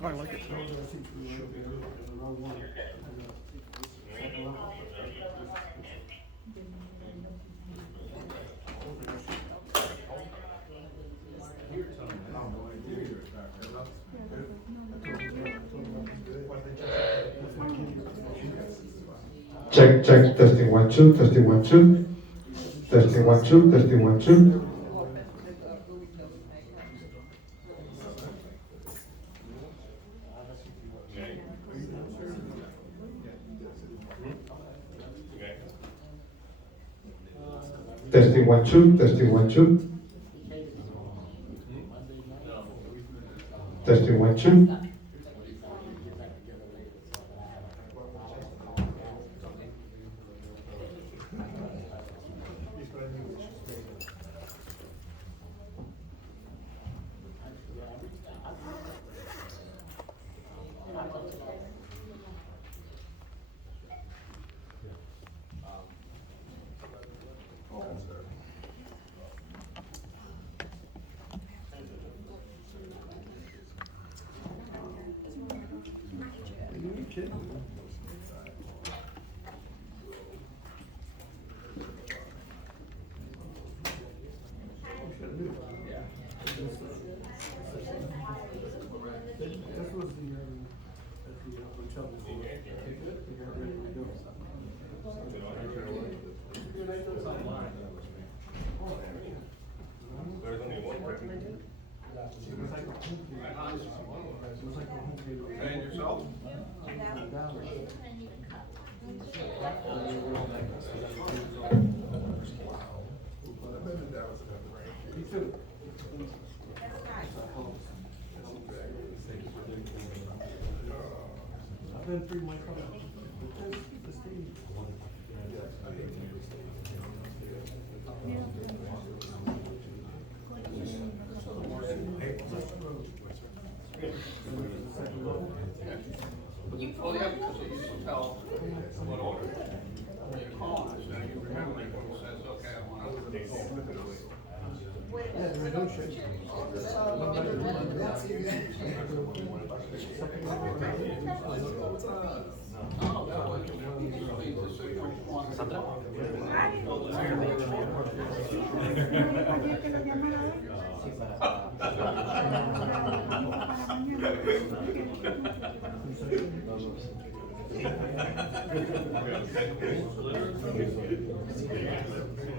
I like it. Check, testing 1 2, testing 1 2, testing 1 2, testing 1 2. Testing 1 2, testing 1 2, testing 1 2. This was the, at the hotel before. They got ready to go. And yourself? Me too. I've been through my car. This thing. Oh, yeah, because you used to tell what order. When you call, so you remember when it says, okay, I want to. Yeah, they don't change.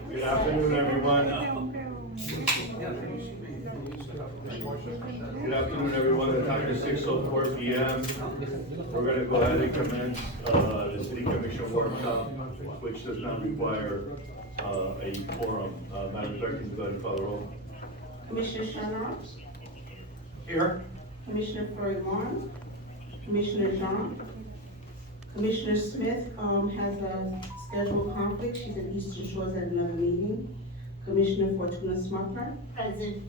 Good afternoon, everyone. Good afternoon, everyone. The time is 6:04 p.m. We're going to go ahead and commence the city commission workshop, which does not require a quorum. Madam Clerk, can you go ahead and call the roll? Commissioner Shannard, Here. Commissioner Floyd Vaughn, Commissioner Jean. Commissioner Smith, has a scheduled conflict, she's at Eastern Shores at another meeting. Commissioner Fortuna Smucker. Present.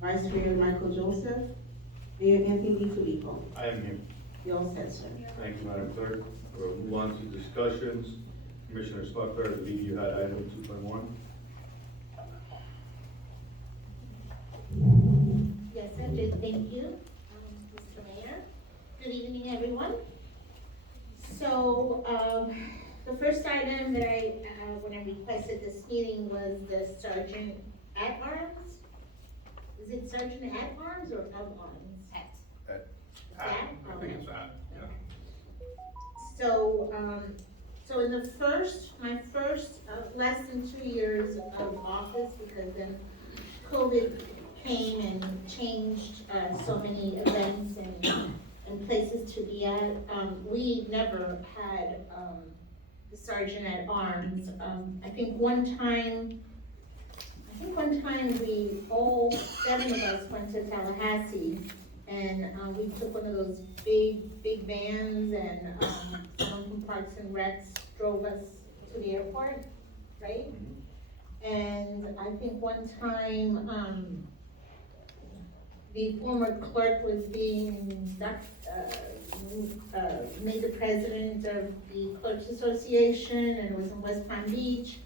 Vice Mayor Michael Joseph, Mayor Anthony DiFilippo. I am here. You all set, sir. Thank you, Madam Clerk. We'll move on to discussions. Commissioner Smucker, I believe you had item 2.1. Yes, I did, thank you, Mr. Mayor. Good evening, everyone. So, the first item that when I requested this meeting was the Sergeant at Arms. Is it Sergeant at Arms or of Arms? I think it's that, yeah. So, so in my first, less than 2 years of office, because then COVID came and changed, so many events and places to be at. We never had, the Sergeant at Arms. I think one time we, all 7 of us went to Tallahassee, and, we took one of those big vans, and, someone from Parks and Recs drove us to the airport, right? And I think one time, the former clerk was being made the president of the Clerks Association, and it was in West Palm Beach.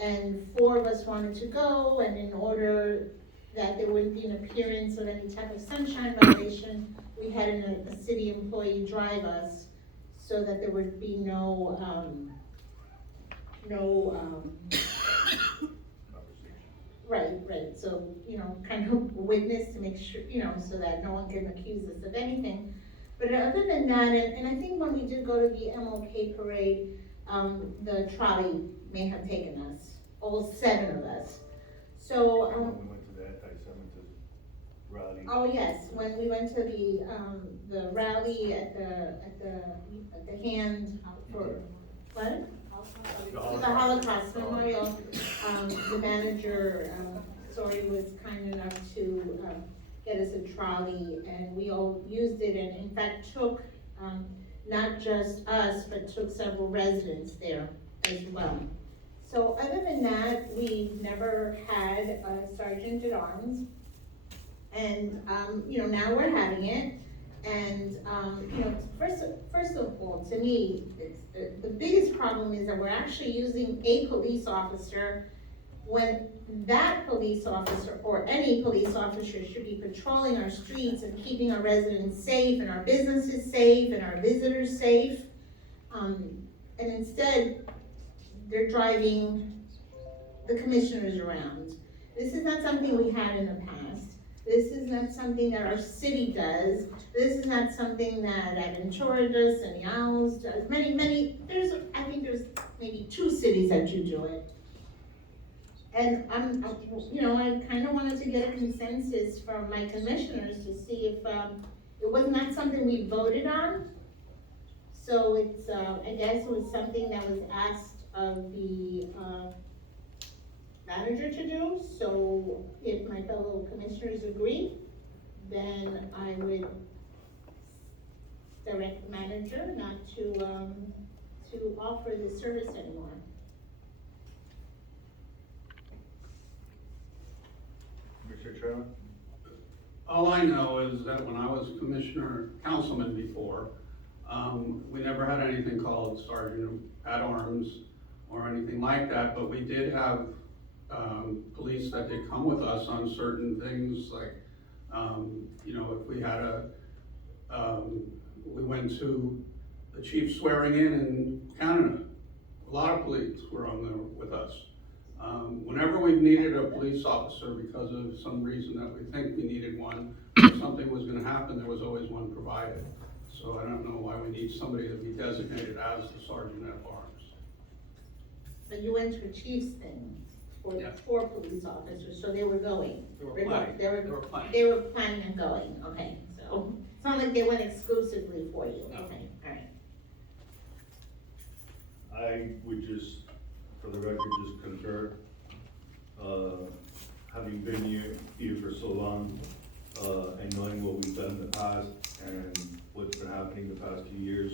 And 4 of us wanted to go, and in order that there wouldn't be an appearance of any type of sunshine violation, we had having a city employee drive us so that there would be no, right, so, kind of witness to make sure, so that no one can accuse us of anything. But other than that, and I think when we did go to the MLK parade, the trolley may have taken us, all 7 of us. So, When we went to the anti-Semitism rally. oh yes, when we went to the rally at the hand for, what? The Holocaust Memorial, the manager, Sori was kind enough to, get us a trolley, and we all used it, and in fact took, not just us, but took several residents there as well. So other than that, we've never had a sergeant at arms, and, now we're having it. And, first of all, to me, the biggest problem is that we're actually using a police officer when that police officer, or any police officer, should be patrolling our streets and keeping our residents safe, and our businesses safe, and our visitors safe. And instead, they're driving the commissioners around. This is not something we had in the past. This is not something that our city does. This is not something that Aventura does, Sunny Isles does. I think there's maybe 2 cities that do it. And I kind of wanted to get a consensus from my commissioners to see if, it was not something we voted on. So it's, I guess it was something that was asked of the, manager to do. So if my fellow commissioners agree, then I would direct the manager not to offer this service anymore. Mr. Chairman? All I know is that when I was councilman before, we never had anything called sergeant at arms or anything like that, but we did have, police that did come with us on certain things, like, if we had we went to the chief swearing in Canada. A lot of police were on there with us. Whenever we've needed a police officer because of some reason that we think we needed one, or something was gonna happen, there was always one provided. So I don't know why we need somebody to be designated as the sergeant at arms. But you went to a chief's thing for Yeah. 4 police officers, so they were going. They were They planning. They were planning on going, okay, so it's not like they went exclusively for you, No. okay, all right. I would just, for the record, just concur. Having been here for so long, and knowing what we've done in the past and what's been happening the past few years,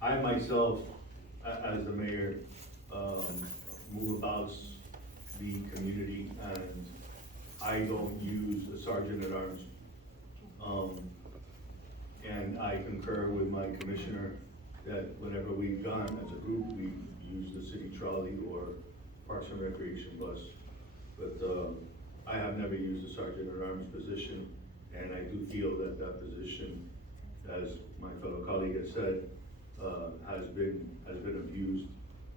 I myself, as the mayor, move about the community, and I don't use a sergeant at arms. And I concur with my commissioner that whenever we've gone as a group, we use the city trolley or Parks and Recreation bus. But I have never used a sergeant at arms position, and I do feel that that position, as my fellow colleague has said, has been abused,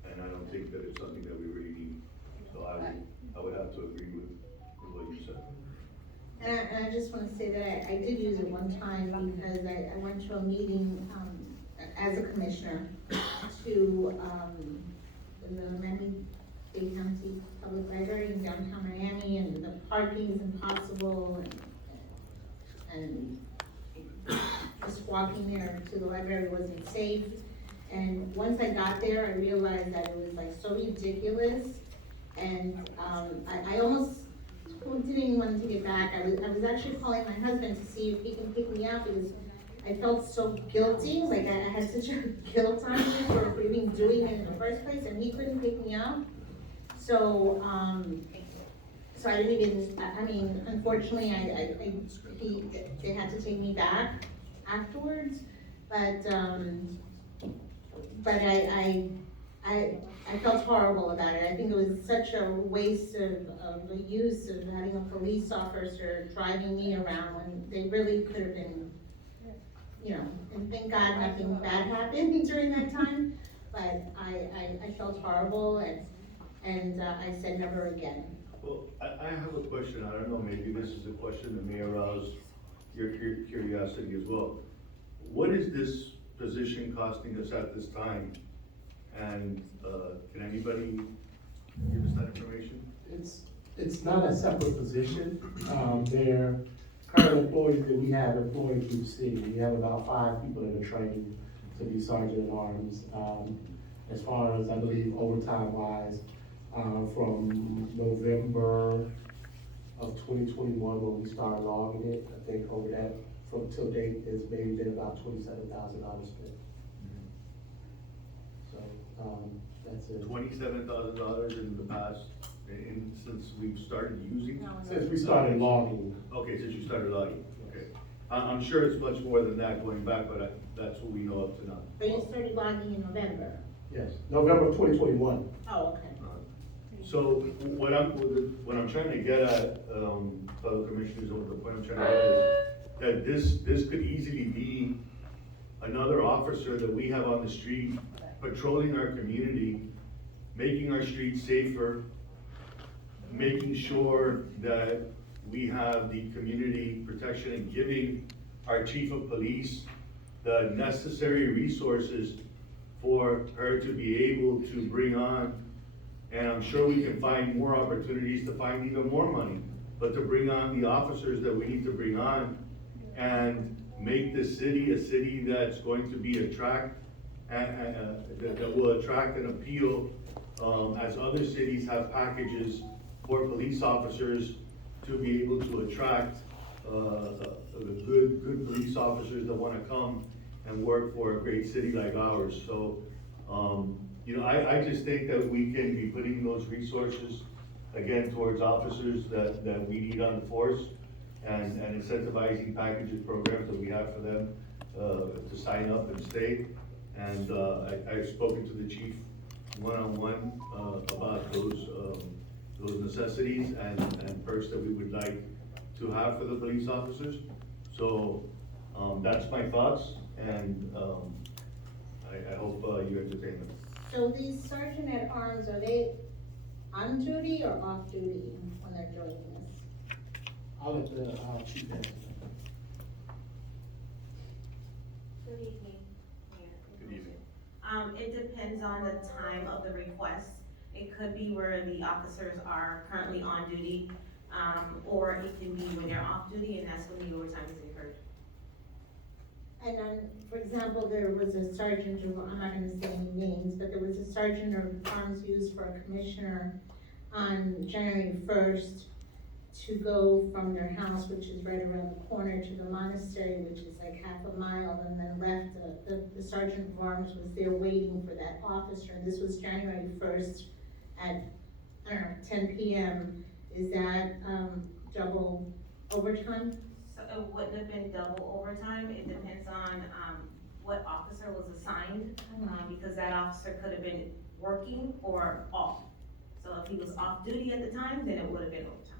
and I don't think that it's something that we really need. So I would have to agree with what you said. And I just wanna say that I did use it one time because I went to a meeting, as a commissioner to, the Miami-Dade County Public Library in downtown Miami, and the parking is impossible, and just walking there to the library wasn't safe. And once I got there, I realized that it was like so ridiculous, and, I almost didn't even want to get back. I was actually calling my husband to see if he can pick me up, because I felt so guilty, like I had such a guilt on me for even doing it in the first place, and he couldn't pick me up. So, so I didn't even, I mean, unfortunately, they had to take me back afterwards, but I felt horrible about it. I think it was such a waste of the use of having a police officer driving me around when they really could have been, you know, and thank God nothing bad happened during that time. But I felt horrible and I said never again. Well, I have a question, I don't know, maybe this is a question that may arouse your curiosity as well. What is this position costing us at this time? And, can anybody give us that information? It's not a separate position. They're current employees that we have employed through the city. We have about 5 people that are trained to be sergeant at arms. As far as, I believe, overtime wise, from November of 2021, when we started logging it, I think over that, from till date, it's maybe been about $27,000 spent. So, that's it. $27,000 in the past, since we've started using? Since we started logging. Okay, since you started logging, okay. I'm sure it's much more than that going back, but that's what we know up to now. But you started logging in November. Yes, November of 2021. Oh, okay. So what I'm trying to get at, fellow commissioners, or the point I'm trying to get is that this could easily be another officer that we have on the street patrolling our community, making our streets safer, making sure that we have the community protection and giving our chief of police the necessary resources for her to be able to bring on. And I'm sure we can find more opportunities to find even more money, but to bring on the officers that we need to bring on and make the city a city that's going to be that will attract and appeal, as other cities have packages for police officers to be able to attract, good police officers that wanna come and work for a great city like ours. So, you know, I just think that we can be putting those resources, again, towards officers that we need on the force, and incentivizing packages, programs that we have for them, to sign up and stay. And, I've spoken to the chief one-on-one, about those necessities and perks that we would like to have for the police officers. So, that's my thoughts, and, I hope, you entertain them. So these sergeant at arms, are they on duty or off duty when they're doing this? I'll let the chief answer that. Good evening, Mayor. Good evening. It depends on the time of the request. It could be where the officers are currently on duty, or it can be when they're off duty, and that's when the overtime is incurred. And then, for example, there was a sergeant, or I'm not gonna say any names, but there was a sergeant of arms used for a commissioner on January 1st to go from their house, which is right around the corner, to the monastery, which is like half a mile, and then left, the sergeant of arms was there waiting for that officer, and this was January 1st at, I don't know, 10 p.m. Is that, double overtime? So it wouldn't have been double overtime. It depends on, what officer was assigned, because that officer could have been working or off. So if he was off duty at the time, then it would have been overtime.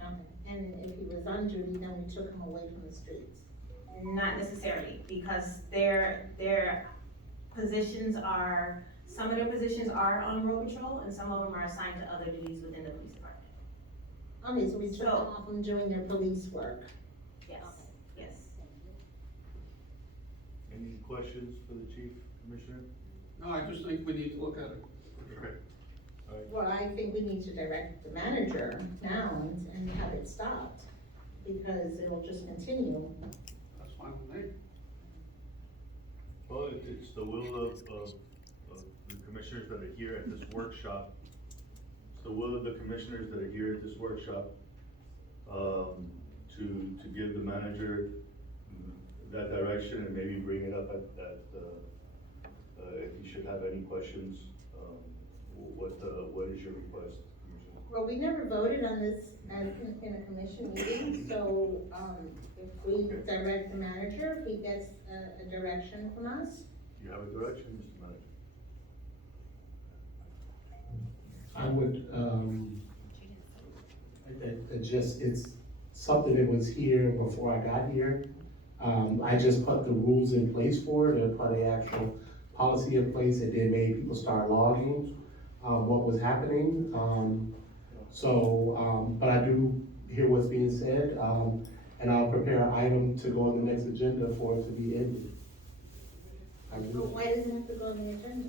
Okay, and if he was on duty, then we took him away from the streets? Not necessarily, because their positions are, some of their positions are on road patrol, and some of them are assigned to other duties within the police department. Okay, so we took them So- off from doing their police work? Yes, yes. Any questions for the chief, commissioner? No, I just think we need to look at it. Okay. All right. Well, I think we need to direct the manager now and have it stopped, because it'll just continue. That's fine with me. Well, it's the will of the commissioners that are here at this workshop. It's the will of the commissioners that are here at this workshop, to give the manager that direction and maybe bring it up at if you should have any questions, what is your request, Commissioner? Well, we never voted on this as in a commission meeting, so, if we direct the manager, if he gets a direction from us, Do you have a direction, Mr. Manager? I would, it's something that was here before I got here. I just put the rules in place for it, and put an actual policy in place, and then made people start logging, what was happening. But I do hear what's being said, and I'll prepare an item to go on the next agenda for it to be ended. I But will, why does it have to go on the agenda?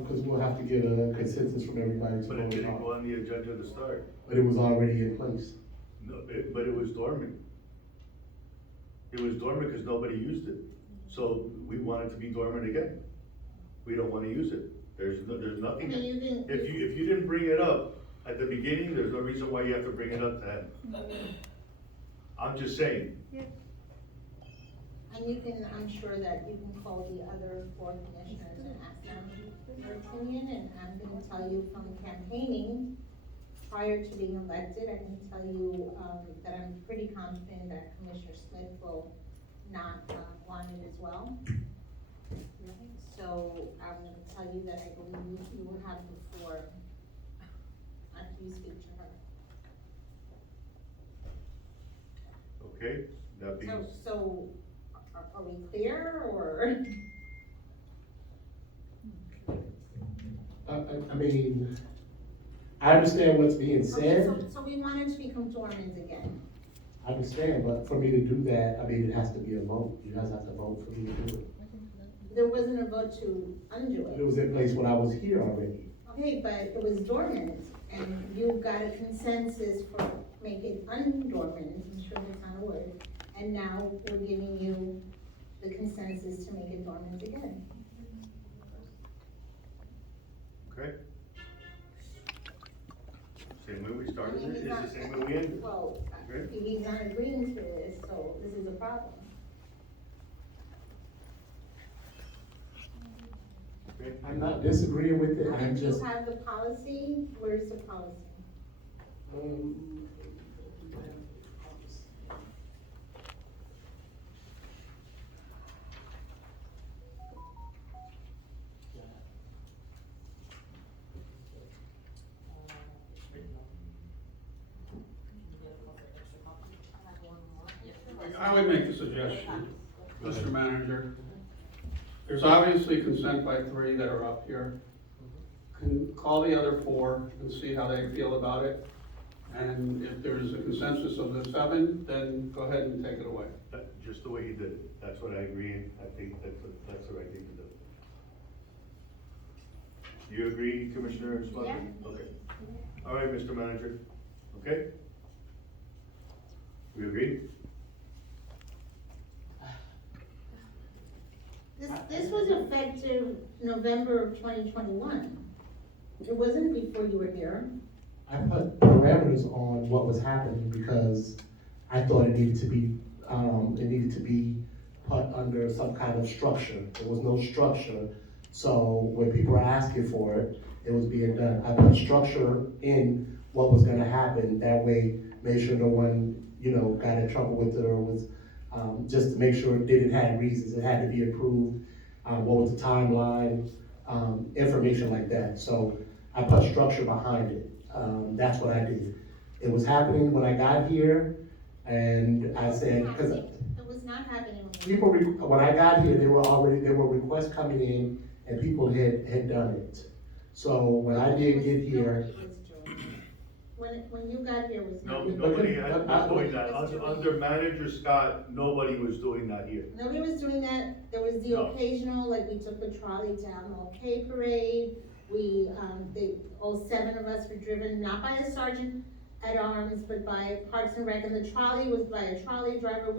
because we'll have to get a consensus from everybody to But it didn't vote go on. on the agenda to start. But it was already in place. No, but it was dormant. It was dormant because nobody used it. So we want it to be dormant again. We don't wanna use it. There's I nothing, mean, you can. if you didn't bring it up at the beginning, there's no reason why you have to bring it up to end. I'm just saying, And you can, I'm sure that you can call the other four commissioners and ask them their opinion, and I'm gonna tell you from campaigning, prior to being elected, I can tell you, that I'm pretty confident that Commissioner Smith will not, want it as well. So I'm gonna tell you that I believe you will have the floor after you speak to her. okay, that being, So, are we clear, or? I mean, I understand what's being Okay, said, so we want it to become dormant again. I understand, but for me to do that, I mean, it has to be a vote. You guys have to vote for me to do it. There wasn't a vote to undo It it. was in place when I was here already. Okay, but it was dormant, and you got a consensus for make it undormant, I'm sure that's not a word. And now we're giving you the consensus to make it dormant again. okay? Same way we I started mean, it, he's it's not- the same way we ended. Well, Okay. he's not agreeing to this, so this is a problem. Okay? I'm not disagreeing with it, I'm And you just, have the policy, where's the policy? um, I would make a suggestion, Mr. Manager. There's obviously consent by three that are up here. Can call the other four and see how they feel about it. And if there's a consensus of the seven, then go ahead and take it away. Just the way he did it, that's what I agree, and I think that's the right thing to do. You agree, Commissioner Smucker? Yeah. Okay. All right, Mr. Manager, okay? We agree? This was effective November of 2021. It wasn't before you were here. I put parameters on what was happening because I thought it needed to be put under some kind of structure. There was no structure, so when people were asking for it, it was being done. I put structure in what was gonna happen, that way, make sure no one, got in trouble with it or was, just to make sure it didn't have reasons, it had to be approved, what was the timeline, information like that. So I put structure behind it. That's what I did. It was happening when I got here, and I said, because It was not happening. when I got here, there were requests coming in, and people had done it. So when I did get here, Nobody was doing it. When you got here was No, not. nobody was doing that. Under Manager Scott, nobody was doing that here. Nobody was doing that. There was the No. occasional, like we took the trolley to MLK parade. All seven of us were driven, not by a sergeant at arms, but by Parks and Rec, and the trolley was by a trolley driver.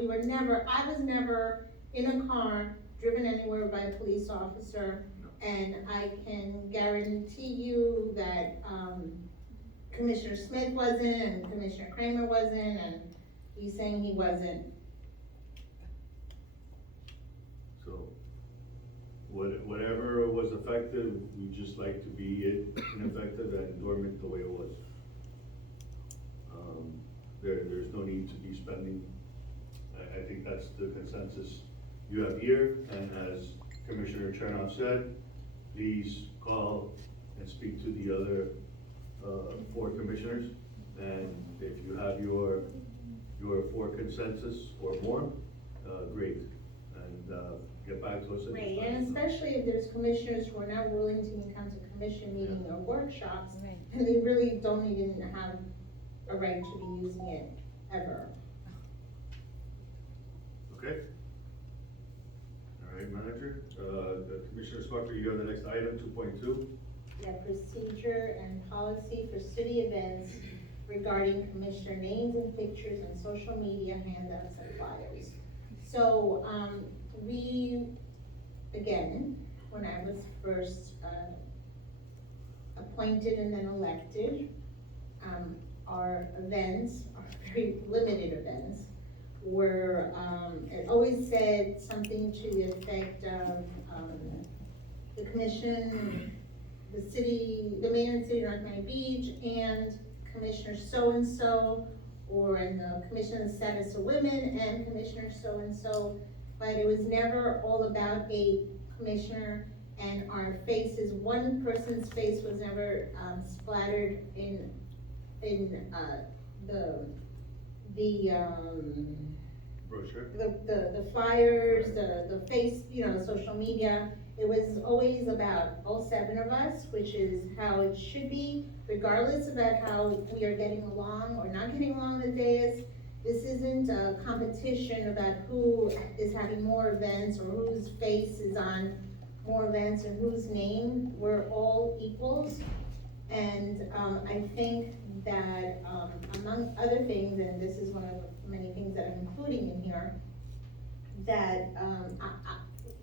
I was never in a car driven anywhere by a police officer. And I can guarantee you that, Commissioner Smith wasn't, and Commissioner Kramer wasn't, and he's saying he wasn't. So, whatever was effective, we just like to be ineffective and dormant the way it was. There's no need to be spending, I think that's the consensus you have here, and as Commissioner Chernoff said, please call and speak to the other four commissioners. And if you have your four consensus or more, great. And, get back to us. Right, and especially if there's commissioners who are not willing to come to commission meeting or workshops, and they really don't even have a right to be using it ever. Okay? All right, manager, Commissioner Smucker, you're on the next item, 2.2. Yeah, procedure and policy for city events regarding commissioner names and pictures on social media, handouts, and flyers. So, we, again, when I was first, appointed and then elected, our events, our very limited events, were, it always said something to the effect of, the commission, the city, the mayor and city of North Miami Beach, and Commissioner so-and-so, or in the commission on the status of women, and Commissioner so-and-so, but it was never all about a commissioner, and our faces, one person's face was never, splattered in Brochure. the flyers, the face, social media. It was always about all seven of us, which is how it should be, regardless about how we are getting along or not getting along the dais. This isn't a competition about who is having more events or whose face is on more events and whose name. We're all equals. And I think that among other things, and this is one of the many things that I'm including in here, that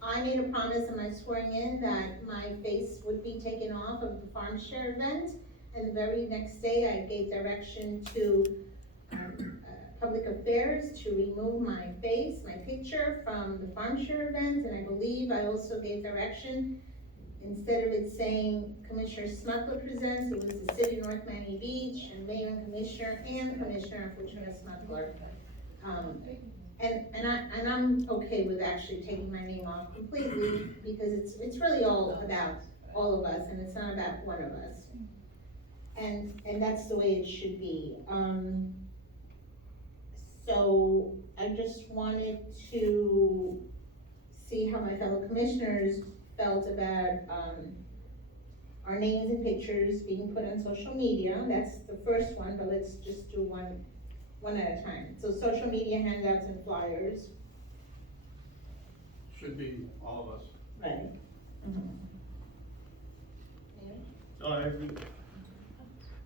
I made a promise in my swearing in that my face would be taken off of the farm share event. And the very next day, I gave direction to Public Affairs to remove my face, my picture from the farm share event. And I believe I also gave direction, instead of it saying Commissioner Smuckler presents, it was the city of North Miami Beach and Mayor and Commissioner Fortuna Smuckler. And I'm okay with actually taking my name off completely, because it's really all about all of us, and it's not about one of us. And that's the way it should be. So I just wanted to see how my fellow commissioners felt about, our names and pictures being put on social media. That's the first one, but let's just do one at a time. So social media, handouts, and flyers. Should be all of us. Right. No, I agree.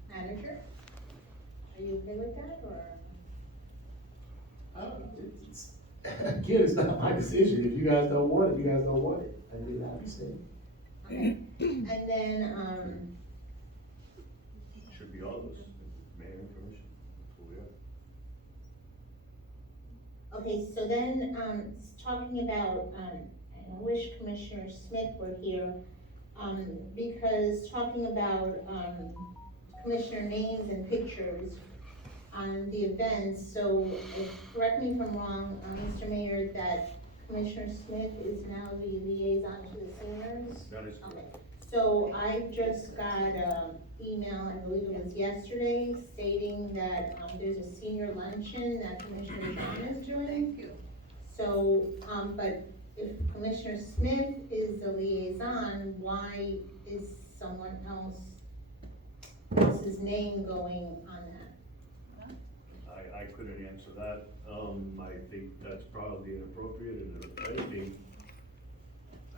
Manager, are you okay with that, or? Again, it's not my decision. If you guys don't want it, you guys don't want it. I mean, obviously. Okay. And then, Should be all of us, mayor and commission, that's who we are. okay, so then, talking about, and I wish Commissioner Smith were here, because talking about, commissioner names and pictures on the events, so correct me if I'm wrong, Mr. Mayor, that Commissioner Smith is now the liaison to the seniors? That is Okay, correct. so I just got an email, I believe it was yesterday, stating that, there's a senior luncheon that Commissioner John is doing. Thank you. So, but if Commissioner Smith is the liaison, why is someone else's name going on that? I couldn't answer that. I think that's probably inappropriate, and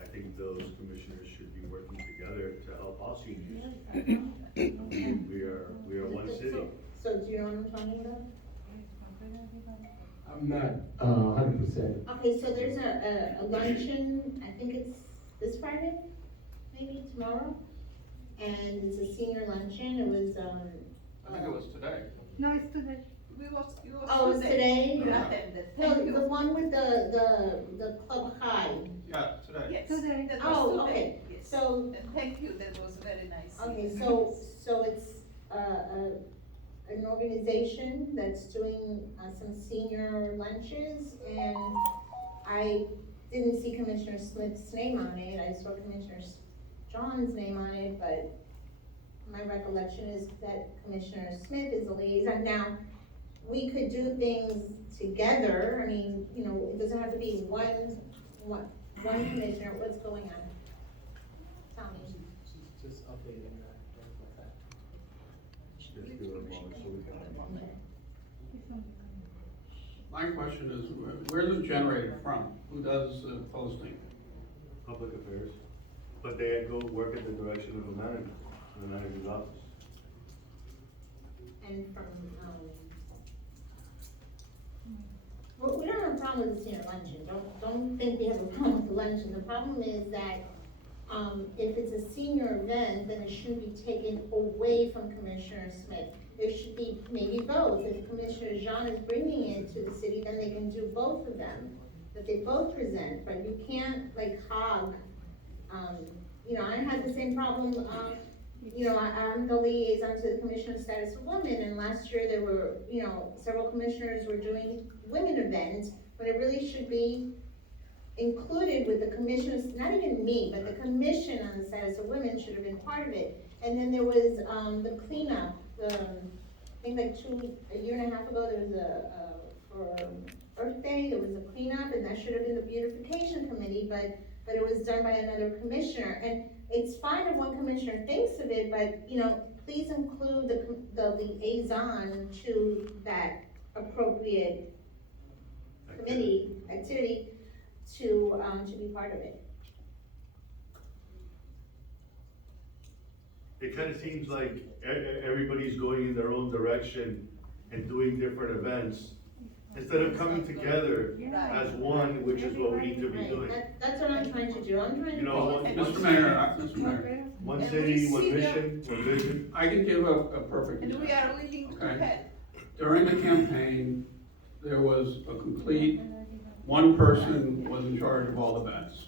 I think those commissioners should be working together to help our seniors. We are one city. So do you know what I'm talking about? I'm not 100%. Okay, so there's a luncheon, I think it's this Friday, maybe tomorrow? And it's a senior luncheon, it was, I think it was today. No, it's today. Oh, it's today? You attended. No, Thank you. the one with the Club High. Yeah, today. Yes. Today. That was Oh, today. okay, Yes. so, And thank you, that was very nice. okay, so it's, an organization that's doing, some senior lunches, and I didn't see Commissioner Smith's name on it, I saw Commissioner John's name on it, but my recollection is that Commissioner Smith is the liaison. Now, we could do things together, I mean, you know, it doesn't have to be one commissioner, what's going on? Tell me. Just updating that. Just give it a moment so we can- Okay. My question is, where's it generated from? Who does the posting? Public affairs, but they go work at the direction of the manager, the manager's office. And from, well, we don't have a problem with the senior luncheon, don't think we have a problem with the luncheon, the problem is that, if it's a senior event, then it shouldn't be taken away from Commissioner Smith. There should be maybe both, if Commissioner Jean is bringing it to the city, then they can do both of them, that they both present, but you can't like hog, you know, I had the same problem, you know, I'm the liaison to the Commission of Status of Women, and last year there were, you know, several commissioners were doing women events, but it really should be included with the commissioners, not even me, but the Commission on the Status of Women should have been part of it. And then there was, the cleanup, I think like a year and a half ago, there was for Earth Day, there was a cleanup, and that should have been the beautification committee, but it was done by another commissioner. And it's fine if one commissioner thinks of it, but, you know, please include the liaison to that appropriate committee, activity, to be part of it. It kind of seems like everybody's going in their own direction and doing different events, instead of coming together as one, which is what we need to be Right, doing. that's what I'm trying to do, I'm trying to. You know, think Mr. Mayor, One And city, we one see mission, one vision. I can give a perfect And we example. are willing to Okay. help. During the campaign, there was a complete, one person was in charge of all the bets,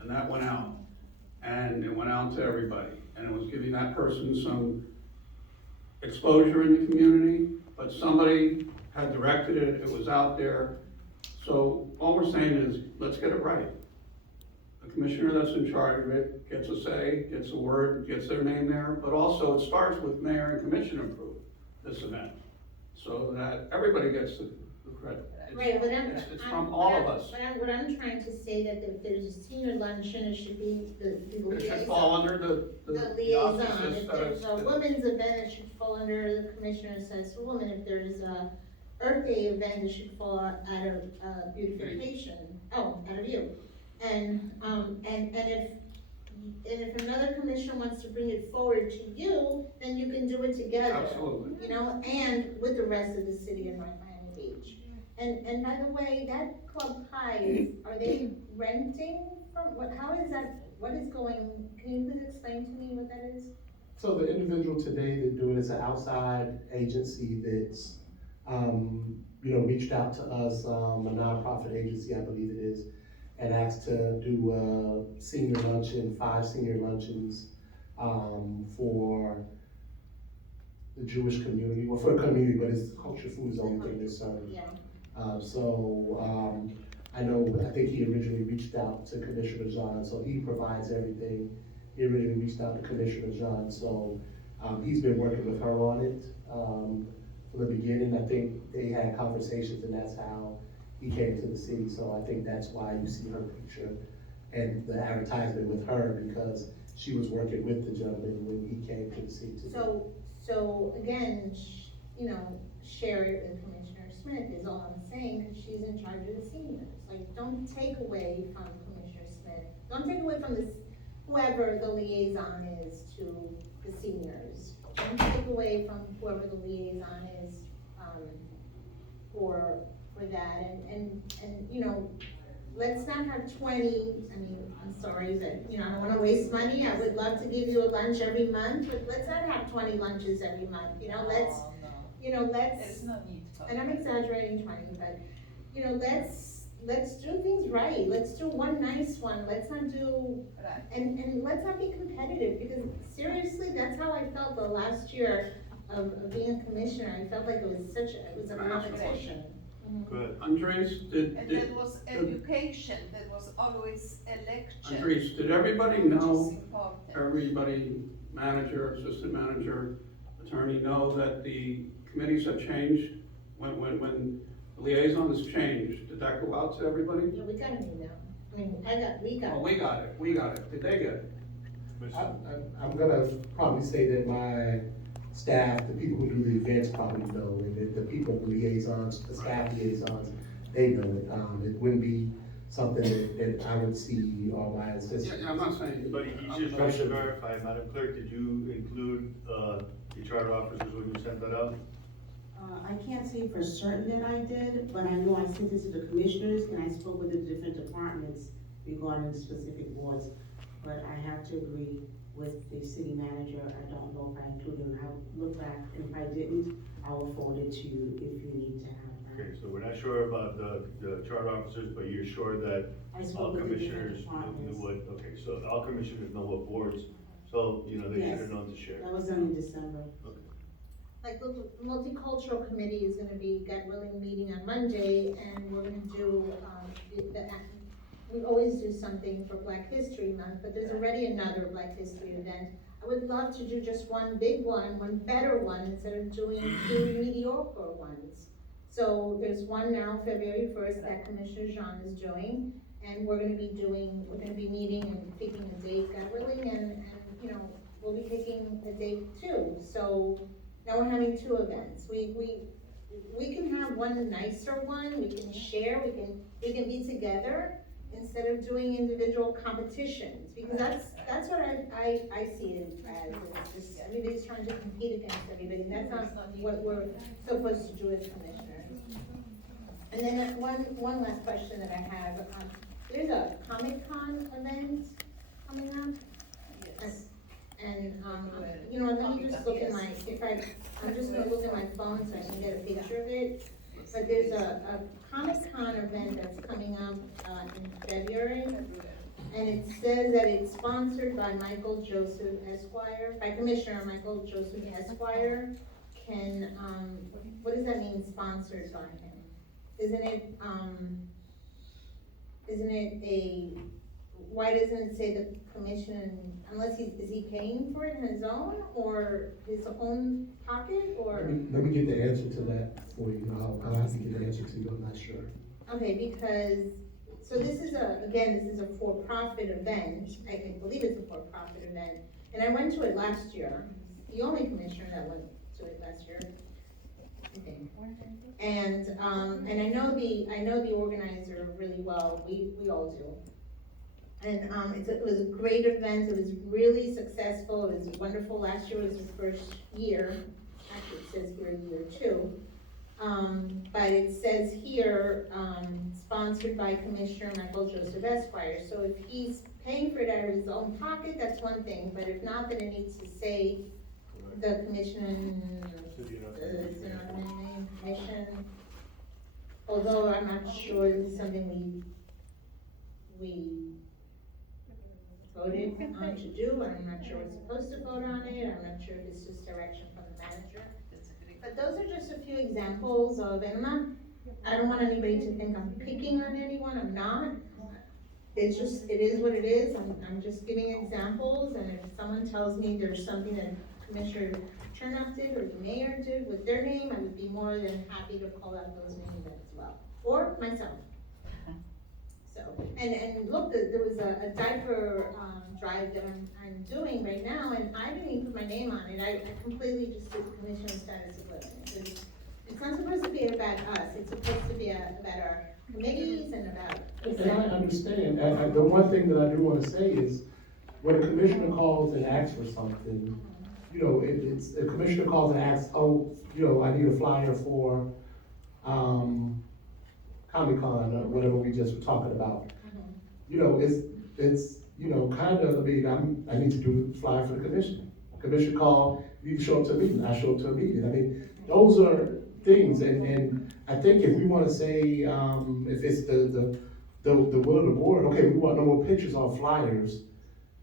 and that went out. And it went out to everybody, and it was giving that person some exposure in the community, but somebody had directed it, it was out there. So all we're saying is, let's get it right. The commissioner that's in charge of it gets a say, gets a word, gets their name there, but also it starts with mayor and commission approve this event, so that everybody gets the credit. It's- Right, but It's from all of us. What I'm trying to say, that if there's a senior luncheon, it should be the It liaison. should fall under The the liaison, auspices if that there's a it's- women's event, it should fall under the Commissioner Says for Women, if there's a Earth Day event, it should fall out of, beautification, out of you. And if another commissioner wants to bring it forward to you, then you can do it together. Absolutely. You know, and with the rest of the city of Miami Beach. And by the way, that Club High, are they renting from, how is that, what is going, can you please explain to me what that is? So the individual today that do it is an outside agency that's, you know, reached out to us, a nonprofit agency, I believe it is, and asked to do a senior luncheon, 5 senior luncheons, for the Jewish community, well, for the community, but it's kosher food is the only thing that's served. Yeah, I know, I think he originally reached out to Commissioner John, so he provides everything. He originally reached out to Commissioner John, so, he's been working with her on it, from the beginning. I think they had conversations, and that's how he came to the city, so I think that's why you see her picture and the advertisement with her, because she was working with the gentleman when he came to the city. so again, you know, share it with Commissioner Smith is all I'm saying, because she's in charge of the seniors. Like, don't take away from Commissioner Smith, don't take away from this, whoever the liaison is to the seniors. Don't take away from whoever the liaison is, for that, and, you know, let's not have 20, I mean, I'm sorry, but, you know, I don't wanna waste money, I would love to give you a lunch every month, but let's not have 20 lunches every month, you know, let's, you know, There's no need for. and I'm exaggerating 20, but, you know, let's do things right, let's do one nice one, let's not do, Right. and let's not be competitive, because seriously, that's how I felt the last year of being a commissioner, I felt like it was a competition. Good. Andres, And that was education, that was always a lecture. Andres, did everybody which is know, important. everybody manager, assistant manager, attorney know that the committees have changed? When the liaisons changed, did that go out to everybody? Yeah, we got an email. I mean, we got. Oh, we got it. Did they get it? I'm gonna probably say that my staff, the people who do the events probably know, and the people, the liaisons, the staff liaisons, they know it. It wouldn't be something that I would see on my assistant. Yeah, I'm not saying. But he just tries to verify, Madam Clerk, did you include, the charter officers when you sent that out? I can't say for certain that I did, but I know I sent it to the commissioners and I spoke with the different departments regarding specific boards. But I have to agree with the city manager, I don't know if I included him, I'll look back, and if I didn't, I will forward it to you if you need to have Okay, that. so we're not sure about the charter officers, but you're sure that I all spoke with the different commissioners knew departments. what, okay, so all commissioners know what boards, so, you know, they should Yes. have known to share. That was done in December. Like the multicultural committee is gonna be, God willing, meeting on Monday, and we're gonna do, we always do something for Black History Month, but there's already another Black History event. I would love to do just one big one better one, instead of doing two mediocre ones. So there's one now, February 1st, that Commissioner Jean is doing, and we're gonna be meeting and picking a date, God willing, and, you know, we'll be picking a date too. So now we're having two events. We can have one nicer one, we can share, we can be together instead of doing individual competitions, because that's what I see it as. It's just, everybody's trying to compete against everybody, and that's not what we're supposed to do as commissioners. And then one last question that I have, there's a Comic-Con event coming up. And, you know, let me just look at I'm just gonna look at my phone so I can get a picture of it. But there's a Comic-Con event that's coming up, in February. And it says that it's sponsored by Michael Joseph Esquire, by Commissioner Michael Joseph Esquire. What does that mean, sponsored by him? Isn't it why doesn't it say the commission, unless is he paying for it in his own, or his own pocket, or? Let me get the answer to that for you. I'll have to get the answer to you, I'm not sure. Okay, because, so this is a for-profit event, I believe it's a for-profit event, and I went to it last year, the only commissioner that went to it last year, I think. And I know the organizer really well, we all do. And, it was a great event, it was really successful, it was wonderful. Last year was the first year, actually it says here year two. But it says here, sponsored by Commissioner Michael Joseph Esquire. So if he's paying for it out of his own pocket, that's one thing, but if not, then it needs to say the commission, commission. Although I'm not sure this is something we voted on to do, and I'm not sure we're supposed to vote on it, I'm not sure if it's just direction from the manager. But those are just a few examples of, and I don't want anybody to think I'm picking on anyone, I'm not. It's just, it is what it is, I'm just giving examples, and if someone tells me there's something that Commissioner Chernoff did, or the mayor did with their name, I would be more than happy to call out those names as well, or myself. So, and look, there was a diaper, drive that I'm doing right now, and I didn't even put my name on it, I completely just did commissioner status of living. It's not supposed to be about us, it's supposed to be about our committees and about. And I understand, the one thing that I do wanna say is, when a commissioner calls and asks for something, you know, it's, a commissioner calls and asks, oh, you know, I need a flyer for, Comic-Con, or whatever we just were talking about. You know, it's, you know, kind of, I need to do a flyer for the commission. Commission call, you show up to a meeting, I show up to a meeting. I mean, those are things, and I think if we wanna say, if it's the will of the board, okay, we want no more pictures on flyers,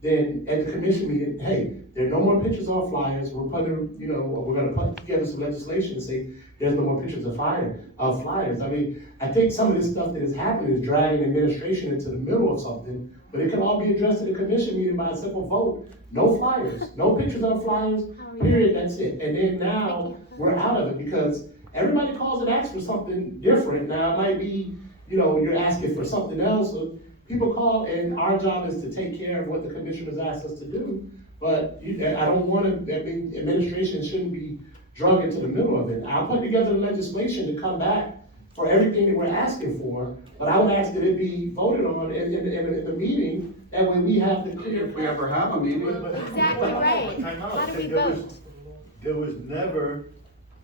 then at the commission meeting, hey, there are no more pictures on flyers, we're putting, you know, we're gonna put together some legislation and say, there's no more pictures of flyers. I mean, I think some of this stuff that is happening is dragging administration into the middle of something, but it can all be addressed in a commission meeting by a simple vote. No flyers, no pictures on flyers, period, that's it. And then now, we're out of it because everybody calls and asks for something different. Now, it might be, you're asking for something else, so people call and our job is to take care of what the commissioners asked us to do. But I don't wanna, administration shouldn't be drug into the middle of it. I'll put together legislation to come back for everything that we're asking for, but I would ask that it be voted on in the meeting, that way we have the clear. If we ever have a meeting. Exactly right. Time out. How do we There was- vote?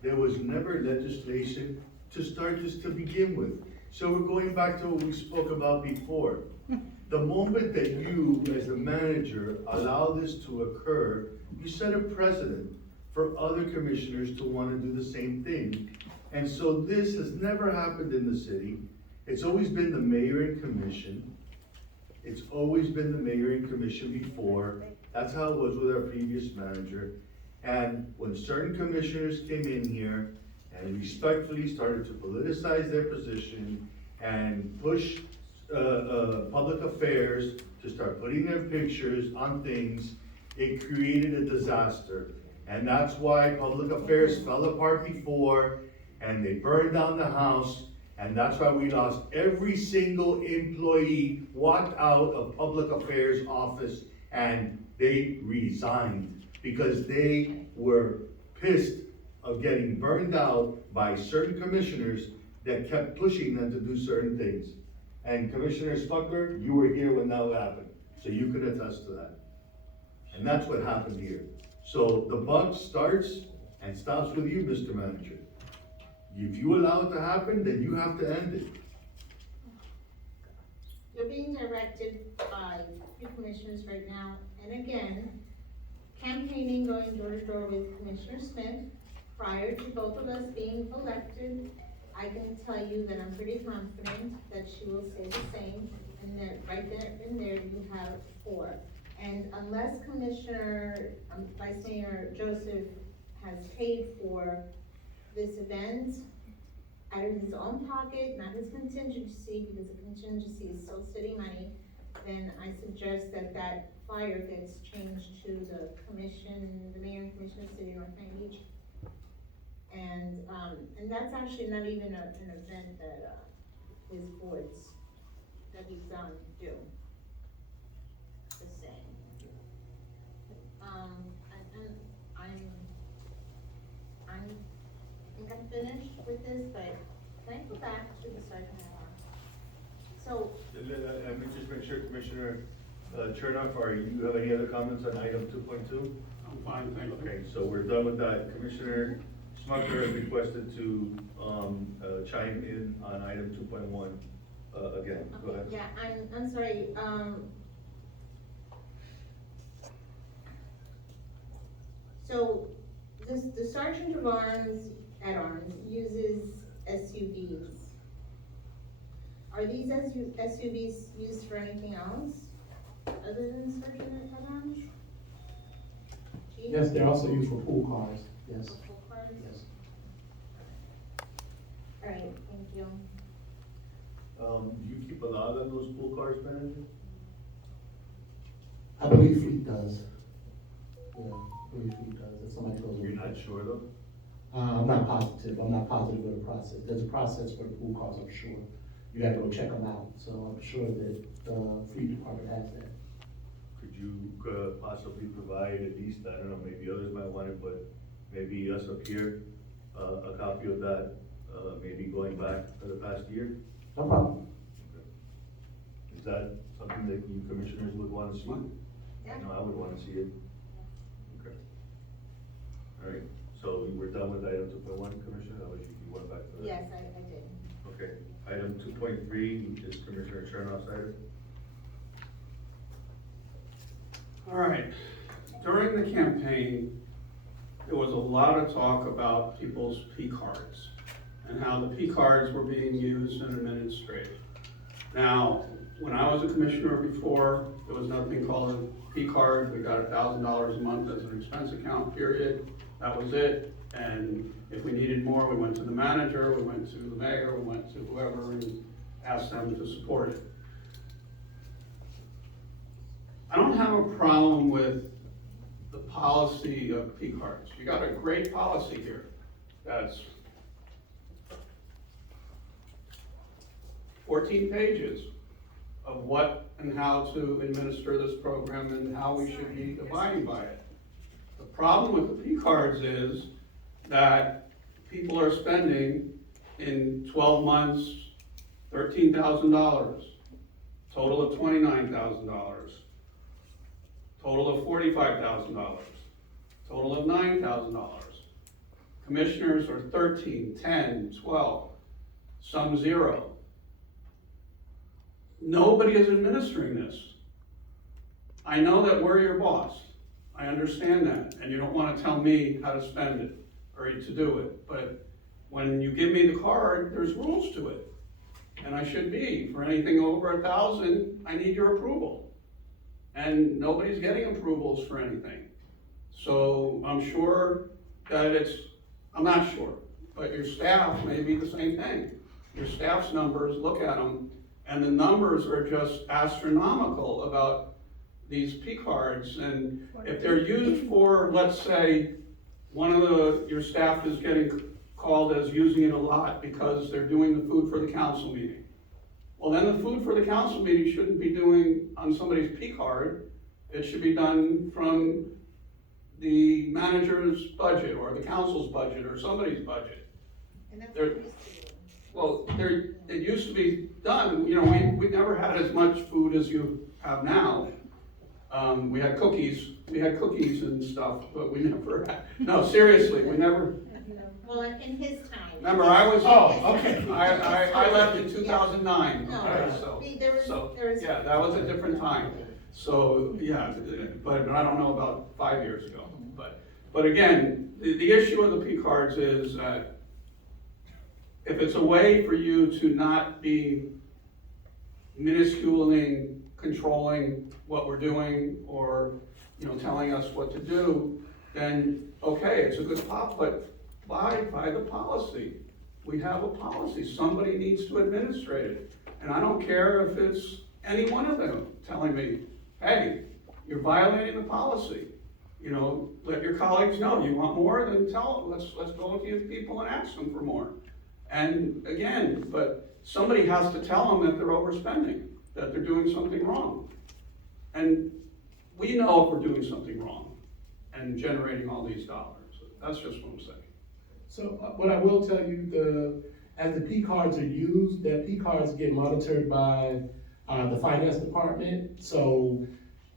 There was never legislation to start this to begin with. So we're going back to what we spoke about before. The moment that you, as the manager, allow this to occur, you set a precedent for other commissioners to wanna do the same thing. And so this has never happened in the city. It's always been the mayor and commission. It's always been the mayor and commission before. That's how it was with our previous manager. And when certain commissioners came in here and respectfully started to politicize their position and push, public affairs to start putting their pictures on things, it created a disaster. And that's why public affairs fell apart before, and they burned down the house, and that's why we lost every single employee walked out of public affairs office, and they resigned, because they were pissed of getting burned out by certain commissioners that kept pushing them to do certain things. And Commissioner Smucker, you were here when that happened, so you can attest to that. And that's what happened here. So the buck starts and stops with you, Mr. Manager. If you allow it to happen, then you have to end it. You're being directed by three commissioners right now, and again, campaigning, going door to door with Commissioner Smith, prior to both of us being elected, I can tell you that I'm pretty confident that she will say the same, and that right there in there you have 4. And unless Vice Mayor Joseph has paid for this event out of his own pocket, not his contingency, because the contingency is still city money, then I suggest that flyer gets changed to the commission, the mayor and commission of City of North Miami Beach. And that's actually not even an event that, his boards, that he's do. Just saying. I think I'm finished with this, but can I go back to the Sergeant at Arms? So, Let me just make sure, Commissioner Chernoff, you have any other comments on item 2.2? I'm fine, thank you. Okay, so we're done with that. Commissioner Smucker has requested to chime in on item 2.1 again. Go okay, ahead. yeah, I'm sorry, so the Sergeant at Arms uses SUVs. Are these SUVs used for anything else other than Sergeant at Arms? Chief? Yes, they're also used for pool cars, yes, For full cars? yes. All right, thank you. Do you keep a log on those pool cars, manager? I believe Fleet does. Yeah, I believe Fleet does, if somebody goes. You're not sure though? I'm not positive of the process. There's a process for the pool cars, I'm sure. You gotta go check them out, so I'm sure that the Fleet Department has that. Could you possibly provide at least, I don't know, maybe others might want it, but maybe us up here, a copy of that, maybe going back for the past year? No problem. Is that something that you commissioners would want to see? Yeah. I know I would want to see it. Okay. All right, so we're done with item 2.1, Commissioner, that was you went back to that? Yes, I did. Okay, item 2.3 is Commissioner Chernoff's item. All right, during the campaign, there was a lot of talk about people's P cards and how the P cards were being used and administrated. Now, when I was a commissioner before, there was nothing called a P card. We got $1,000 a month as an expense account, period. That was it. And if we needed more, we went to the manager, we went to the mayor, we went to whoever and asked them to support it. I don't have a problem with the policy of P cards. You got a great policy here. That's 14 pages of what and how to administer this program and how we should be abiding by it. The problem with the P cards is that people are spending in 12 months, $13,000, total of $29,000, total of $45,000, total of $9,000. Commissioners are 13, 10, 12, some 0. Nobody is administering this. I know that we're your boss. I understand that, and you don't want to tell me how to spend it or to do it. But when you give me the card, there's rules to it. And I should be. For anything over 1,000, I need your approval. And nobody's getting approvals for anything. So I'm sure that I'm not sure, but your staff may be the same thing. Your staff's numbers, look at them, and the numbers are just astronomical about these P cards. And if they're used for, let's say, your staff is getting called as using it a lot because they're doing the food for the council meeting. Well, then the food for the council meeting shouldn't be doing on somebody's P card. It should be done from the manager's budget or the council's budget or somebody's budget. And that's what we used to do. Well, it used to be done, we never had as much food as you have now. We had cookies and stuff, but we never had, no, seriously, we never, Well, in his time. remember, I was, Oh, okay. I left in 2009, No, okay, so. see, there was. Yeah, that was a different time. So, yeah, but I don't know about 5 years ago. But again, the issue of the P cards is that if it's a way for you to not be minusculing, controlling what we're doing or, telling us what to do, then okay, it's a good pop, but abide by the policy. We have a policy. Somebody needs to administrate it. And I don't care if it's any one of them telling me, hey, you're violating the policy. Let your colleagues know. You want more, then tell them. Let's go to the people and ask them for more. And again, but somebody has to tell them that they're overspending, that they're doing something wrong. And we know if we're doing something wrong and generating all these dollars. That's just what I'm saying. So what I will tell you, as the P cards are used, the P cards get monitored by the finance department. So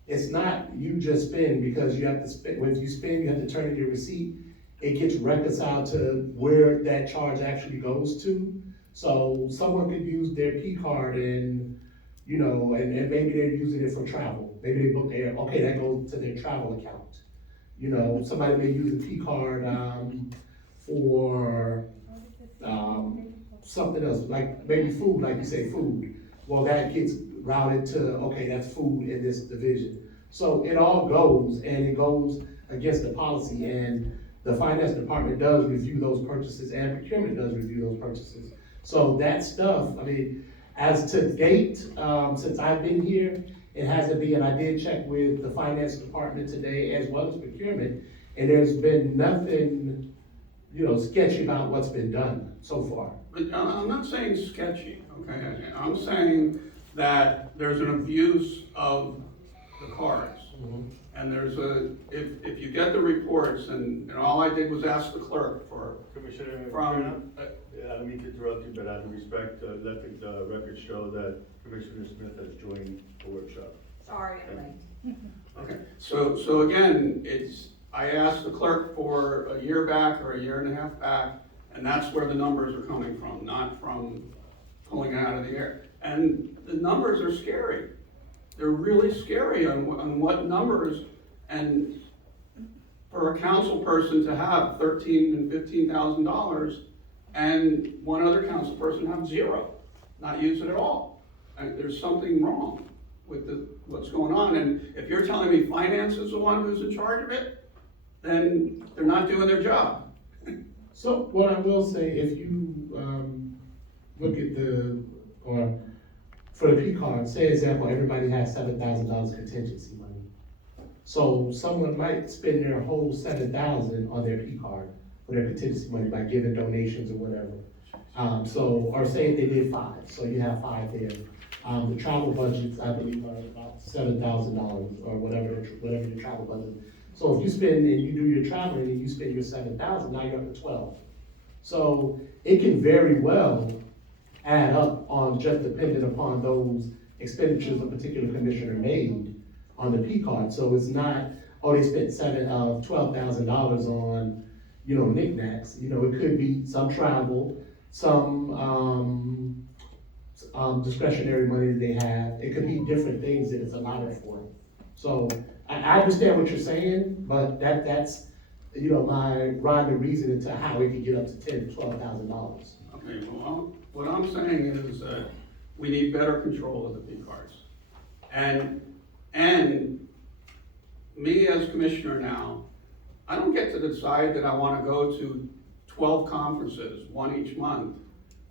it's not you just spend because you have to spend. When you spend, you have to turn in your receipt. It gets reconciled to where that charge actually goes to. So someone could use their P card and and maybe they're using it for travel. Maybe they book okay, that goes to their travel account. Somebody may use a P card for something else, like maybe food, like you say, food. Well, that gets routed to, okay, that's food in this division. So it all goes, and it goes against the policy, and the finance department does review those purchases, and procurement does review those purchases. So that stuff, as to date, since I've been here, it hasn't been, and I did check with the finance department today as well as procurement, and there's been nothing, sketchy about what's been done so far. But I'm not saying sketchy, okay? I'm saying that there's an abuse of the cards. And if you get the reports, and all I did was ask the clerk for, Commissioner, from, I don't mean to interrupt you, but out of respect, let the record show that Commissioner Smith has joined the workshop. Sorry, I'm late. okay. So again, I asked the clerk for a year back or a year and a half back, and that's where the numbers are coming from, not from pulling it out of the air. And the numbers are scary. They're really scary on what numbers, and for a council person to have $13,000 and $15,000 and one other council person have 0, not use it at all. And there's something wrong with what's going on. And if you're telling me finance is the one who's in charge of it, then they're not doing their job. So what I will say, if you, look at or for the P card, say example, everybody has $7,000 contingency money. So someone might spend their whole 7,000 on their P card for their contingency money by giving donations or whatever. Or say if they did 5, so you have 5 there. The travel budgets, I believe, are about $7,000 or whatever your travel budget. So if you spend and you do your traveling and you spend your 7,000, now you're up to 12. So it can very well add up on just dependent upon those expenditures a particular commissioner made on the P card. So it's not, oh, they spent $12,000 on, knickknacks. It could be some travel, some, discretionary money that they have. It could be different things that it's allotted for. So I understand what you're saying, but that's, my rhyme and reason into how it could get up to $10,000 to $12,000. Okay, well, what I'm saying is that we need better control of the P cards. And me as commissioner now, I don't get to decide that I wanna go to 12 conferences, one each month,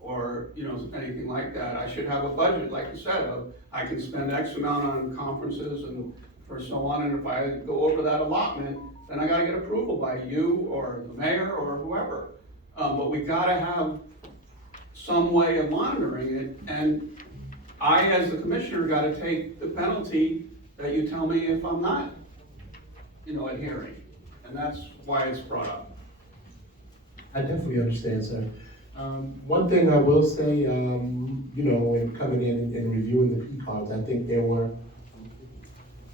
or, anything like that. I should have a budget, like you said, of, I can spend X amount on conferences and for so on, and if I go over that allotment, then I gotta get approval by you or the mayor or whoever. But we gotta have some way of monitoring it, and I, as the commissioner, gotta take the penalty that you tell me if I'm not, adhering, and that's why it's brought up. I definitely understand, sir. One thing I will say, when coming in and reviewing the P cards, I think there were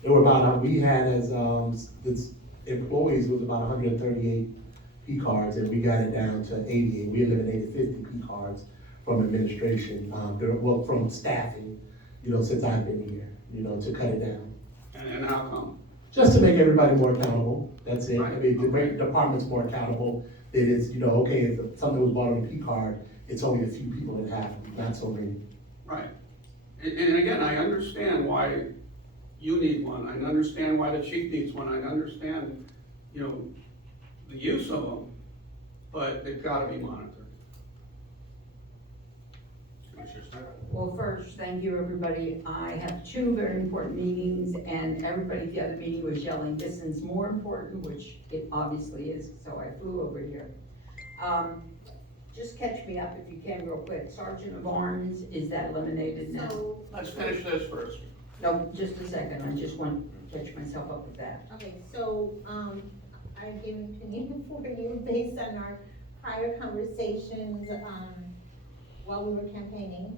about, we had as, this employees was about 138 P cards, and we got it down to 88. We eliminated 50 P cards from administration, from staffing, since I've been here, to cut it down. And how come? Just to make everybody more accountable, that's it. I Right. mean, to make departments more accountable, that it's, okay, if something was bought on a P card, it's only a few people that have, it, not so many. Right. And again, I understand why you need one, I understand why the chief needs one, I understand, the use of them, but they've gotta be monitored. Commissioner Smith? Well, first, thank you, everybody. I have 2 very important meetings, and everybody at the other meeting was yelling, this is more important, which it obviously is, so I flew over here. Just catch me up if you can real quick. Sergeant of Arms, is that eliminated now? So, Let's finish this first. No, just a second, I just want to catch myself up with that. okay, so, I've given opinion for you based on our prior conversations, while we were campaigning.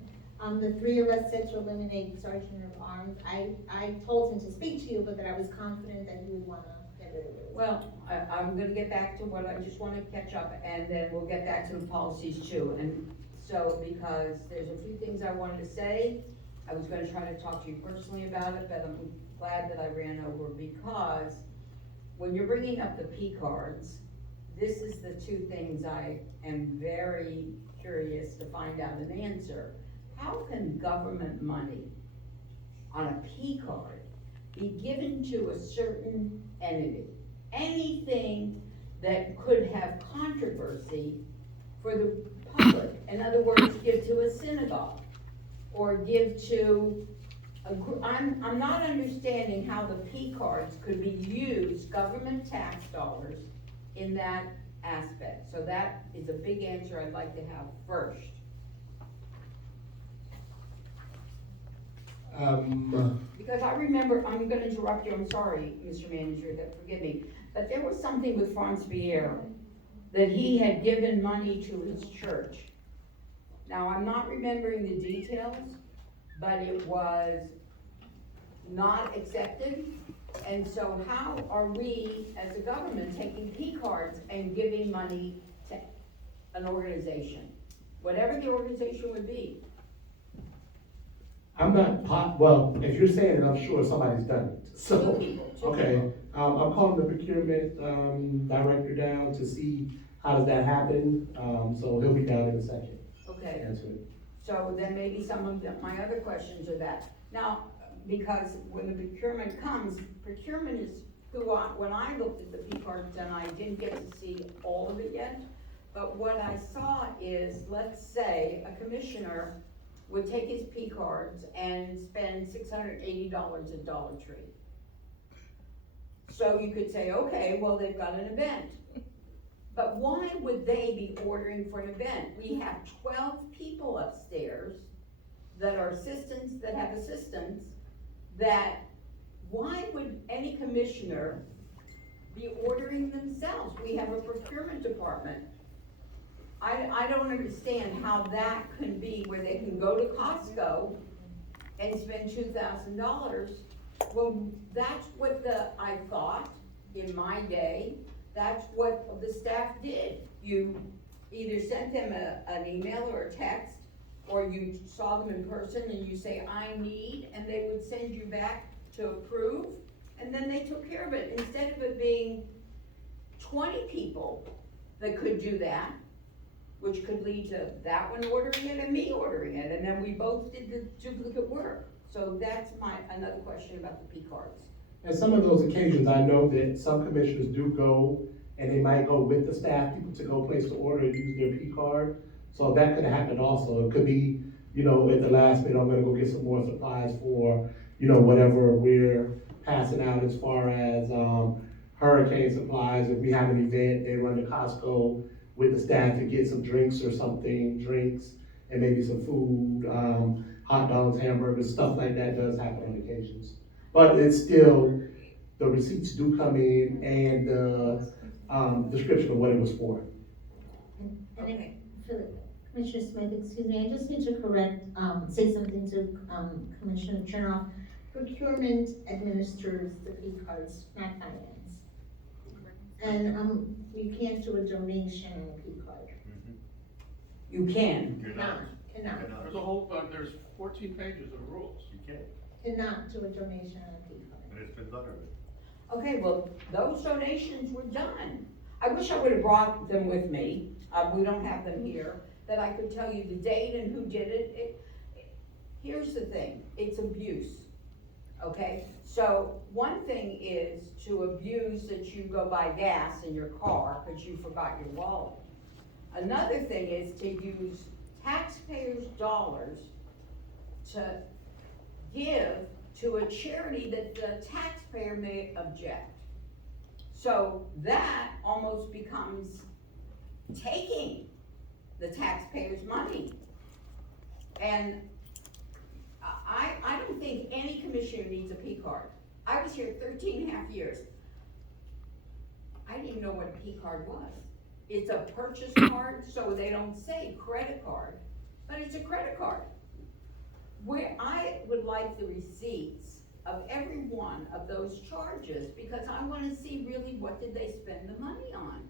The 3 of us said to eliminate Sergeant of Arms. I told him to speak to you, but that I was confident that he would wanna get rid of it. Well, I'm gonna get back to what I just wanna catch up, and then we'll get back to the policies too. And so, because there's a few things I wanted to say, I was gonna try to talk to you personally about it, but I'm glad that I ran over, because when you're bringing up the P cards, this is the 2 things I am very curious to find out an answer. How can government money on a P card be given to a certain entity? Anything that could have controversy for the public. In other words, give to a synagogue, or give to I'm not understanding how the P cards could be used, government tax dollars, in that aspect. So that is a big answer I'd like to have first. Because I remember, I'm gonna interrupt you, I'm sorry, Mr. Manager, forgive me, but there was something with Franz Pierre, that he had given money to his church. Now, I'm not remembering the details, but it was not accepted. And so how are we, as a government, taking P cards and giving money to an organization? Whatever the organization would be. I'm not well, if you're saying it, I'm sure somebody's done it, so. 2 people. Okay, I'm calling the procurement, director down to see how does that happen, so he'll be down in a second. Okay. Answer it. So then maybe some of my other questions are that. Now, because when the procurement comes, procurement is when I looked at the P cards, and I didn't get to see all of it yet, but what I saw is, let's say, a commissioner would take his P cards and spend $680 at Dollar Tree. So you could say, okay, well, they've got an event. But why would they be ordering for an event? We have 12 people upstairs that are assistants, that have assistants, that, why would any commissioner be ordering themselves? We have a procurement department. I don't understand how that can be where they can go to Costco and spend $2,000. Well, that's what I thought in my day, that's what the staff did. You either sent them an email or a text, or you saw them in person and you say, I need, and they would send you back to approve, and then they took care of it. Instead of it being 20 people that could do that, which could lead to that one ordering it and me ordering it, and then we both did the duplicate work. So that's another question about the P cards. And some of those occasions, I know that some commissioners do go, and they might go with the staff people to go place the order and use their P card. So that could happen also. It could be, you know, at the last minute, I'm gonna go get some more supplies for, you know, whatever we're passing out as far as, hurricane supplies. If we have an event, they run to Costco with the staff to get some drinks or something, drinks, and maybe some food, hot dogs, hamburgers, stuff like that does happen on occasions. But it's still, the receipts do come in and the description of what it was for. And Okay. Philip, Commissioner Smith, excuse me, I just need to say something to, Commissioner Chernoff. Procurement administers the P cards, not finance. And, you can't do a donation on a P card. You can. Cannot. There's a whole, there's 14 pages of rules. You can't, Cannot do a donation on a P card. and it's been done already. Okay, well, those donations were done. I wish I would've brought them with me, we don't have them here, that I could tell you the date and who did it. Here's the thing, it's abuse, okay? So, one thing is to abuse that you go buy gas in your car because you forgot your wallet. Another thing is to use taxpayers' dollars to give to a charity that the taxpayer may object. So that almost becomes taking the taxpayers' money. And I don't think any commissioner needs a P card. I was here 13 and a half years. I didn't even know what a P card was. It's a purchase card, so they don't say credit card, but it's a credit card. Where I would like the receipts of every one of those charges, because I wanna see really what did they spend the money on.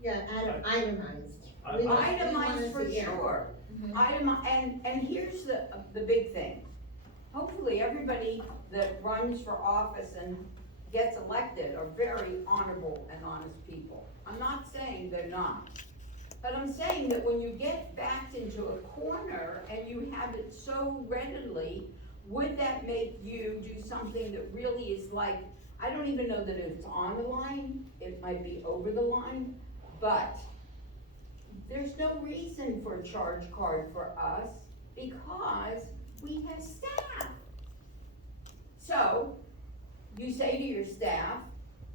Yeah, itemized. Itemized for Yeah. sure. Mhm. And here's the big thing. Hopefully, everybody that runs for office and gets elected are very honorable and honest people. I'm not saying they're not. But I'm saying that when you get backed into a corner and you have it so readily, would that make you do something that really is like, I don't even know that it's on the line, it might be over the line, but there's no reason for a charge card for us because we have staff. So, you say to your staff,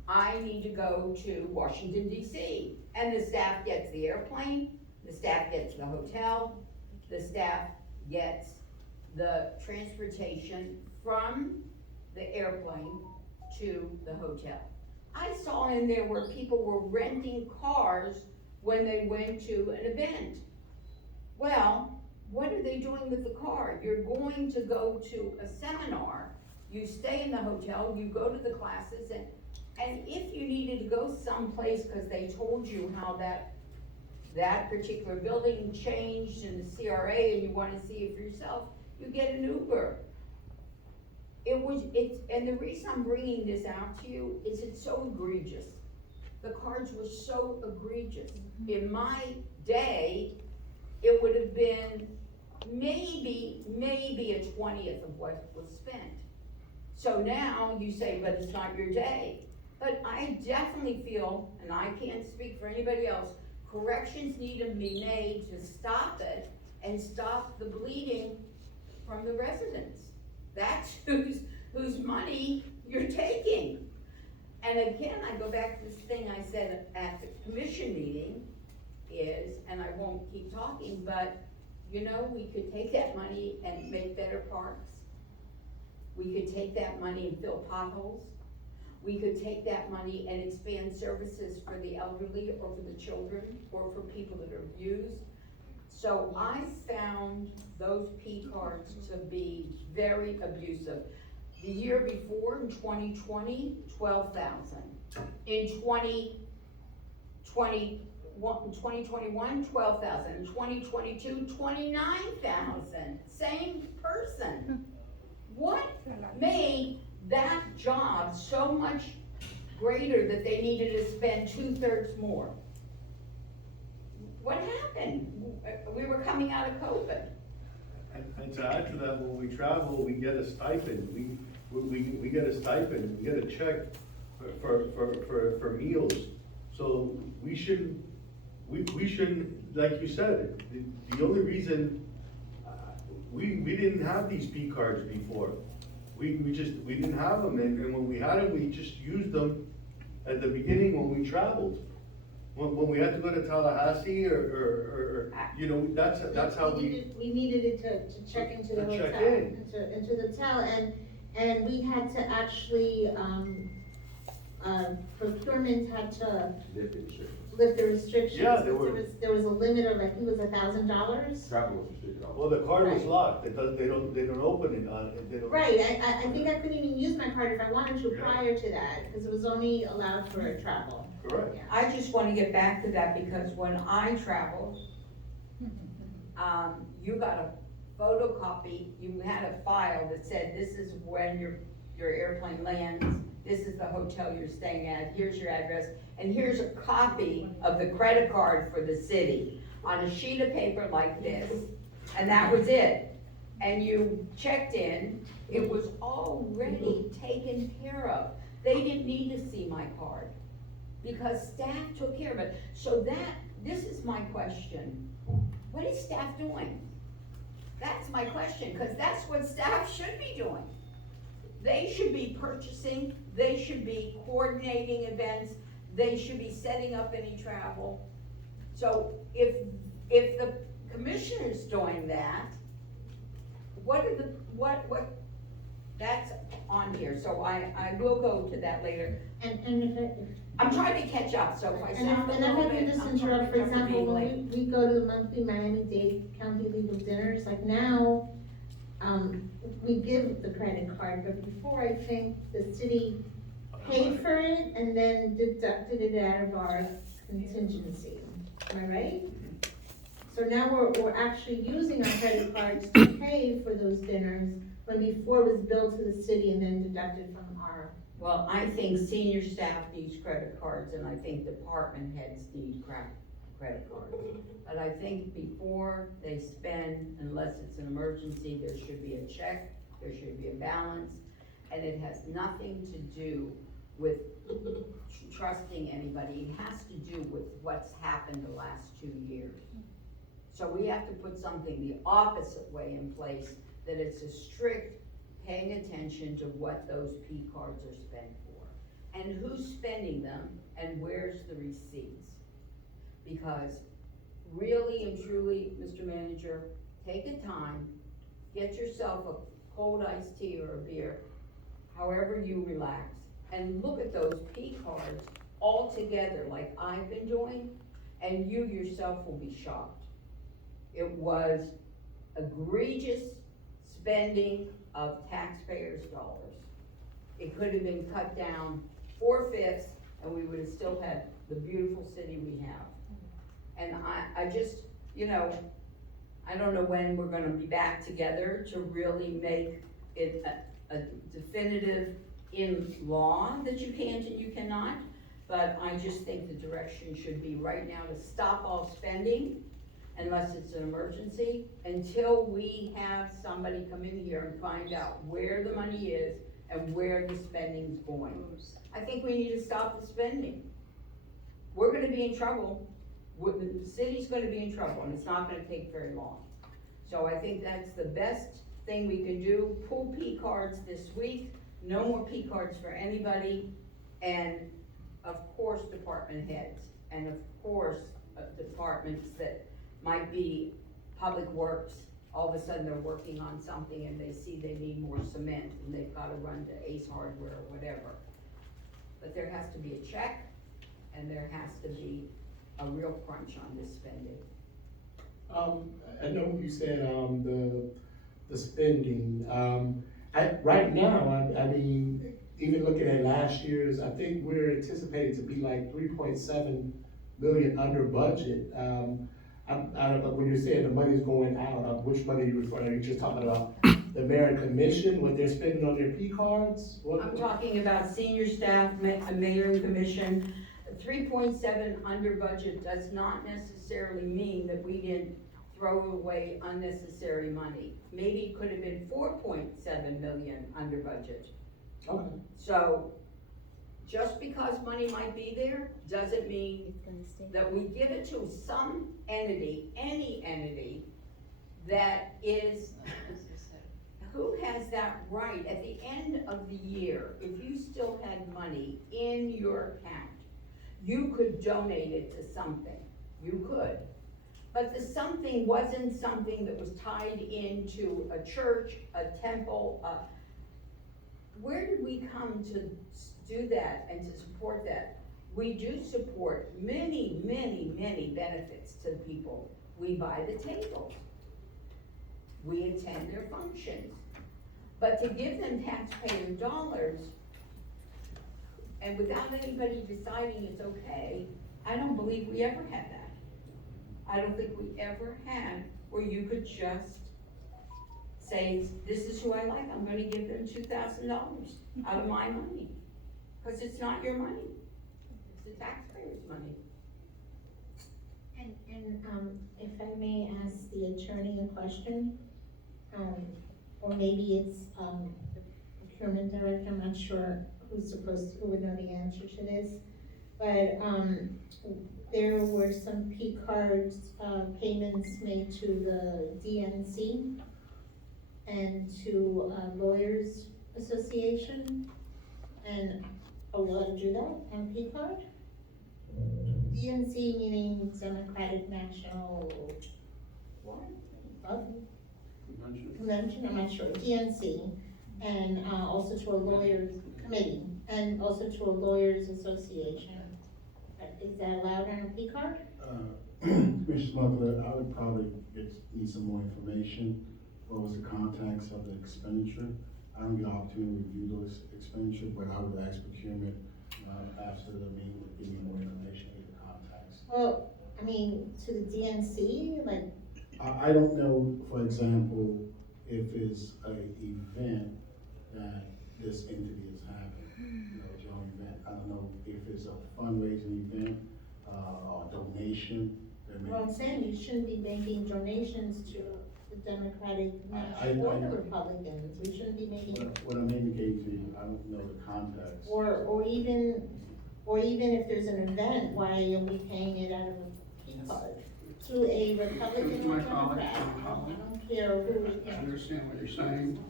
I need to go to Washington DC, and the staff gets the airplane, the staff gets the hotel, the staff gets the transportation from the airplane to the hotel. I saw in there where people were renting cars when they went to an event. Well, what are they doing with the car? You're going to go to a seminar, you stay in the hotel, you go to the classes, and if you needed to go someplace because they told you how that particular building changed in the CRA and you want to see it for yourself, you get an Uber. And the reason I'm bringing this out to you is it's so egregious. The cards were so egregious. In my day, it would have been maybe a 20th of what was spent. So now you say, but it's not your day. But I definitely feel, and I can't speak for anybody else, corrections need to be made to stop it and stop the bleeding from the residents. That's whose money you're taking. And again, I go back to this thing I said at the commission meeting is, and I won't keep talking, but you know, we could take that money and make better parks. We could take that money and fill potholes. We could take that money and expand services for the elderly or for the children or for people that are abused. So I found those P cards to be very abusive. The year before, in 2020, 12,000. In 2021, 12,000. In 2022, 29,000. Same person. What made that job so much greater that they needed to spend 2/3 more? What happened? We were coming out of COVID. And to add to that, when we travel, we get a stipend, we get a stipend, we get a check for meals. So we shouldn't, like you said, the only reason, we didn't have these P cards before. We didn't have them, and when we had them, we just used them at the beginning when we traveled. When we had to go to Tallahassee or you know, that's how we. We needed it to check into the To check hotel, in. into the hotel, and we had to actually, procurement had to lift the restrictions. Yeah, There was a limit of, I think it was $1,000. Travel was restricted. Well, the card was Right. locked, they don't open it, they don't. Right, I think I couldn't even use my card if I wanted to Yeah. prior to that, because it was only allowed for travel. Correct. Yeah. I just wanna get back to that because when I traveled, you got a photocopy, you had a file that said, this is when your airplane lands, this is the hotel you're staying at, here's your address, and here's a copy of the credit card for the city on a sheet of paper like this, and that was it. And you checked in, it was already taken care of. They didn't need to see my card because staff took care of it. So this is my question. What is staff doing? That's my question, because that's what staff should be doing. They should be purchasing, they should be coordinating events, they should be setting up any travel. So if the commissioner's doing that, that's on here, so I will go to that later. And if I'm trying to catch up, so if I And sound a if little I bit, can just I'm sorry interrupt, for for being example, late. when we go to the monthly Miami-Dade County Legal Dinners, like now, we give the credit card, but before, I think the city paid for it and then deducted it out of our contingency, am I right? So now we're actually using our credit cards to pay for those dinners, when before it was billed to the city and then deducted from our. Well, I think senior staff needs credit cards, and I think department heads need credit cards. But I think before they spend, unless it's an emergency, there should be a check, there should be a balance, and it has nothing to do with trusting anybody. It has to do with what's happened the last 2 years. So we have to put something the opposite way in place, that it's a strict paying attention to what those P cards are spent for, and who's spending them, and where's the receipts. Because really and truly, Mr. Manager, take the time, get yourself a cold iced tea or a beer, however you relax, and look at those P cards all together like I've been doing, and you yourself will be shocked. It was egregious spending of taxpayers' dollars. It could have been cut down 4/5, and we would have still had the beautiful city we have. And I just, you know, I don't know when we're gonna be back together to really make it a definitive in law that you can't and you cannot, but I just think the direction should be right now to stop all spending unless it's an emergency, until we have somebody come in here and find out where the money is and where the spending's going. I think we need to stop the spending. We're gonna be in trouble the city's gonna be in trouble, and it's not gonna take very long. So I think that's the best thing we can do, pull P cards this week, no more P cards for anybody, and of course, department heads, and of course, departments that might be public works, all of a sudden they're working on something and they see they need more cement, and they've gotta run to Ace Hardware or whatever. But there has to be a check, and there has to be a real crunch on this spending. I know you said, the spending, right now, I mean, even looking at last year's, I think we're anticipated to be like 3.7 million under budget. I don't know, when you're saying the money's going out, which money are you referring, are you just talking about the mayor and commission, what they're spending on their P cards? I'm talking about senior staff, mayor and commission. 3.7 under budget does not necessarily mean that we didn't throw away unnecessary money. Maybe it could have been 4.7 million under budget. Okay. So, just because money might be there, doesn't mean that we give it to some entity, any entity, that is, who has that right? At the end of the year, if you still had money in your account, you could donate it to something, you could. But the something wasn't something that was tied into a church, a temple, where did we come to do that and to support that? We do support many, many, many benefits to the people. We buy the tables. We attend their functions. But to give them taxpayer dollars, and without anybody deciding it's okay, I don't believe we ever had that. I don't think we ever had where you could just say, this is who I like, I'm gonna give them $2,000 out of my money. Cause it's not your money, it's the taxpayer's money. And, if I may ask the attorney a question, or maybe it's, the procurement director, I'm not sure who would know the answer to this. But, there were some P cards, payments made to the DNC and to, Lawyers Association. And are we allowed to do that on P card? DNC meaning Democratic National, what? Convention, I'm not sure, DNC, and, also to a lawyers committee, and also to a lawyers association. Is that allowed on a P card? Commissioner Smuggler, I would probably need some more information. What was the context of the expenditure? I don't get an opportunity to review those expenditure, but I would ask procurement, after the meeting, to give me more information in the context. Well, I mean, to the DNC, like, I don't know, for example, if it's an event that this entity is having, a joint event. I don't know if it's a fundraising event, or donation. well, I'm saying you shouldn't be making donations to the Democratic National or the Republicans. We shouldn't be making, What I'm indicating to you, I don't know the context. or even if there's an event, why are we paying it out of a P card? To a Republican or My colleague, Democrat, my colleague. I don't care who. I understand what you're saying.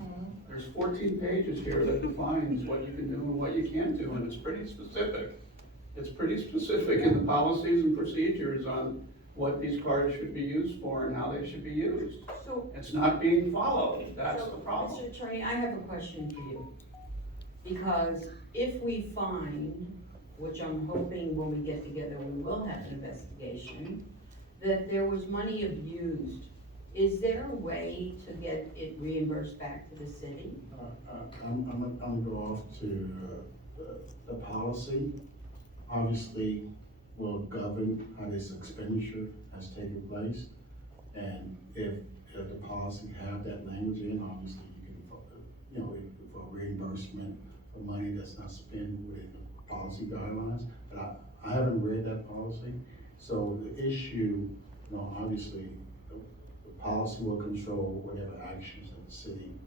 There's 14 pages here that defines what you can do and what you can't do, and it's pretty specific. It's pretty specific in the policies and procedures on what these cards should be used for and how they should be used. So, It's not being followed, that's so, the problem. Mr. Attorney, I have a question for you. Because if we find, which I'm hoping when we get together, we will have an investigation, that there was money abused, is there a way to get it reimbursed back to the city? I'm gonna go off to the policy. Obviously, will govern how this expenditure has taken place. And if the policy have that language in, obviously you can, for reimbursement for money that's not spent within the policy guidelines. But I haven't read that policy. So the issue, obviously, the policy will control whatever actions that the city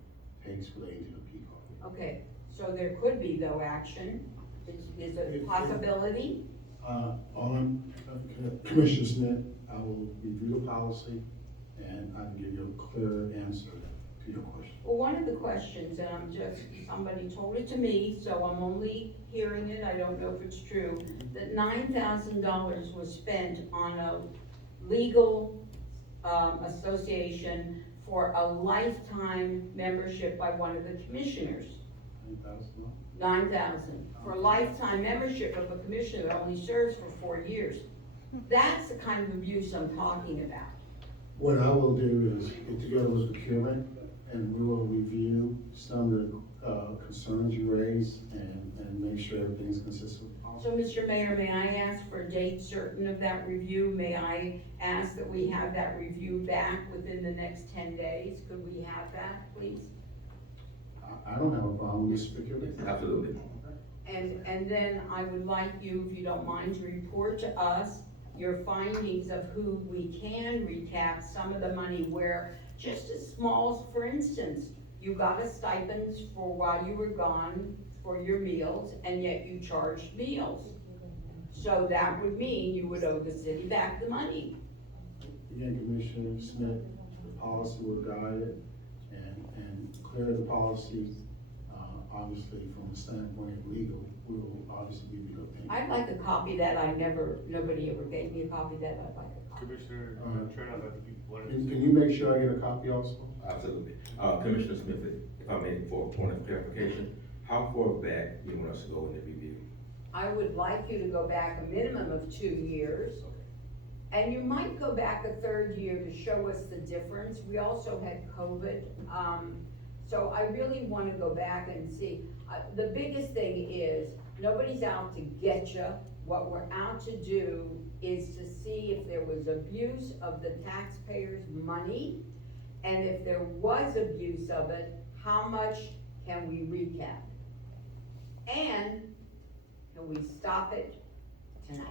takes relating to the P card. Okay, so there could be though action, is a possibility? Commissioner Smith, I will review the policy and I can give you a clear answer to your question. Well, one of the questions, and somebody told it to me, so I'm only hearing it, I don't know if it's true, that $9,000 was spent on a legal, association for a lifetime membership by one of the commissioners. 9,000? 9,000 for a lifetime membership of a commissioner that only serves for 4 years. That's the kind of abuse I'm talking about. What I will do is get together with procurement and we will review some of the concerns you raised and make sure everything's consistent. So, Mr. Mayor, may I ask for a date certain of that review? May I ask that we have that review back within the next 10 days? Could we have that, please? I don't have a problem with procurement. Absolutely. And then I would like you, if you don't mind, to report to us your findings of who we can recap some of the money where, just as small, for instance, you got a stipend for while you were gone for your meals, and yet you charged meals. So that would mean you would owe the city back the money. Again, Commissioner Smith, the policy will guide it and clear the policy, obviously from the standpoint of legal, we will obviously give you the opinion. I'd like a copy that nobody ever gave me a copy that I'd like a copy. Commissioner Chernoff, I think you wanted to. Can you make sure I get a copy also? Absolutely. Commissioner Smith, if I may, for a point of clarification, how far back do you want us to go in the review? I would like you to go back a minimum of 2 years. And you might go back a 3rd year to show us the difference. We also had COVID. So I really want to go back and see. The biggest thing is, nobody's out to get you. What we're out to do is to see if there was abuse of the taxpayers' money. And if there was abuse of it, how much can we recap? And can we stop it tonight?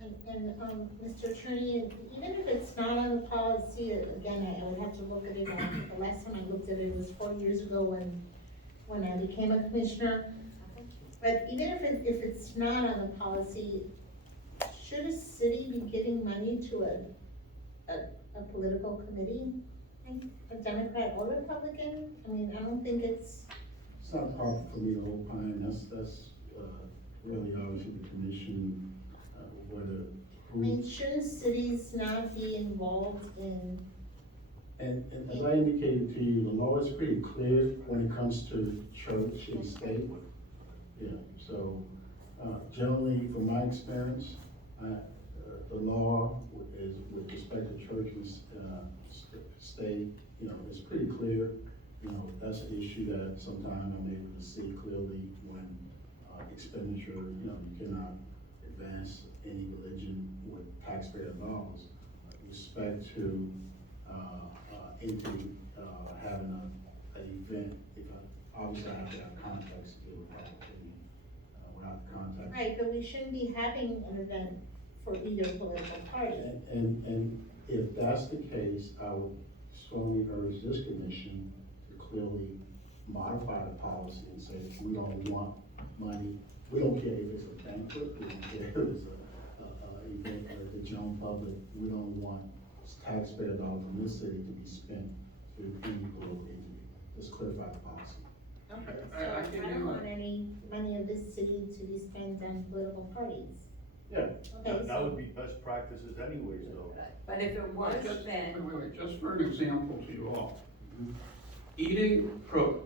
And, Mr. Attorney, even if it's not on the policy, again, I would have to look at it. The last time I looked at it was 4 years ago when I became a commissioner. But even if it's not on the policy, should a city be giving money to a political committee? A Democrat or Republican? I mean, I don't think it's not proper for me to opine, that's really obviously the commission, whether. I mean, shouldn't cities not be involved in? And as I indicated to you, the law is pretty clear when it comes to church and state. Yeah, so, generally, from my experience, the law is, with respect to churches, state, it's pretty clear. That's an issue that sometimes I'm able to see clearly when expenditure, you cannot advance any religion with taxpayer dollars. With respect to having an event, obviously I have to have context to deal with that. Without the context. Right, but we shouldn't be having an event for either political party. And if that's the case, I would strongly urge this commission to clearly modify the policy and say, we don't want money, we don't care if it's a banquet, we don't care if it's a event for the general public, we don't want taxpayer dollars from this city to be spent to any political entity. Just clarify the policy. Okay, I so can I don't do want any money of this city to be spent on political parties. Yeah. Okay, That so, would be best practices anyways, though. But if it was Just- spent, wait, just for an example to you all. Eating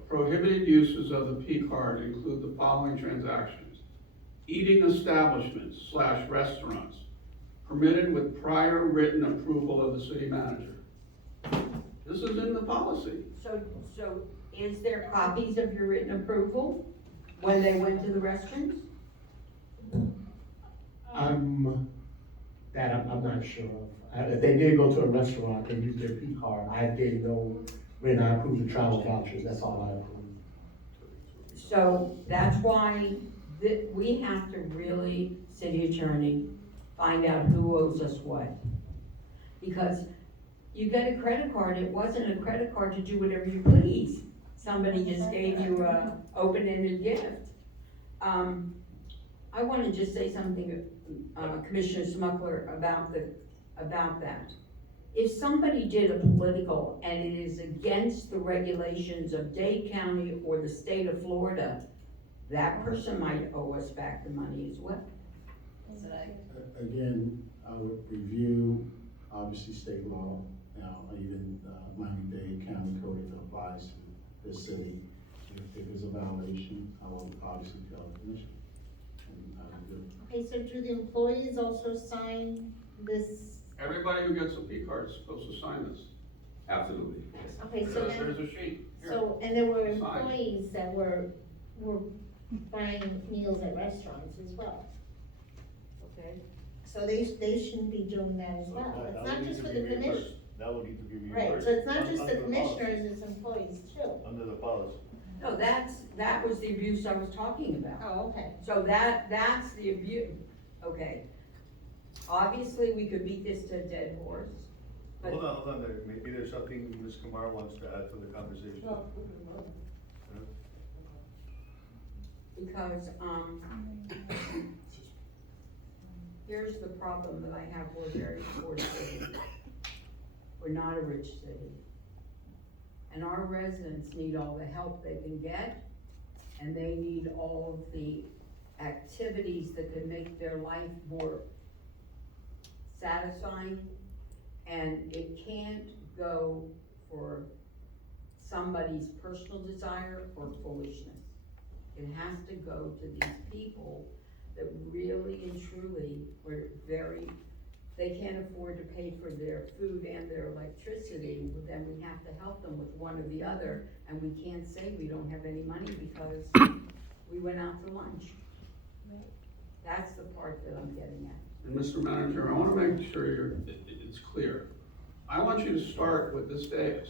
prohibited uses of the P card include the following transactions. Eating establishments / restaurants permitted with prior written approval of the city manager. This is in the policy. so is there copies of your written approval when they went to the restrooms? I'm not sure of. If they did go to a restaurant and use their P card, I didn't know when I approved the travel vouchers, that's all I approved. So that's why we have to really, city attorney, find out who owes us what. Because you get a credit card, it wasn't a credit card to do whatever you please. Somebody just gave you a open-ended gift. I wanna just say something, Commissioner Smuckler, about that. If somebody did a political and it is against the regulations of Dade County or the state of Florida, that person might owe us back the money as well. Again, I would review, obviously, state law, even Miami-Dade County Code if it applies to the city. If there's a violation, I will obviously tell the commission. And I will do it. Okay, so do the employees also sign this? Everybody who gets a P card is supposed to sign this. Absolutely. Okay, so then, There's a sheet. Here. so, and there were Sign. employees that were buying meals at restaurants as well. Okay. So they shouldn't be doing that as well. It's not just for the commission. That would need to be Right, reimbursed. so it's not just the Under policy. commissioners, it's employees too. Under the policy. No, that was the abuse I was talking about. Oh, okay. So that's the abuse, okay. Obviously, we could beat this to a dead horse, but. Hold on there, maybe there's something Ms. Kamara wants to add to the conversation. Because, here's the problem that I have, we're a very poor city. We're not a rich city. And our residents need all the help they can get, and they need all of the activities that could make their life more satisfying. And it can't go for somebody's personal desire or foolishness. It has to go to these people that really and truly were they can't afford to pay for their food and their electricity, then we have to help them with one or the other, and we can't say we don't have any money because we went out to lunch. That's the part that I'm getting at. And Mr. Manager, I wanna make sure it's clear. I want you to start with this dais.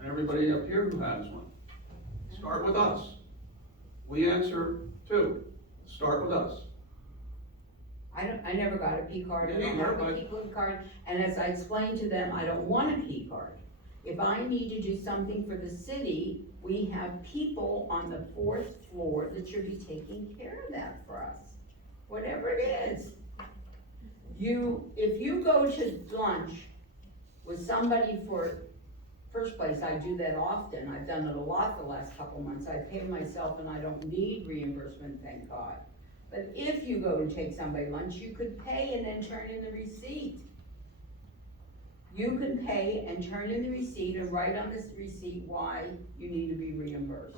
And everybody up here who has one. Start with us. We answer too. Start with us. I never got a P card, I Me don't neither, have a but- P card, and as I explained to them, I don't want a P card. If I need to do something for the city, we have people on the 4th floor that should be taking care of that for us, whatever it is. If you go to lunch with somebody first place, I do that often, I've done it a lot the last couple months, I pay myself and I don't need reimbursement, thank God. But if you go to take somebody lunch, you could pay and then turn in the receipt. You can pay and turn in the receipt and write on this receipt why you need to be reimbursed.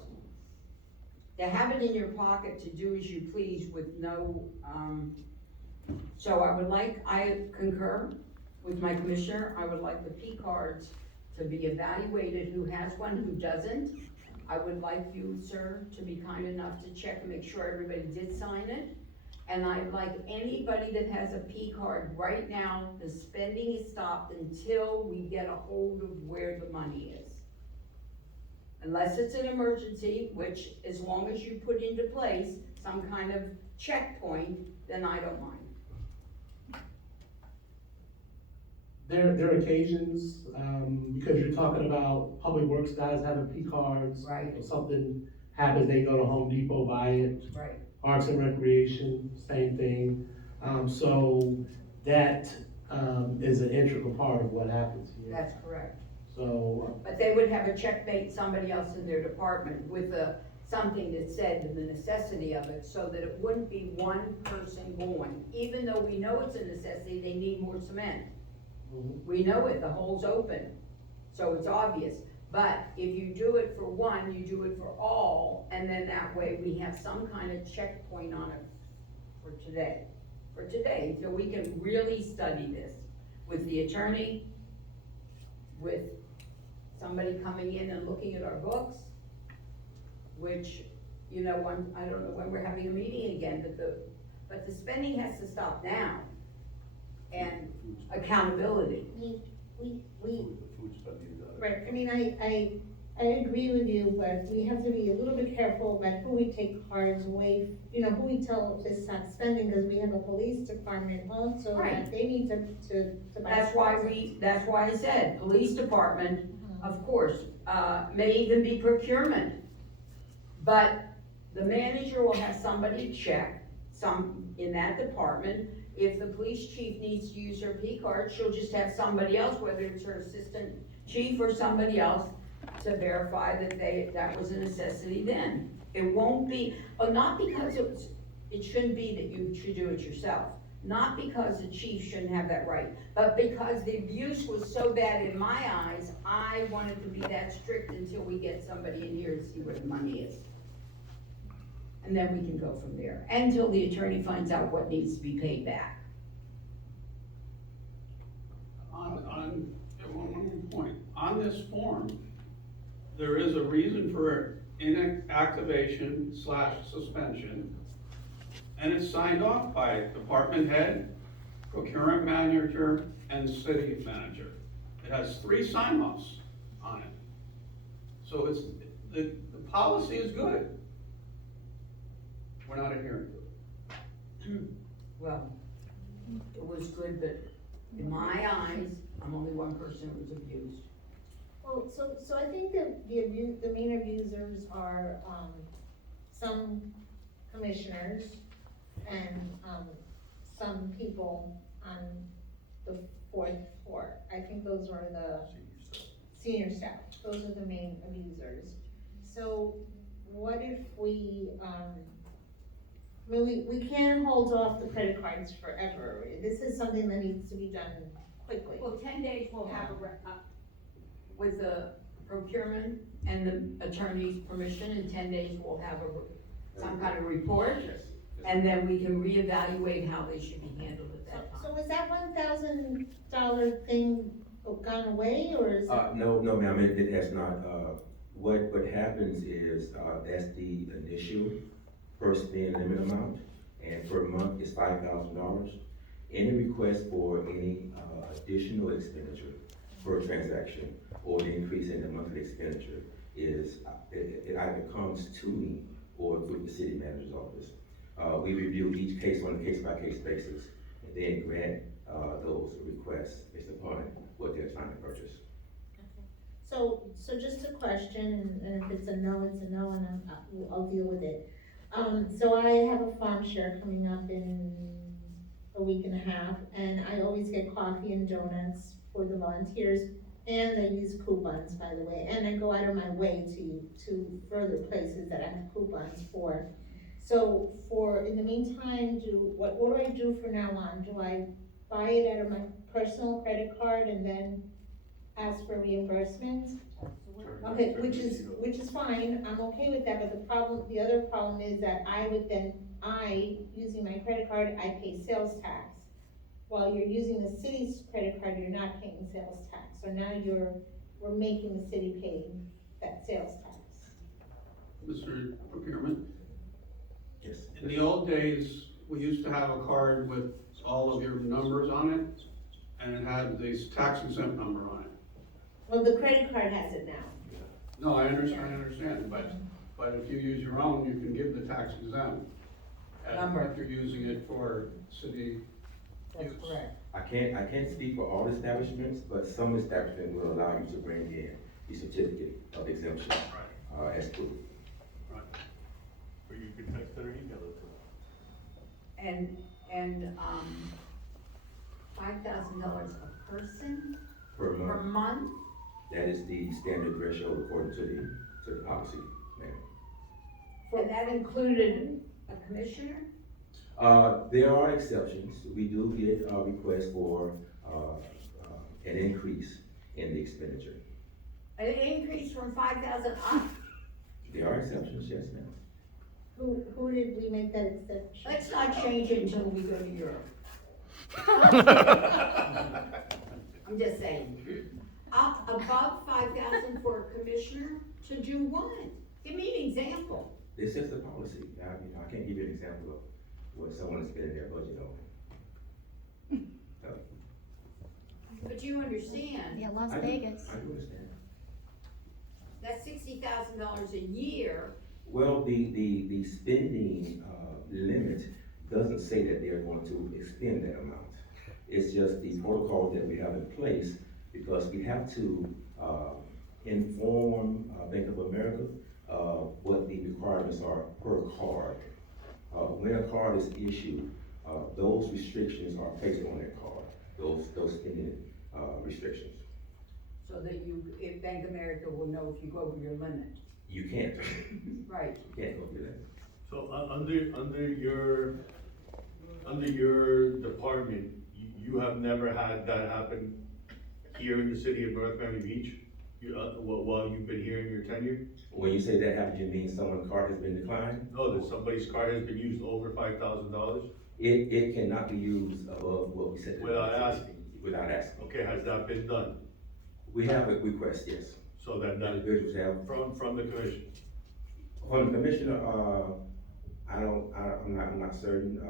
To have it in your pocket to do as you please with no, so I concur with my commissioner, I would like the P cards to be evaluated, who has one, who doesn't. I would like you, sir, to be kind enough to check and make sure everybody did sign it. And I'd like anybody that has a P card right now, the spending is stopped until we get a hold of where the money is. Unless it's an emergency, which as long as you put into place some kind of checkpoint, then I don't mind. There are occasions, because you're talking about public works guys having P cards. Right. If something happens, they go to Home Depot, buy it. Right. Arts and Recreation, same thing. So that, is an integral part of what happens here. That's correct. So, But they would have a checkmate somebody else in their department with something that said the necessity of it, so that it wouldn't be one person going. Even though we know it's a necessity, they need more cement. We know it, the hole's open, so it's obvious. But if you do it for one, you do it for all, and then that way we have some kind of checkpoint on it for today. For today, until we can really study this with the attorney, with somebody coming in and looking at our books, which, I don't know when we're having a meeting again, but the spending has to stop now. And accountability. We, The food spending is out. right, I mean, I agree with you, but we have to be a little bit careful about who we take cards away, who we tell to stop spending, because we have a police department also, Right. that they need to buy. That's why I said, police department, of course, may even be procurement. But The manager will have somebody check, some, in that department. If the police chief needs to use her P card, she'll just have somebody else, whether it's her assistant chief or somebody else, to verify that that was a necessity then. It won't be, not because it shouldn't be that you should do it yourself. Not because the chief shouldn't have that right, but because the abuse was so bad in my eyes, I wanted to be that strict until we get somebody in here to see where the money is. And then we can go from there, until the attorney finds out what needs to be paid back. On one point, on this form, there is a reason for inactivation / suspension, and it's signed off by department head, procurement manager, and city manager. It has 3 sign-offs on it. So it's, the policy is good. We're not adhering to it. Well, it was good, but in my eyes, I'm only one person who was abused. Well, so I think that the main abusers are, some commissioners and, some people on the 4th floor. I think those are the senior staff, those are the main abusers. So what if we, I mean, we can't hold off the credit cards forever. This is something that needs to be done quickly. Well, 10 days we'll have with the procurement and the attorney's permission, in 10 days we'll have some kind of report, and then we can reevaluate how they should be handled at that time. So is that $1,000 thing gone away, or is it? No, ma'am, it has not. What happens is, that's the initial first paying limit amount, and per month is $5,000. Any request for any additional expenditure per transaction or an increase in the monthly expenditure is, it either comes to me or through the city manager's office. We review each case on a case-by-case basis, and then grant those requests based upon what they're trying to purchase. So just a question, and if it's a no, it's a no, and I'll deal with it. So I have a farm share coming up in a week and a half, and I always get coffee and donuts for the volunteers, and I use coupons, by the way, and I go out of my way to further places that I have coupons for. So in the meantime, what do I do from now on? Do I buy it out of my personal credit card and then ask for reimbursement? Okay, which is fine, I'm okay with that, but the other problem is that using my credit card, I pay sales tax. While you're using the city's credit card, you're not paying sales tax, so now we're making the city pay that sales tax. Mr. Procurement? Yes. In the old days, we used to have a card with all of your numbers on it, and it had this tax exempt number on it. Well, the credit card has it now. No, I understand, but if you use your own, you can give the tax exempt. Number. If you're using it for city That's use. correct. I can't speak for all establishments, but some establishments will allow you to bring in the certificate of exemption, as proof. Right. Or you can text it or email it to them. And $5,000 a person Per per month, month? that is the standard threshold according to the policy, ma'am. And that included a commissioner? There are exceptions. We do get requests for an increase in the expenditure. An increase from 5,000 up? There are exceptions, yes, ma'am. Who did we make that exception? Let's not change it until we go to Europe. I'm just saying. Up above 5,000 for a commissioner to do what? Give me an example. This is the policy. I can't give you an example of what someone is spending their budget on. But you understand, Yeah, Las I do- Vegas. I do understand. that's $60,000 a year. Well, the spending limit doesn't say that they're going to expend that amount. It's just the protocol that we have in place, because we have to inform Bank of America what the requirements are per card. When a card is issued, those restrictions are placed on that card, those spending, restrictions. So that you, if Bank of America will know if you go over your limit. You can't, Right. you can't go through that. So, under your department, you have never had that happen here in the city of North Miami Beach? While you've been here in your tenure? When you say that happens, you mean someone's card has been declined? No, that somebody's card has been used over $5,000? It cannot be used above what we said. Without asking? Without asking. Okay, has that been done? We have a request, yes. So that, Individuals have. from the commission? From the commissioner, I'm not certain.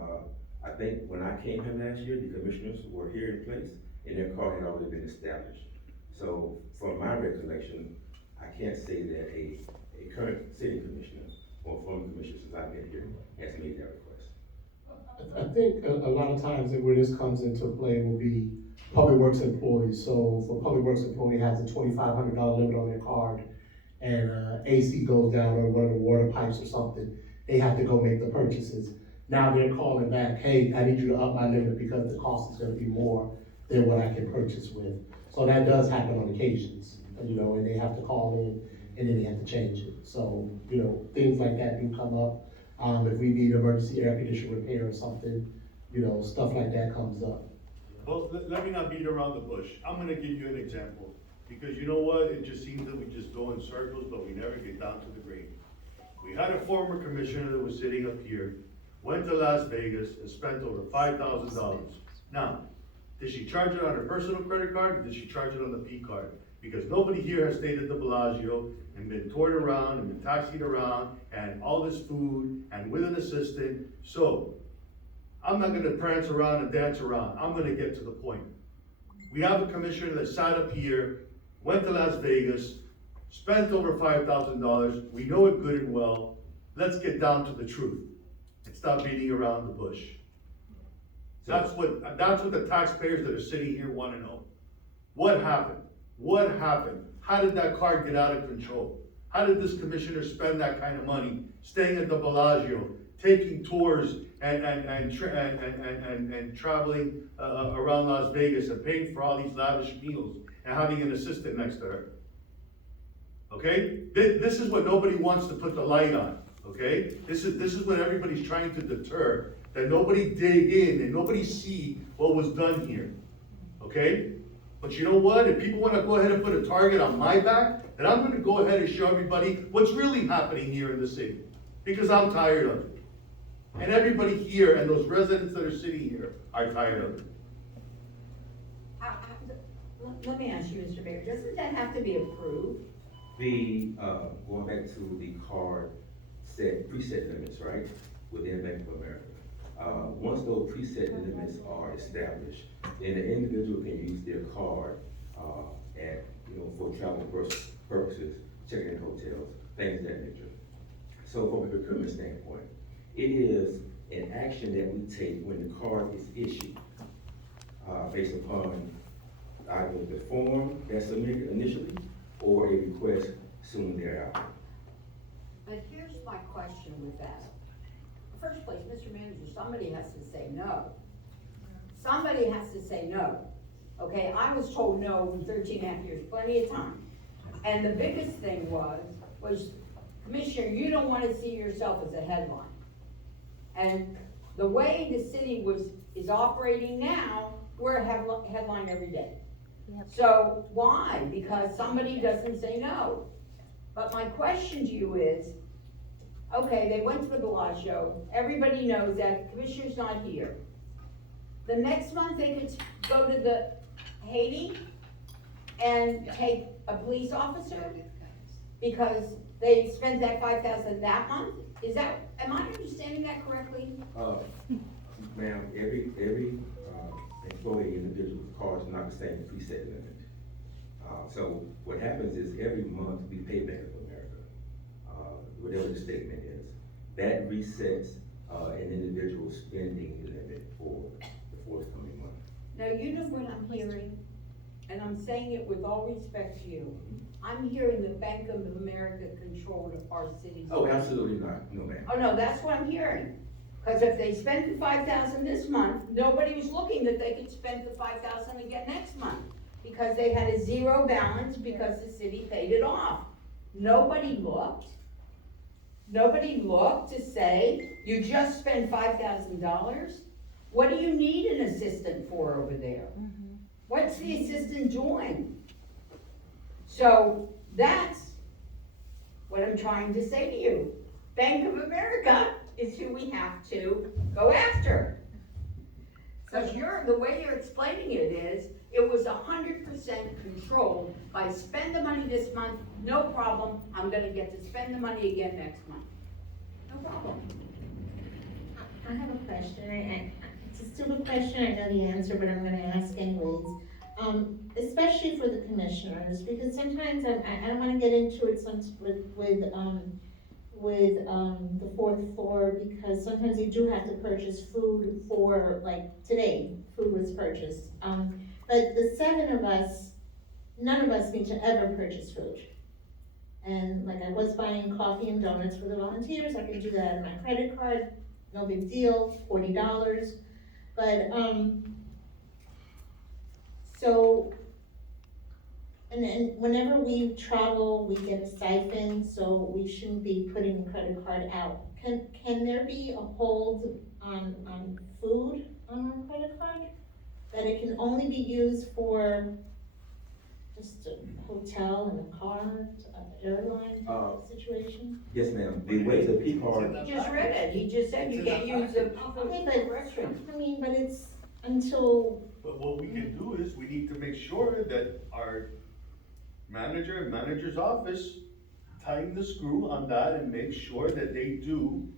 I think when I came here last year, the commissioners were here in place and their card had already been established. So from my recollection, I can't say that a current city commissioner or former commissioner since I've been here has made that request. I think a lot of times that where this comes into play will be public works employees. So for public works employee has a $2,500 limit on their card, and AC goes down or one of the water pipes or something, they have to go make the purchases. Now they're calling back, hey, I need you to up my limit because the cost is gonna be more than what I can purchase with. So that does happen on occasions, and they have to call in and then they have to change it. So, things like that do come up. If we need emergency air conditioner repair or something, stuff like that comes up. Well, let me not beat around the bush. I'm gonna give you an example, because you know what? It just seems that we just go in circles, but we never get down to the grade. We had a former commissioner that was sitting up here, went to Las Vegas and spent over $5,000. Now, did she charge it on her personal credit card, or did she charge it on the P card? Because nobody here has stayed at the Bellagio and been toured around and been taxied around and all this food and with an assistant. So, I'm not gonna prance around and dance around. I'm gonna get to the point. We have a commissioner that sat up here, went to Las Vegas, spent over $5,000. We know it good and well. Let's get down to the truth and stop beating around the bush. That's what the taxpayers that are sitting here wanna know. What happened? What happened? How did that card get out of control? How did this commissioner spend that kind of money, staying at the Bellagio, taking tours and traveling around Las Vegas and paying for all these lavish meals and having an assistant next to her? Okay? This is what nobody wants to put the light on, okay? This is what everybody's trying to deter, that nobody dig in and nobody see what was done here, okay? But you know what? If people wanna go ahead and put a target on my back, then I'm gonna go ahead and show everybody what's really happening here in the city, because I'm tired of it. And everybody here and those residents that are sitting here are tired of it. Let me ask you, Mr. Mayor, doesn't that have to be approved? Going back to the card preset limits, right, within Bank of America. Once those preset limits are established, then the individual can use their card, for travel purposes, checking in hotels, things of that nature. So from a procurement standpoint, it is an action that we take when the card is issued, based upon either the form that's submitted initially or a request soon thereafter. But here's my question with that. First place, Mr. Manager, somebody has to say no. Somebody has to say no. Okay, I was told no in 13 and a half years, plenty of time. And the biggest thing was, Commissioner, you don't wanna see yourself as a headline. And the way the city is operating now, we're a headline every day. So why? Because somebody doesn't say no. But my question to you is, okay, they went to the Bellagio, everybody knows that, the commissioner's not here. The next month, they could go to the Haiti and take a police officer because they spent that $5,000 that month? Am I understanding that correctly? Ma'am, every employee, individual card is not the same preset limit. So what happens is every month we pay Bank of America, whatever the statement is. That resets an individual's spending limit for the forthcoming month. Now, you know what I'm hearing, and I'm saying it with all respect to you. I'm hearing the Bank of America control controlled our cities. Oh, absolutely not, no ma'am. Oh, no, that's what I'm hearing. Because if they spent the 5,000 this month, nobody was looking that they could spend the 5,000 again next month. Because they had a zero balance because the city paid it off. Nobody looked. Nobody looked to say, you just spent $5,000? What do you need an assistant for over there? What's the assistant doing? So that's what I'm trying to say to you. Bank of America is who we have to go after. Because the way you're explaining it is, it was 100% controlled by spend the money this month, no problem, I'm gonna get to spend the money again next month. No problem. I have a question, it's a stupid question, I know the answer, but I'm gonna ask anyways. Especially for the commissioners, because sometimes I don't wanna get into it with the fourth floor, because sometimes you do have to purchase food for, like, today, food was purchased. But the 7 of us, none of us need to ever purchase food. And like I was buying coffee and donuts for the volunteers, I can do that on my credit card, no big deal, $40. But, so, and whenever we travel, we get a stipend, so we shouldn't be putting the credit card out. Can there be a hold on food on our credit card? That it can only be used for just a hotel and a car, airline situation? Yes, ma'am, the way the P card, He just read it, he just said you can't use the Okay, but, restroom. I mean, but it's until, But what we can do is, we need to make sure that our manager's office tighten the screw on that and make sure that they do.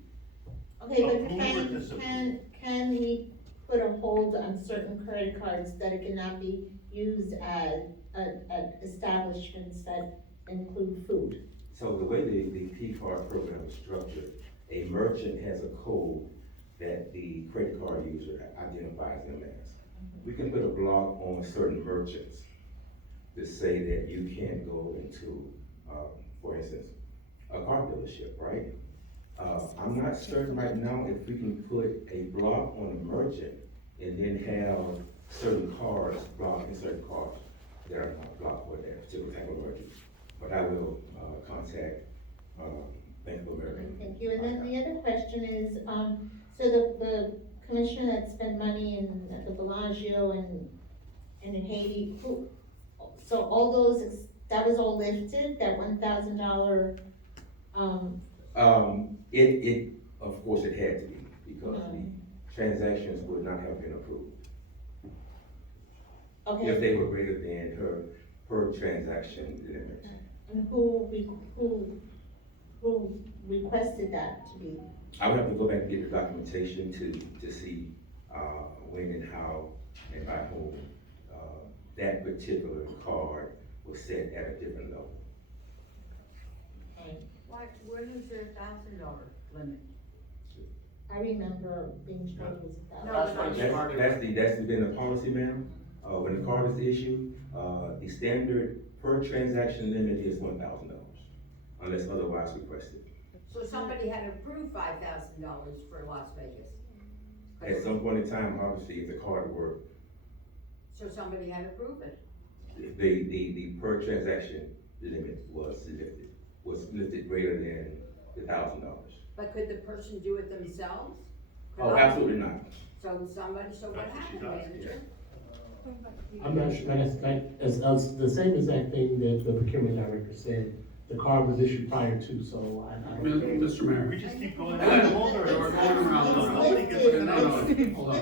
okay, but Approve or disapprove? can we put a hold on certain credit cards that it cannot be used at establishments that include food? so the way the P card program is structured, a merchant has a code that the credit card user identifies them as. We can put a block on certain merchants to say that you can't go into, for instance, a car dealership, right? I'm not certain right now if we can put a block on a merchant and then have certain cars blocked and certain cars that are not blocked for that particular type of merchant. But I will, contact, Bank of America. Thank you, and then the other question is, so the commissioner that spent money at the Bellagio and in Haiti, so all those, that was all lifted, that $1,000, It, of course, it had to be, because the transactions would not have been approved if okay, they were greater than her per transaction limit. and who requested that to be? I would have to go back and get the documentation to see, when and how and by whom, that particular card was set at a different level. Why, where is there $1,000 limit? I remember being told it was $1,000. No, That's been the policy, ma'am. When the card is issued, the standard per transaction limit is $1,000, unless otherwise requested. So somebody had to approve $5,000 for Las Vegas? At some point in time, obviously, if the card were, So somebody had to approve it? the per transaction limit was lifted greater than the $1,000. But could the person do it themselves? Oh, absolutely not. So what happened, manager? I'm not sure, that's the same exact thing that the procurement director said. The card was issued prior to, so I don't think. Mr. Mayor. We just keep going. We're going around. Nobody gets Okay, the no,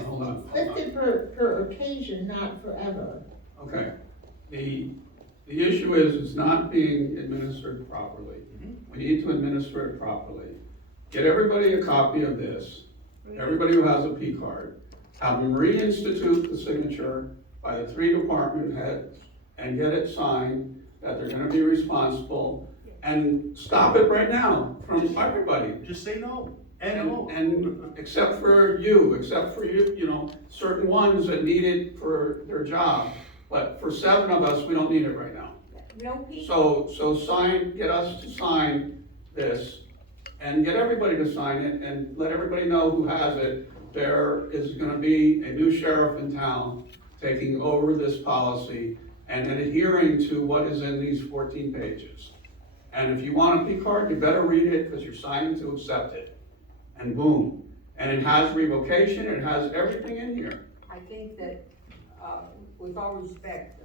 hold on. Lifted per occasion, not forever. Okay, the issue is, it's not being administered properly. We need to administer it properly. Get everybody a copy of this, everybody who has a P card, have them reinstitute the signature by the 3 department heads, and get it signed that they're gonna be responsible, and stop it right now from everybody. Just say no. And except for you, you know, certain ones that need it for their job. But for 7 of us, we don't need it right now. No people. So sign, get us to sign this and get everybody to sign it and let everybody know who has it. There is gonna be a new sheriff in town taking over this policy and adhering to what is in these 14 pages. And if you want a P card, you better read it because you're signing to accept it. And boom. And it has revocation, it has everything in here. I think that, with all respect,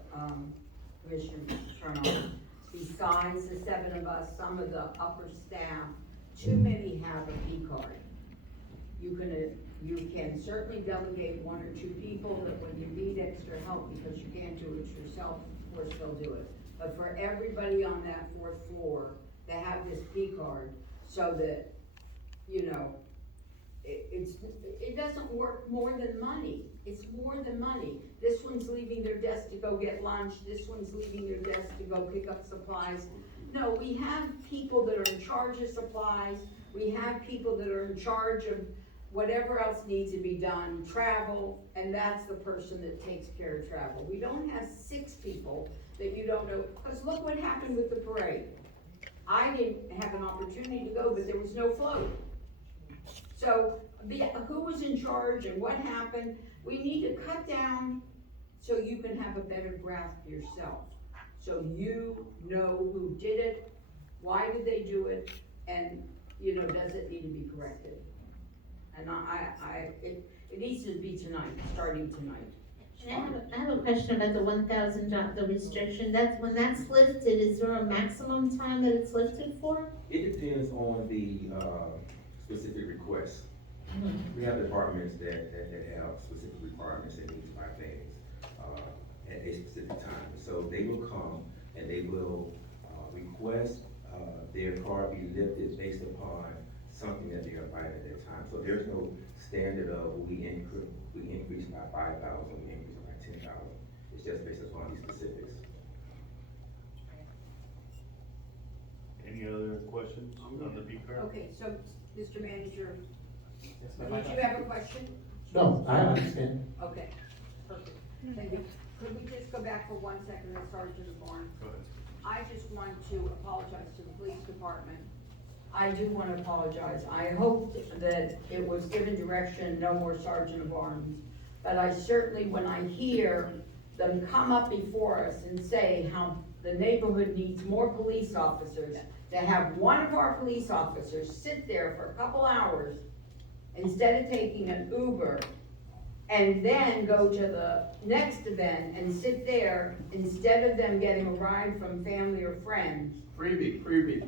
Commissioner Sherman, besides the 7 of us, some of the upper staff, too many have a P card. You can certainly delegate 1 or 2 people that when you need extra help because you can't do it yourself, of course they'll do it. But for everybody on that 4th floor to have this P card so that, it doesn't work more than money. It's more than money. This one's leaving their desk to go get lunch. This one's leaving their desk to go pick up supplies. No, we have people that are in charge of supplies. We have people that are in charge of whatever else needs to be done, travel, and that's the person that takes care of travel. We don't have 6 people that you don't know, because look what happened with the parade. I didn't have an opportunity to go, but there was no float. So, who was in charge and what happened? We need to cut down so you can have a better grasp yourself. So you know who did it, why did they do it, and, does it need to be corrected? And it needs to be tonight, starting tonight. And I have a question about the 1,000 job, the restriction, when that's lifted, is there a maximum time that it's lifted for? It depends on the, specific requests. We have departments that have specific requirements and need to buy things, at a specific time. So they will come and they will, request, their card be lifted based upon something that they are buying at that time. So there's no standard of we increase by 5,000, we increase by 10,000. It's just based upon these specifics. Any other questions on the P card? Okay, so, Mr. Manager, Yes, did ma'am. you have a question? No, I understand. Okay, perfect. Thank you. Could we just go back for 1 second and Sergeant Barnes? Go ahead. I just want to apologize to the police department. I do want to apologize. I hoped that it was given direction, no more sergeant of arms. But I certainly, when I hear them come up before us and say how the neighborhood needs more police officers, to have one of our police officers sit there for a couple hours instead of taking an Uber and then go to the next event and sit there instead of them getting a ride from family or friends. Freebie. Freebie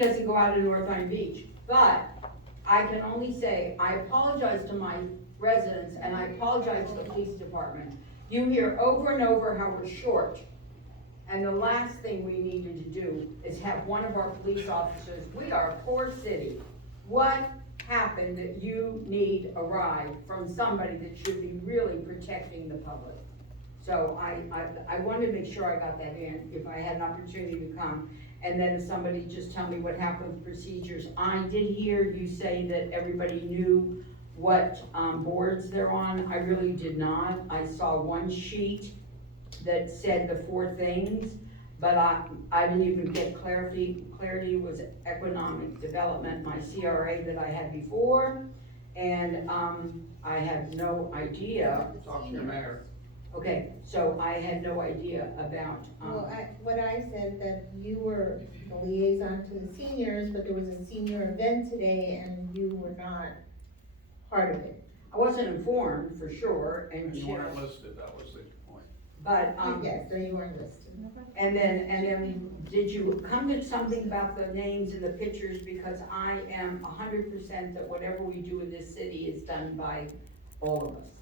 doesn't go out to North Pine Beach, but I can only say, I apologize to my residents and I apologize to the police department. You hear over and over how we're short. And the last thing we needed to do is have one of our police officers, we are a poor city. What happened that you need a ride from somebody that should be really protecting the public? So I wanted to make sure I got that in, if I had an opportunity to come. And then if somebody just tell me what happened with procedures. I did hear you say that everybody knew what boards they're on. I really did not. I saw one sheet that said the 4 things, but I didn't even get clarity. Clarity was economic development, my CRA that I had before, and I had no idea. Talk to your mayor. Okay, so I had no idea about, Well, what I said, that you were the liaison to the seniors, but there was a senior event today and you were not part of it. I wasn't informed for sure, and You weren't listed, that was the point. but, Yes, so you weren't listed. and then, did you come to something about the names and the pictures? Because I am 100% that whatever we do in this city is done by all of us.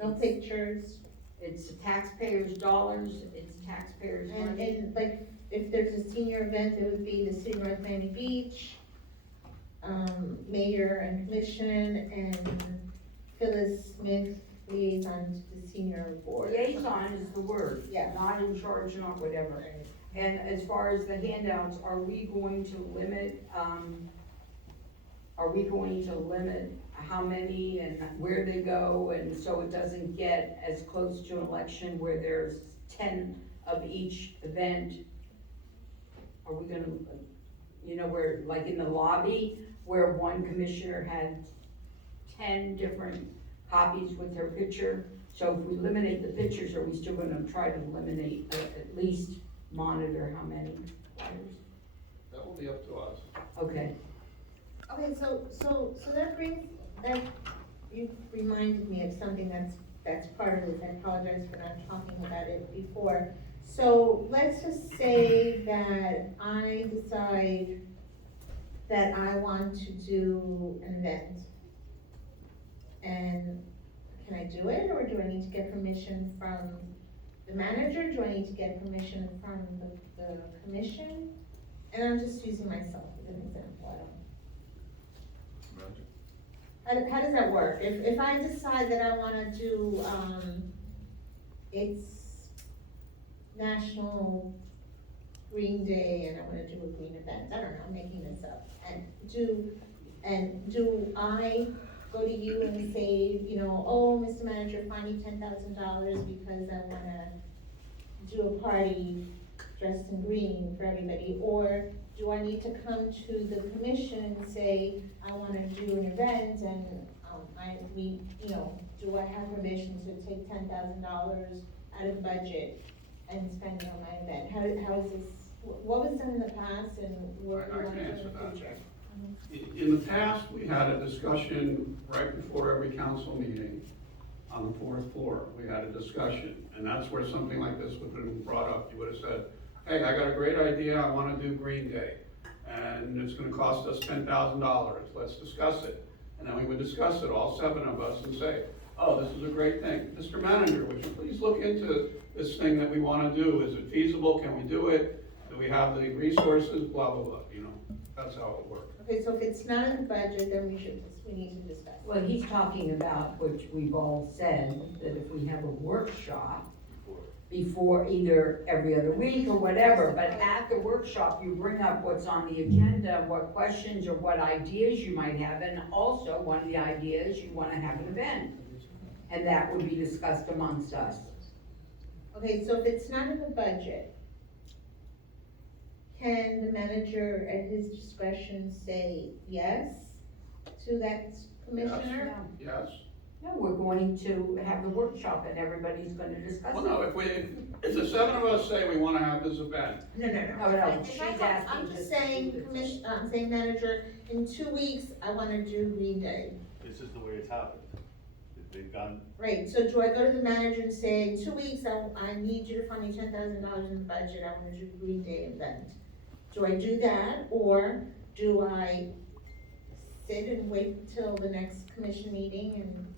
No pictures, It's taxpayers' dollars, it's taxpayers' money. and like, if there's a senior event, it would be the City of North Miami Beach, mayor and commission, and Phyllis Smith, liaison to the senior board. Liaison is the word. Yeah. Not in charge, not whatever. Right. And as far as the handouts, are we going to limit how many and where they go, and so it doesn't get as close to an election where there's 10 of each event? Are we gonna you know, where, like in the lobby, where one commissioner had 10 different copies with her picture. So if we eliminate the pictures, are we still gonna try to eliminate, at least monitor how many flyers? That will be up to us. Okay, Okay, so that brings, that, you reminded me of something that's part of this, I apologize for not talking about it before. So let's just say that I decide that I want to do an event. And can I do it, or do I need to get permission from the manager? Do I need to get permission from the commission? And I'm just using myself as an example, I don't. How does that work? If I decide that I wanna do, it's National Green Day and I wanna do a green event, I don't know, I'm making this up. And do I go to you and say, you know, oh, Mr. Manager, find me $10,000 because I wanna do a party dressed in green for everybody? Or do I need to come to the commission and say, I wanna do an event and, do I have permission to take $10,000 out of budget and spend it on my event? How is this, what was done in the past and what do I you want can to do answer in the that. future? In the past, we had a discussion right before every council meeting on the fourth floor. We had a discussion, and that's where something like this would have been brought up. You would have said, hey, I got a great idea, I wanna do Green Day, and it's gonna cost us $10,000, let's discuss it. And then we would discuss it, all 7 of us, and say, oh, this is a great thing. Mr. Manager, would you please look into this thing that we wanna do? Is it feasible? Can we do it? Do we have the resources? Blah, blah, blah, that's how it works. Okay, so if it's not in the budget, then we need to discuss. well, he's talking about, which we've all said, that if we have a workshop before either every other week or whatever, but at the workshop, you bring up what's on the agenda, what questions or what ideas you might have, and also one of the ideas, you wanna have an event. And that would be discussed amongst us. Okay, so if it's not in the budget, can the manager at his discretion say yes to that commissioner? Yes? No, we're going to have the workshop and everybody's gonna discuss Well, it. no, if the 7 of us say we wanna have this event, No. No, If she's I- asking I'm just just to saying, keep it. I'm saying manager, in 2 weeks, I wanna do Green Day. This is the way it's happened. They've gone, Right, so do I go to the manager and say, in 2 weeks, I need you to find me $10,000 in the budget, I wanna do Green Day event? Do I do that, or do I sit and wait till the next commission meeting and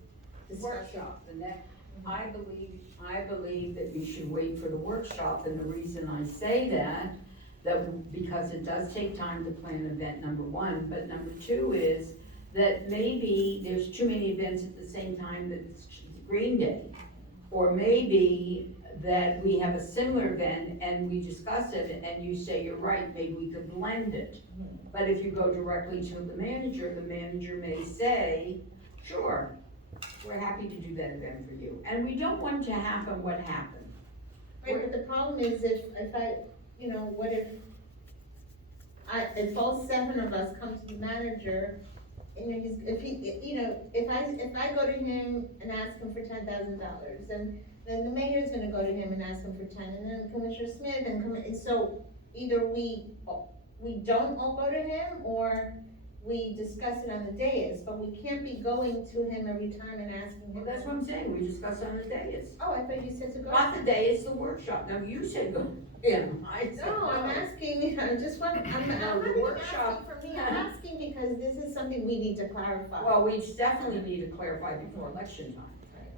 discuss it? Workshop, the next, I believe that you should wait for the workshop, and the reason I say that because it does take time to plan event, number one, but number two is that maybe there's too many events at the same time that's Green Day. Or maybe that we have a similar event and we discuss it and you say, you're right, maybe we could blend it. But if you go directly to the manager may say, sure, we're happy to do that event for you. And we don't want to happen what happened. Right, but the problem is if I, what if all 7 of us come to the manager, and if I go to him and ask him for $10,000, then the mayor's gonna go to him and ask him for 10, and then Commissioner Smith, and so either we don't all go to him, or we discuss it on the dais, but we can't be going to him every time and asking him. Well, that's what I'm saying, we discuss on the dais. Oh, I thought you said to go. Not the dais, the workshop. No, you said go, yeah, I said No, I'm asking, I just want, I'm not No, the even workshop. asking for me, I'm asking because this is something we need to clarify. Well, we definitely need to clarify before election time. Right.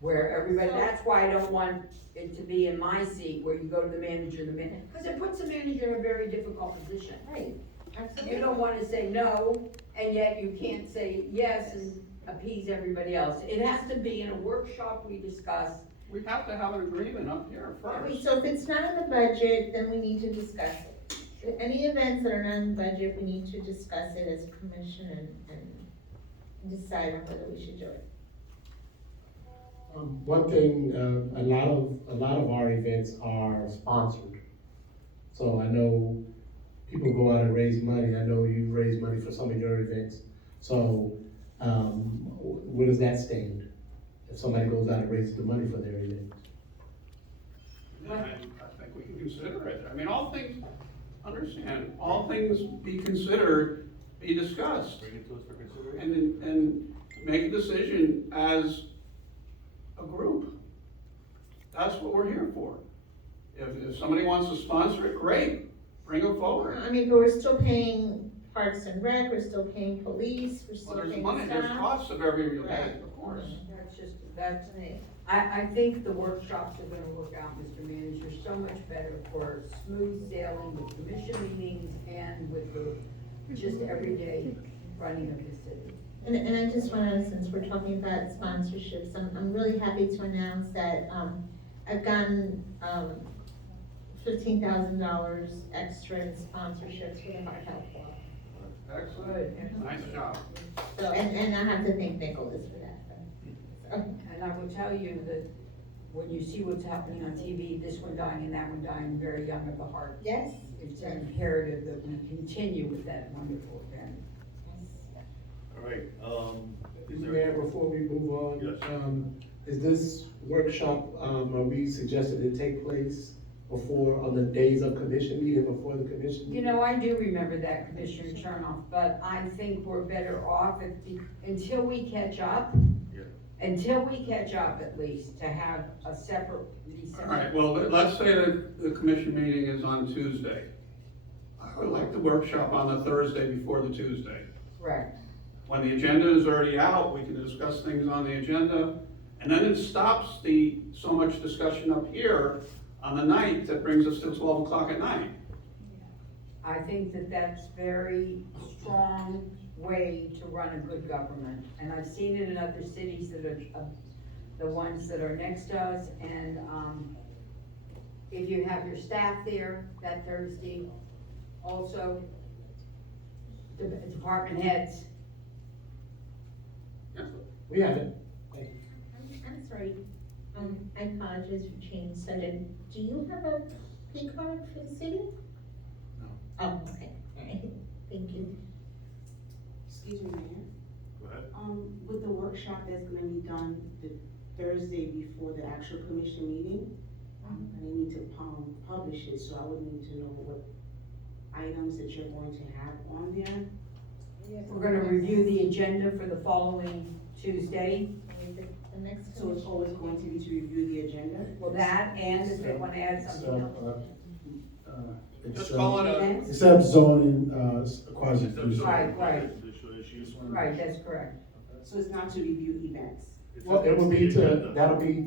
Where everybody, So- that's why I don't want it to be in my seat where you go to the manager, because it puts the manager in a very difficult position. Right, absolutely. You don't wanna say no, and yet you can't say yes and appease everybody else. It has to be in a workshop we discuss. we have to have an agreement up here Okay, first. so if it's not in the budget, then we need to discuss it. If any events that are not in the budget, we need to discuss it as a commission and decide on whether we should do it. One thing, a lot of our events are sponsored. So I know people go out and raise money. I know you raise money for some of your events. So, where does that stand? If somebody goes out and raises the money for their event? And I think we can consider it. I mean, all things, understand, all things be considered, be discussed, Bring it to us for consideration. and make a decision as a group. That's what we're here for. If somebody wants to sponsor it, great, bring them forward. I mean, but we're still paying Parks and Rec, we're still paying police, we're Well, still there's paying money, there's staff. costs of every Right. event, of course. That's, Right. I think the workshops are gonna work out, Mr. Manager, so much better for smooth sailing with commission meetings and with the just everyday running of the city. And I just wanna, since we're talking about sponsorships, I'm really happy to announce that, I've gotten, $15,000 extra in sponsorships for the Heart Health Club. Excellent, nice job. So, and I have to thank Nicholas for that, so. And I will tell you that when you see what's happening on TV, this one dying and that one dying very young of the heart, Yes? it's imperative that we continue with that wonderful event. All right, is Mayor, there? before we move on. Yes. Is this workshop, are we suggested it take place before, on the days of commission meeting, before the commission? You know, I do remember that, Commissioner Chernoff, but I think we're better off until we catch up. Yeah. Until we catch up, at least, to have a separate. All right, well, let's say that the commission meeting is on Tuesday. I would like the workshop on the Thursday before the Tuesday. Correct. When the agenda is already out, we can discuss things on the agenda, and then it stops so much discussion up here on the night that brings us to 12 o'clock at night. I think that that's very strong way to run a good government, and I've seen it in other cities that are, the ones that are next to us, and, if you have your staff there that Thursday, also, the department heads, We have it. I'm sorry, I apologize for changing sudden. Do you have a P card for the city? No. Oh, okay, all right, thank you. Excuse me, Mayor. Go ahead. With the workshop that's gonna be done the Thursday before the actual commission meeting, I need to, publish it, so I would need to know what items that you're going to have on there. we're gonna review the agenda for the following Tuesday. The next. So it's always going to be to review the agenda? Well, that, and if they wanna add something else. Just call it a, Events? Except zoning, quasi. Right, right. Additional issues. Right, that's correct. So it's not to review events? Well, it will be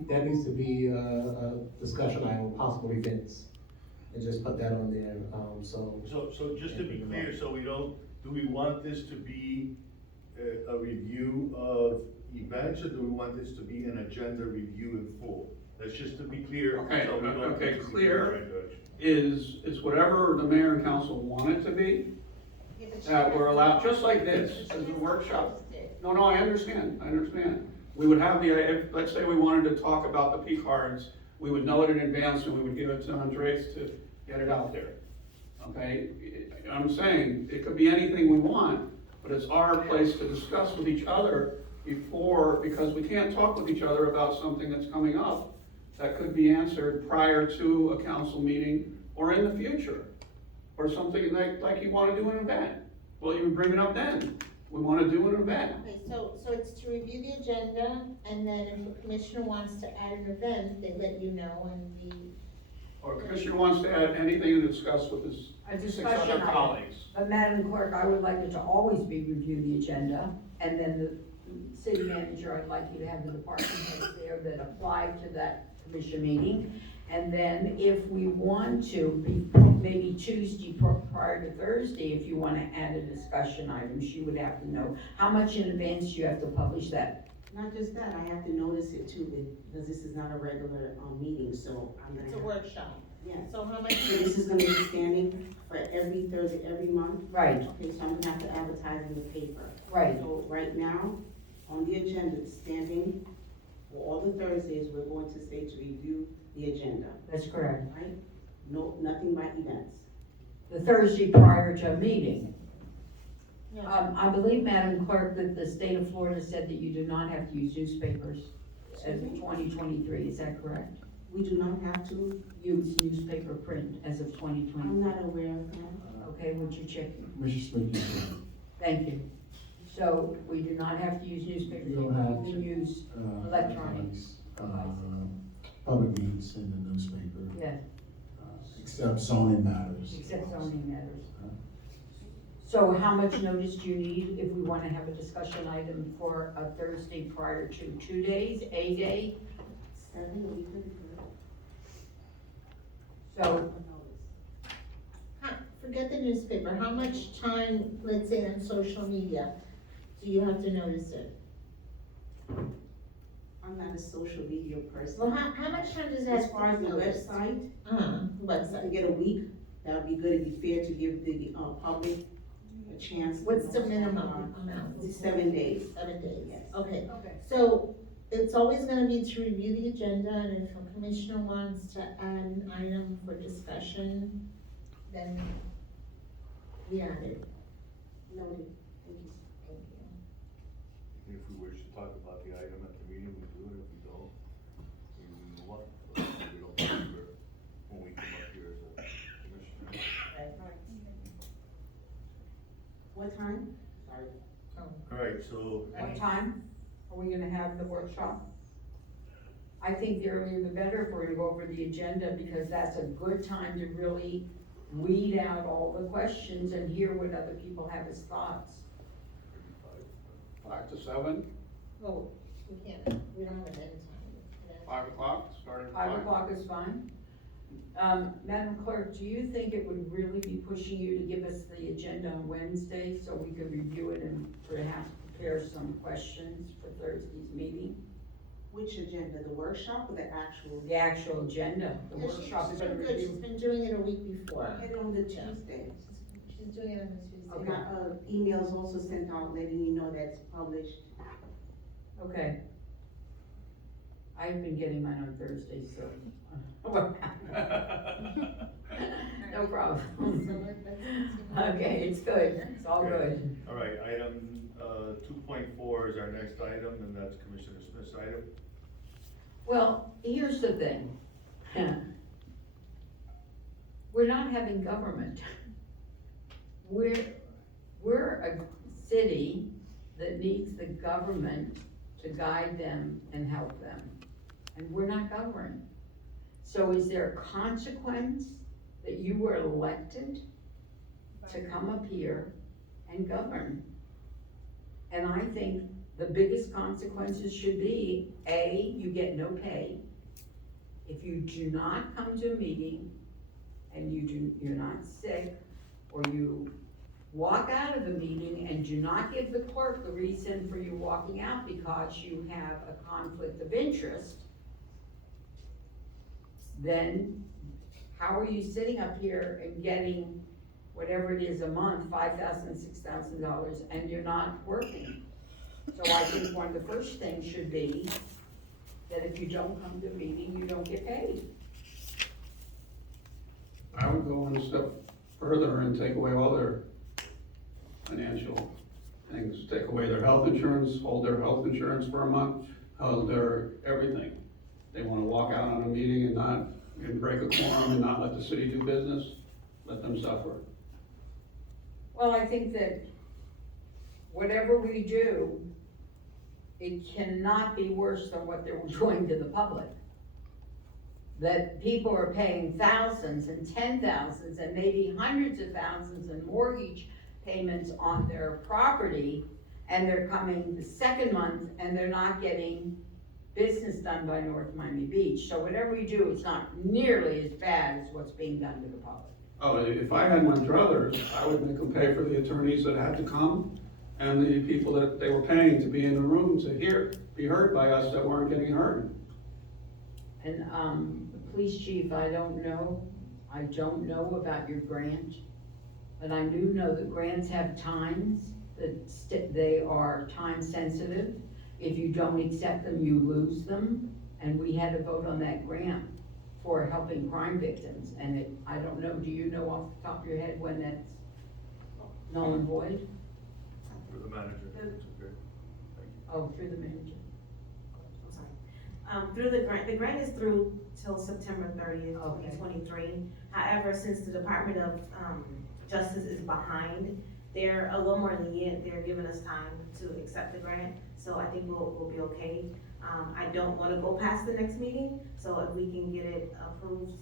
that needs to be a discussion item on possible events. And just put that on there, so. So just to be clear, so we don't, do we want this to be a review of events, or do we want this to be an agenda review in full? That's just to be clear. Okay, so we don't okay, have to clear. go in the right direction. is whatever the mayor and council want it to be, that we're allowed, just like this, as a workshop. No, I understand. We would have if, let's say we wanted to talk about the P cards, we would know it in advance and we would give it to Andres to get it out there. Okay, I'm saying, it could be anything we want, but it's our place to discuss with each other before, because we can't talk with each other about something that's coming up that could be answered prior to a council meeting or in the future. Or something like you wanna do an event. Well, you would bring it up then. We wanna do an event. Okay, so it's to review the agenda, and then if the commissioner wants to add an event, they let you know, and the. Or the commissioner wants to add anything to discuss with his A 6 discussion other item. colleagues. But Madam Clerk, I would like it to always be review the agenda, and then the city manager, I'd like you to have the department heads there that apply to that commission meeting. And then if we want to, maybe Tuesday prior to Thursday, if you wanna add a discussion item, she would have to know, how much in advance do you have to publish that? Not just that, I have to notice it too, because this is not a regular, meeting, so I'm gonna It's a have. workshop, Yes. so how much? So this is gonna be standing for every Thursday, every month? Right, Okay, so I'm gonna have to advertise in the paper. right, So right now, on the agenda, it's standing for all the Thursdays, we're going to say to review the agenda, that's correct. right? No, nothing by events. the Thursday prior to a meeting. Yeah. I believe, Madam Clerk, that the state of Florida said that you do not have to use newspapers as of 2023, is that correct? We do not have to, Use newspaper print as of I'm 2020. not aware of that. Okay, would you check? Mr. Smith, you can, Thank you. So we do not have to use newspapers, You we don't have can to. use, Electronics. Public meetings in the newspaper, yeah, except zoning matters. except zoning matters. So how much notice do you need if we want to have a discussion item for a Thursday prior to 2 days, a day? 7 or 8 days. So, Forget the newspaper, how much time, let's say on social media, do you have to notice it? I'm not a social media person. Well, how much time does that? As far as the website, Website. to get a week, that would be good, it'd be fair to give the, public a chance. to What's the know. minimum amount? 7 days. 7 days, Yes. okay. okay. So it's always gonna be to review the agenda, and if a commissioner wants to add an item for discussion, then we add it. Noted. Thank you. Thank you. If we wish to talk about the item at the meeting, we do it. If we don't, we move on. We don't remember when we come up here as a commissioner. What time? Sorry. All right, so. What time are we gonna have the workshop? I think the earlier the better if we're gonna go over the agenda, because that's a good time to really weed out all the questions and hear what other people have as thoughts. 5 to 7, Oh, we can't, we don't have an end time. 5 o'clock, starting at 5 o'clock is fine. Madam Clerk, do you think it would really be pushing you to give us the agenda on Wednesday so we could review it and perhaps prepare some questions for Thursday's meeting? Which agenda, the workshop or the actual? The actual agenda, the Yeah, workshop is she's gonna been good, she's review. been doing it a week before. Get it on the Tuesday. She's doing it on the Tuesday. And emails also sent out letting you know that's published. Okay. I've been getting mine on Thursday, so. No problem. Okay, it's good, it's all good. All right, item, 2.4 is our next item, and that's Commissioner Smith's item. Well, here's the thing. We're not having government. We're a city that needs the government to guide them and help them. And we're not governed. So is there a consequence that you were elected to come up here and govern? And I think the biggest consequences should be, A, you get no pay. If you do not come to a meeting and you're not sick, or you walk out of the meeting and do not give the clerk the reason for you walking out because you have a conflict of interest, then how are you sitting up here and getting whatever it is a month, $5,000, $6,000, and you're not working? So I think one of the first things should be that if you don't come to a meeting, you don't get paid. I would go one step further and take away all their financial things, take away their health insurance, hold their health insurance for a month, hold their everything. They wanna walk out on a meeting and break a quorum and not let the city do business, let them suffer. Well, I think that whatever we do, it cannot be worse than what they're doing to the public. That people are paying thousands and 10,000s and maybe hundreds of thousands in mortgage payments on their property, and they're coming the second month and they're not getting business done by North Miami Beach. So whatever we do, it's not nearly as bad as what's being done to the public. Oh, if I had my druthers, I would make them pay for the attorneys that had to come and the people that they were paying to be in the room to be heard by us that weren't getting heard. And, the police chief, I don't know about your grant, but I do know that grants have times that they are time sensitive. If you don't accept them, you lose them, and we had to vote on that grant for helping crime victims, and I don't know, do you know off the top of your head when that's null and void? For the manager, it's okay. Oh, through the manager. I'm sorry. Through the grant is through till September 30th, Okay. 2023. However, since the Department of Justice is behind, they're a little more lenient, they're giving us time to accept the grant, so I think we'll be okay. I don't wanna go past the next meeting, so if we can get it approved,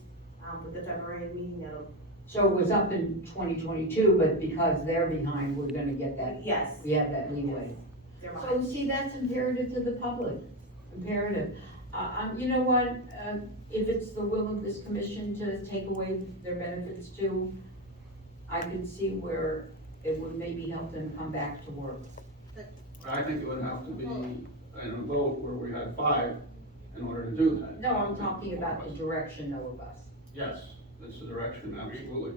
with the February meeting, that'll, So it was up in 2022, but because they're behind, we're gonna get that, yes, we have that leeway. they're So behind. see, that's imperative to the public, imperative. You know what, if it's the will of this commission to take away their benefits too, I could see where it would maybe help them come back to work. I think it would have to be in a vote where we had 5 in order to do that. No, I'm talking about the direction though of us. Yes, that's the direction, absolutely.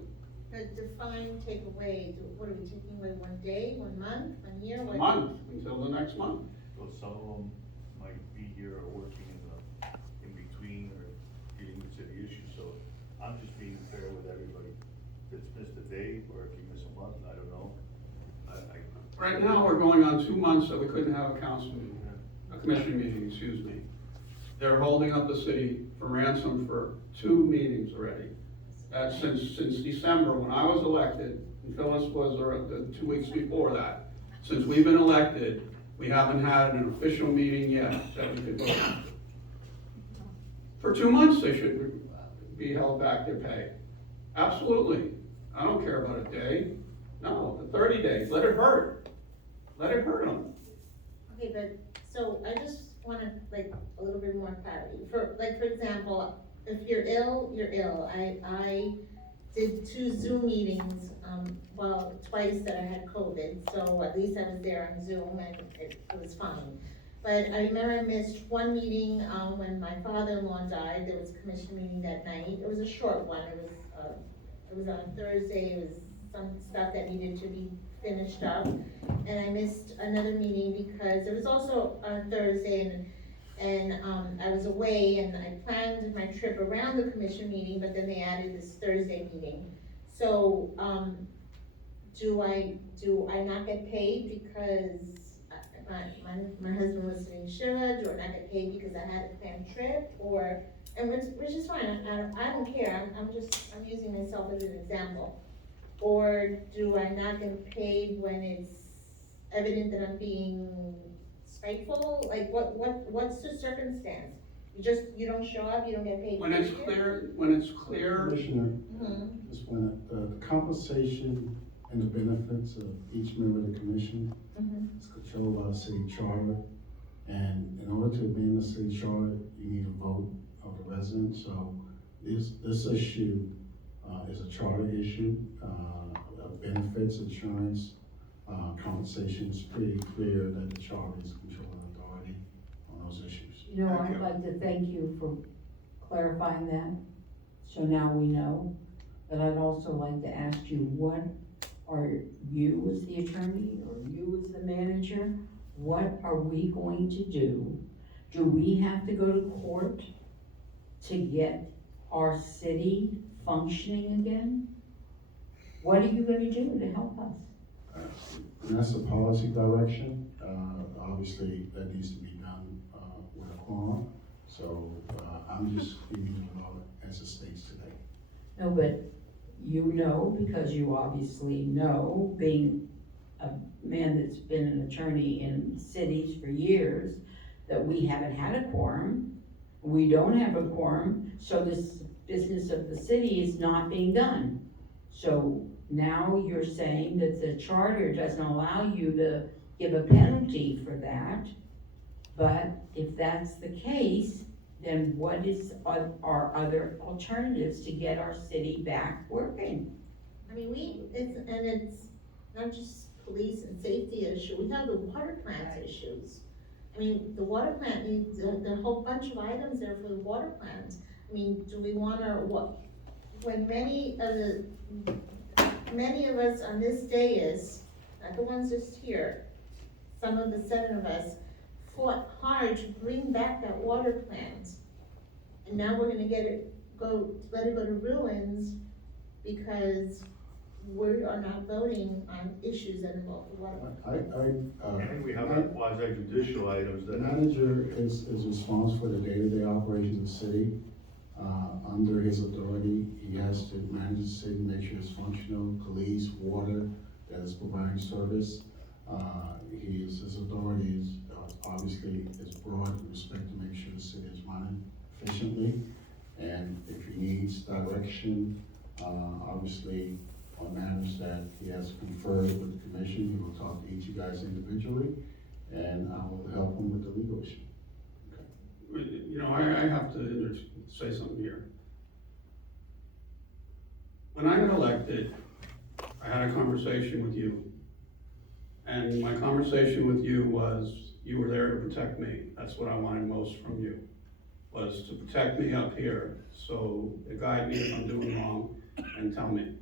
But define take away, what are we taking away, 1 day, 1 month, 1 year? A what- month, until the next month. So some of them might be here or working in between or dealing with city issues, so I'm just being fair with everybody. If it's missed a day or if you miss a month, I don't know. Right now, we're going on 2 months that we couldn't have a council meeting, a commission meeting, excuse me. They're holding up the city for ransom for 2 meetings already. That's since December, when I was elected, and Phyllis was the 2 weeks before that. Since we've been elected, we haven't had an official meeting yet that we could vote on. For 2 months, they should be held back their pay. Absolutely. I don't care about a day. No, the 30 days, let it hurt. Let it hurt them. Okay, but, so I just wanna, like, a little bit more clarity. For example, if you're ill, you're ill. I did 2 Zoom meetings, well, twice that I had COVID, so at least I was there on Zoom and it was fine. But I remember I missed 1 meeting, when my father-in-law died. There was a commission meeting that night. It was a short one. It was on Thursday. It was some stuff that needed to be finished up. And I missed another meeting because it was also on Thursday and I was away and I planned my trip around the commission meeting, but then they added this Thursday meeting. So, do I not get paid because my husband was sitting Shiva? Do I not get paid because I had a planned trip? Which is fine, I don't care, I'm using myself as an example. Or do I not get paid when it's evident that I'm being spiteful? Like, what's the circumstance? You don't show up, you don't get paid? When it's clear, Commissioner, Mhm. just want the compensation and the benefits of each member of the commission Mhm. is controlled by the city charter. And in order to amend the city charter, you need a vote of the residents. So this issue is a charter issue, benefits, insurance, compensation. It's pretty clear that the charter is controlling authority on those issues. You know, Thank I'd you. like to thank you for clarifying that, so now we know. But I'd also like to ask you, what are you as the attorney, or you as the manager, what are we going to do? Do we have to go to court to get our city functioning again? What are you gonna do to help us? And that's a policy direction. Obviously, that needs to be done with a quorum. So I'm just giving you the law as it states today. No, but you know, because you obviously know, being a man that's been an attorney in cities for years, that we haven't had a quorum. We don't have a quorum, so this business of the city is not being done. So now you're saying that the charter doesn't allow you to give a penalty for that. But if that's the case, then what are other alternatives to get our city back working? I mean, it's not just police and safety issue, we have the water plant issues. I mean, the water plant needs, the whole bunch of items there for the water plant. I mean, do we wanna, when many of us on this dais, not the ones just here, some of the 7 of us, fought hard to bring back that water plant. And now we're gonna get it let it go to ruins because we are not voting on issues that involve the water. I think we have quasi judicial items The that. manager is responsible for the day-to-day operations of the city. Under his authority, he has to manage the city, make sure it's functional, police, water, that is providing service. His authority is, obviously, is broad with respect to make sure the city is running efficiently. And if he needs direction, obviously, on matters that he has conferred with the commission, he will talk to each of you guys individually, and I will help him with the legal issue. You know, I have to say something here. When I got elected, I had a conversation with you. And my conversation with you was, you were there to protect me. That's what I wanted most from you, was to protect me up here. So to guide me if I'm doing wrong and tell me.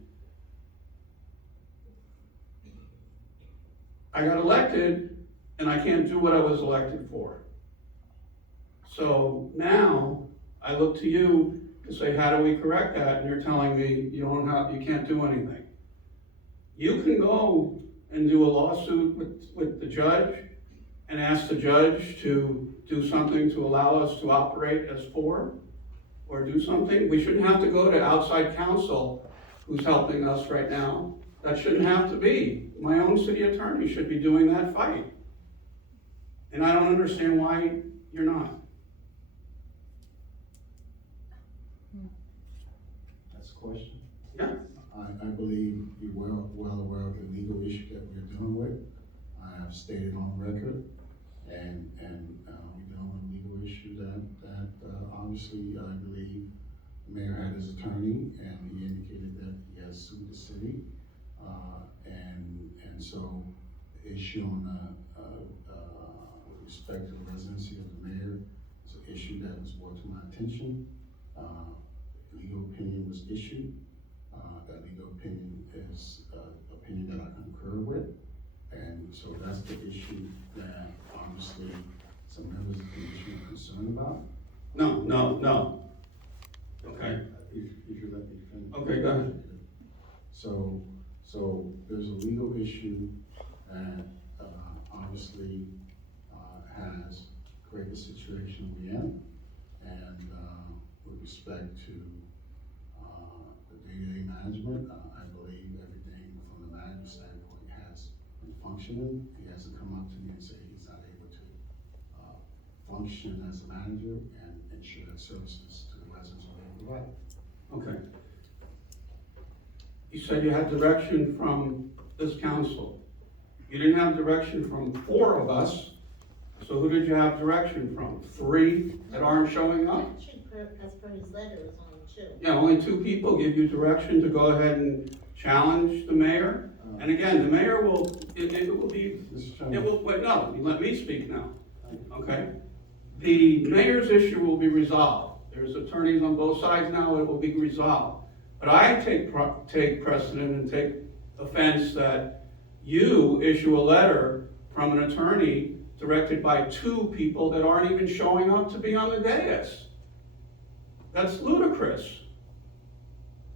I got elected and I can't do what I was elected for. So now I look to you to say, how do we correct that? And you're telling me you can't do anything. You can go and do a lawsuit with the judge and ask the judge to do something to allow us to operate as four, or do something. We shouldn't have to go to outside counsel who's helping us right now. That shouldn't have to be. My own city attorney should be doing that fight. And I don't understand why you're not. That's the question? Yeah. I believe you're well aware of the legal issue that we're dealing with. I have stated on record, and we're dealing with a legal issue that obviously I believe the mayor had his attorney, and he indicated that he has sued the city. And so the issue on with respect to the residency of the mayor is an issue that was brought to my attention. Legal opinion was issued. That legal opinion is opinion that I concur with. And so that's the issue that obviously some members of the commission are concerned about. No. Okay. If you let me finish. Okay, go ahead. So there's a legal issue that obviously has created the situation we're in. And with respect to the day-to-day management, I believe everything from the management standpoint has been functioning. He hasn't come up to me and said he's not able to function as a manager and ensure that services to the residents are being provided. Okay. You said you had direction from this council. You didn't have direction from 4 of us, so who did you have direction from? 3 that aren't showing up? Actually, as per his letter, it's only 2. Yeah, only 2 people give you direction to go ahead and challenge the mayor. And again, the mayor will, it will be, it will, wait, no, you let me speak now, okay? The mayor's issue will be resolved. There's attorneys on both sides now, it will be resolved. But I take precedent and take offense that you issue a letter from an attorney directed by 2 people that aren't even showing up to be on the dais. That's ludicrous.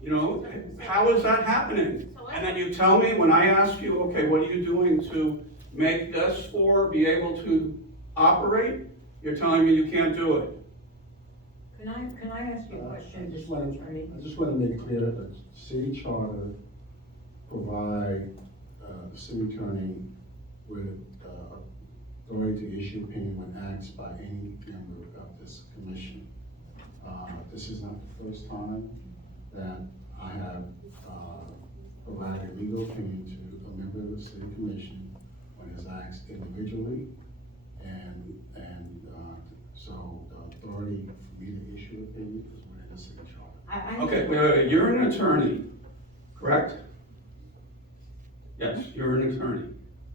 You know, how is that happening? And then you tell me, when I ask you, okay, what are you doing to make this 4 be able to operate? You're telling me you can't do it. Can I ask you a question, I just Mr. Attorney? want to make clear that the city charter provide the city attorney with authority to issue opinion when asked by any member of this commission. This is not the first time that I have provided legal opinion to a member of the city commission when it's asked individually, and so the authority for me to issue opinion is within the city charter. Okay, wait, you're an attorney, correct? Yes, you're an attorney,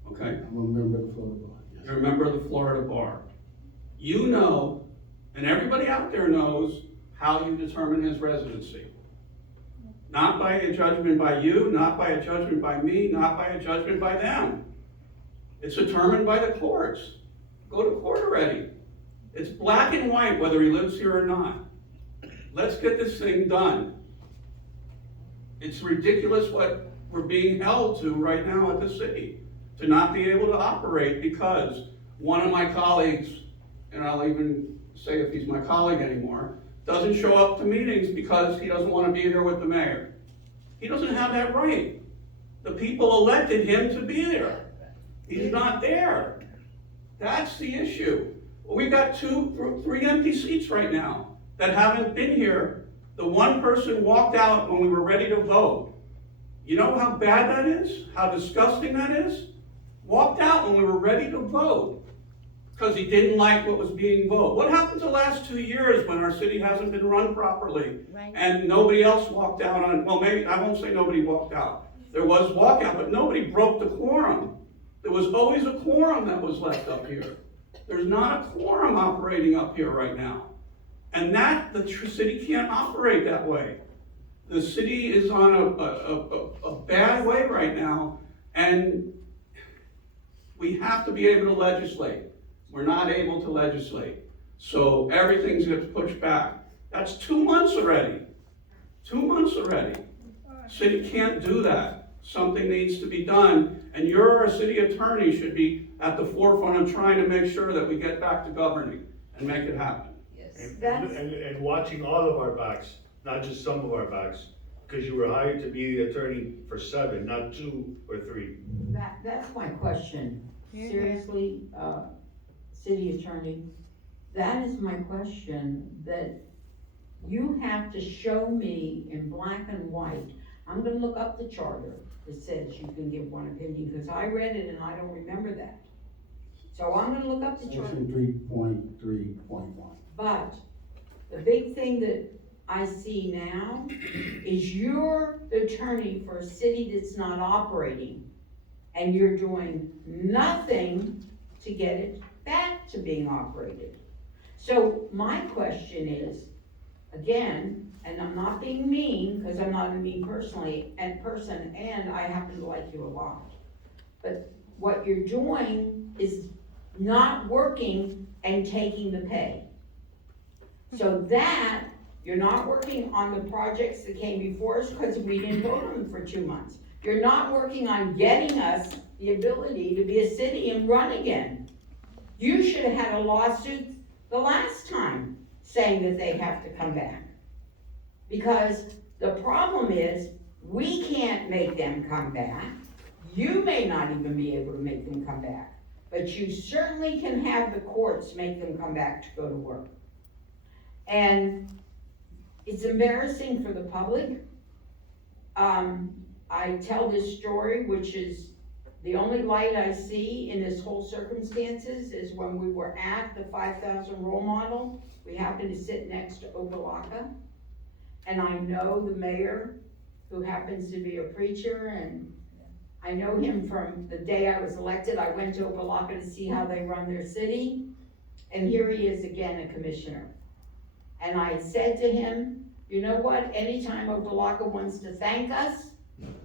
okay? I'm a member of the Florida Bar, yes. You're a member of the Florida Bar. You know, and everybody out there knows, how you determine his residency. Not by a judgment by you, not by a judgment by me, not by a judgment by them. It's determined by the courts. Go to court already. It's black and white whether he lives here or not. let's get this thing done. It's ridiculous what we're being held to right now at the city, to not be able to operate because one of my colleagues, and I'll even say if he's my colleague anymore, doesn't show up to meetings because he doesn't want to be here with the mayor. He doesn't have that right. The people elected him to be there. He's not there. That's the issue. We've got 3 empty seats right now that haven't been here. The one person walked out when we were ready to vote. You know how bad that is? How disgusting that is? Walked out when we were ready to vote because he didn't like what was being voted. What happened the last 2 years when our city hasn't been run properly? Right. And nobody else walked out on, well, maybe, I won't say nobody walked out. There was walkout, but nobody broke the quorum. There was always a quorum that was left up here. There's not a quorum operating up here right now. And that, the city can't operate that way. The city is on a bad way right now, and we have to be able to legislate. We're not able to legislate. So everything's gets pushed back. That's 2 months already. 2 months already. City can't do that. Something needs to be done, and you're a city attorney, should be at the forefront of trying to make sure that we get back to governing and make it happen. And watching all of our backs, not just some of our backs, because you were hired to be the attorney for 7, not 2 or 3. That's my question. Seriously, city attorney, that is my question, that you have to show me in black and white. I'm gonna look up the charter that says you can give one opinion, because I read it and I don't remember that. So I'm gonna look up the charter. Section 3.3.1. But the big thing that I see now is you're the attorney for a city that's not operating, and you're doing nothing to get it back to being operated. So my question is, again, and I'm not being mean, because I'm not a mean person, and I happen to like you a lot. But what you're doing is not working and taking the pay. So that, you're not working on the projects that came before us, because we didn't vote on them for 2 months. You're not working on getting us the ability to be a city and run again. You should have had a lawsuit the last time saying that they have to come back. Because the problem is, we can't make them come back. You may not even be able to make them come back. But you certainly can have the courts make them come back to go to work. And it's embarrassing for the public. I tell this story, which is the only light I see in this whole circumstances is when we were at the 5,000 role model. We happened to sit next to Opa-locka. And I know the mayor, who happens to be a preacher, and I know him from the day I was elected. I went to Opa-locka to see how they run their city. And here he is again, a commissioner. And I said to him, you know what, anytime Opa-locka wants to thank us,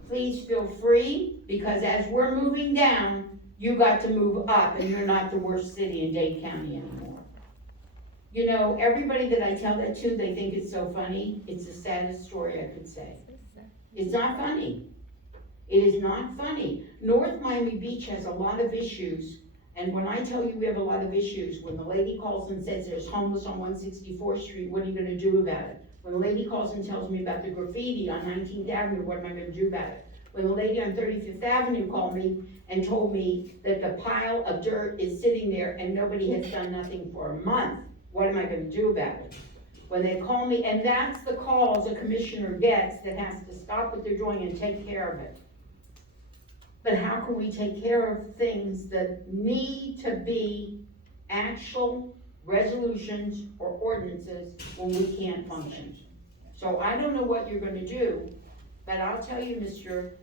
please feel free, because as we're moving down, you got to move up, and you're not the worst city in Dade County anymore. You know, everybody that I tell that to, they think it's so funny. It's the saddest story I could say. It's not funny. It is not funny. North Miami Beach has a lot of issues, and when I tell you we have a lot of issues, when the lady calls and says there's homeless on 164th Street, what are you gonna do about it? When the lady calls and tells me about the graffiti on 19th Avenue, what am I gonna do about it? When the lady on 35th Avenue called me and told me that the pile of dirt is sitting there and nobody has done nothing for a month, what am I gonna do about it? When they call me, and that's the calls a commissioner gets that has to stop what they're doing and take care of it. But how can we take care of things that need to be actual resolutions or ordinances when we can't function? So I don't know what you're gonna do, but I'll tell you, Mr.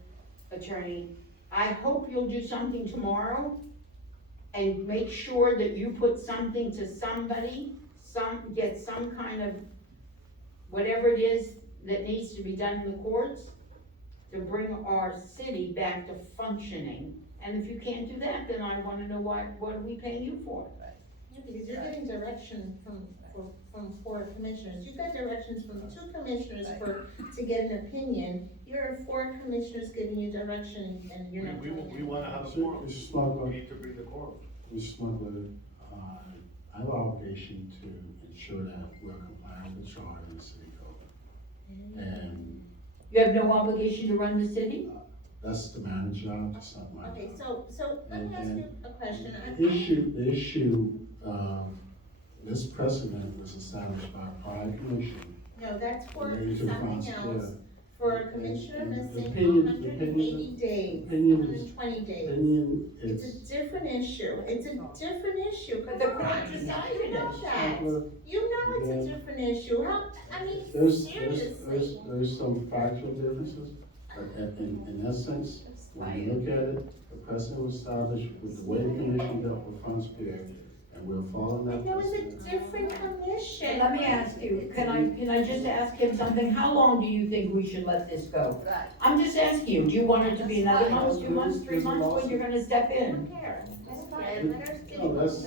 Attorney, I hope you'll do something tomorrow and make sure that you put something to somebody, get some kind of, whatever it is that needs to be done in the courts to bring our city back to functioning. And if you can't do that, then I wanna know what are we paying you for? Because you're getting direction from 4 commissioners. You got directions from 2 commissioners to get an opinion. Here are 4 commissioners giving you direction and you're not doing We anything. wanna have a Mr. quorum. Smuggler, We need to bring the quorum. Mr. Smuggler, I have an obligation to ensure that we're complying with the charter and the city code. And You have no obligation to run the city? that's the manager's job, that's not my job. Okay, so let me ask you a question. The issue, this precedent was established by a prior commission. No, that's for related to something funds, else. yeah. For a commissioner The missing opinion- 180 days, opinion is- 120 days. Opinion It's is. a different issue. It's a different issue. But the Come court on, decided you know it. that. You know it's a different issue. I mean, seriously. There's some factual differences, but in essence, when you look at it, the precedent was established with the way the commission dealt with funds period, and we're following that But there was a precedent. different commission. Let me ask you, can I just ask him something? How long do you think we should let this go? I'm just asking you, do you want it to be another month, 2 months, 3 months, when you're gonna step I in? don't care. That's fine. Let her No, that's,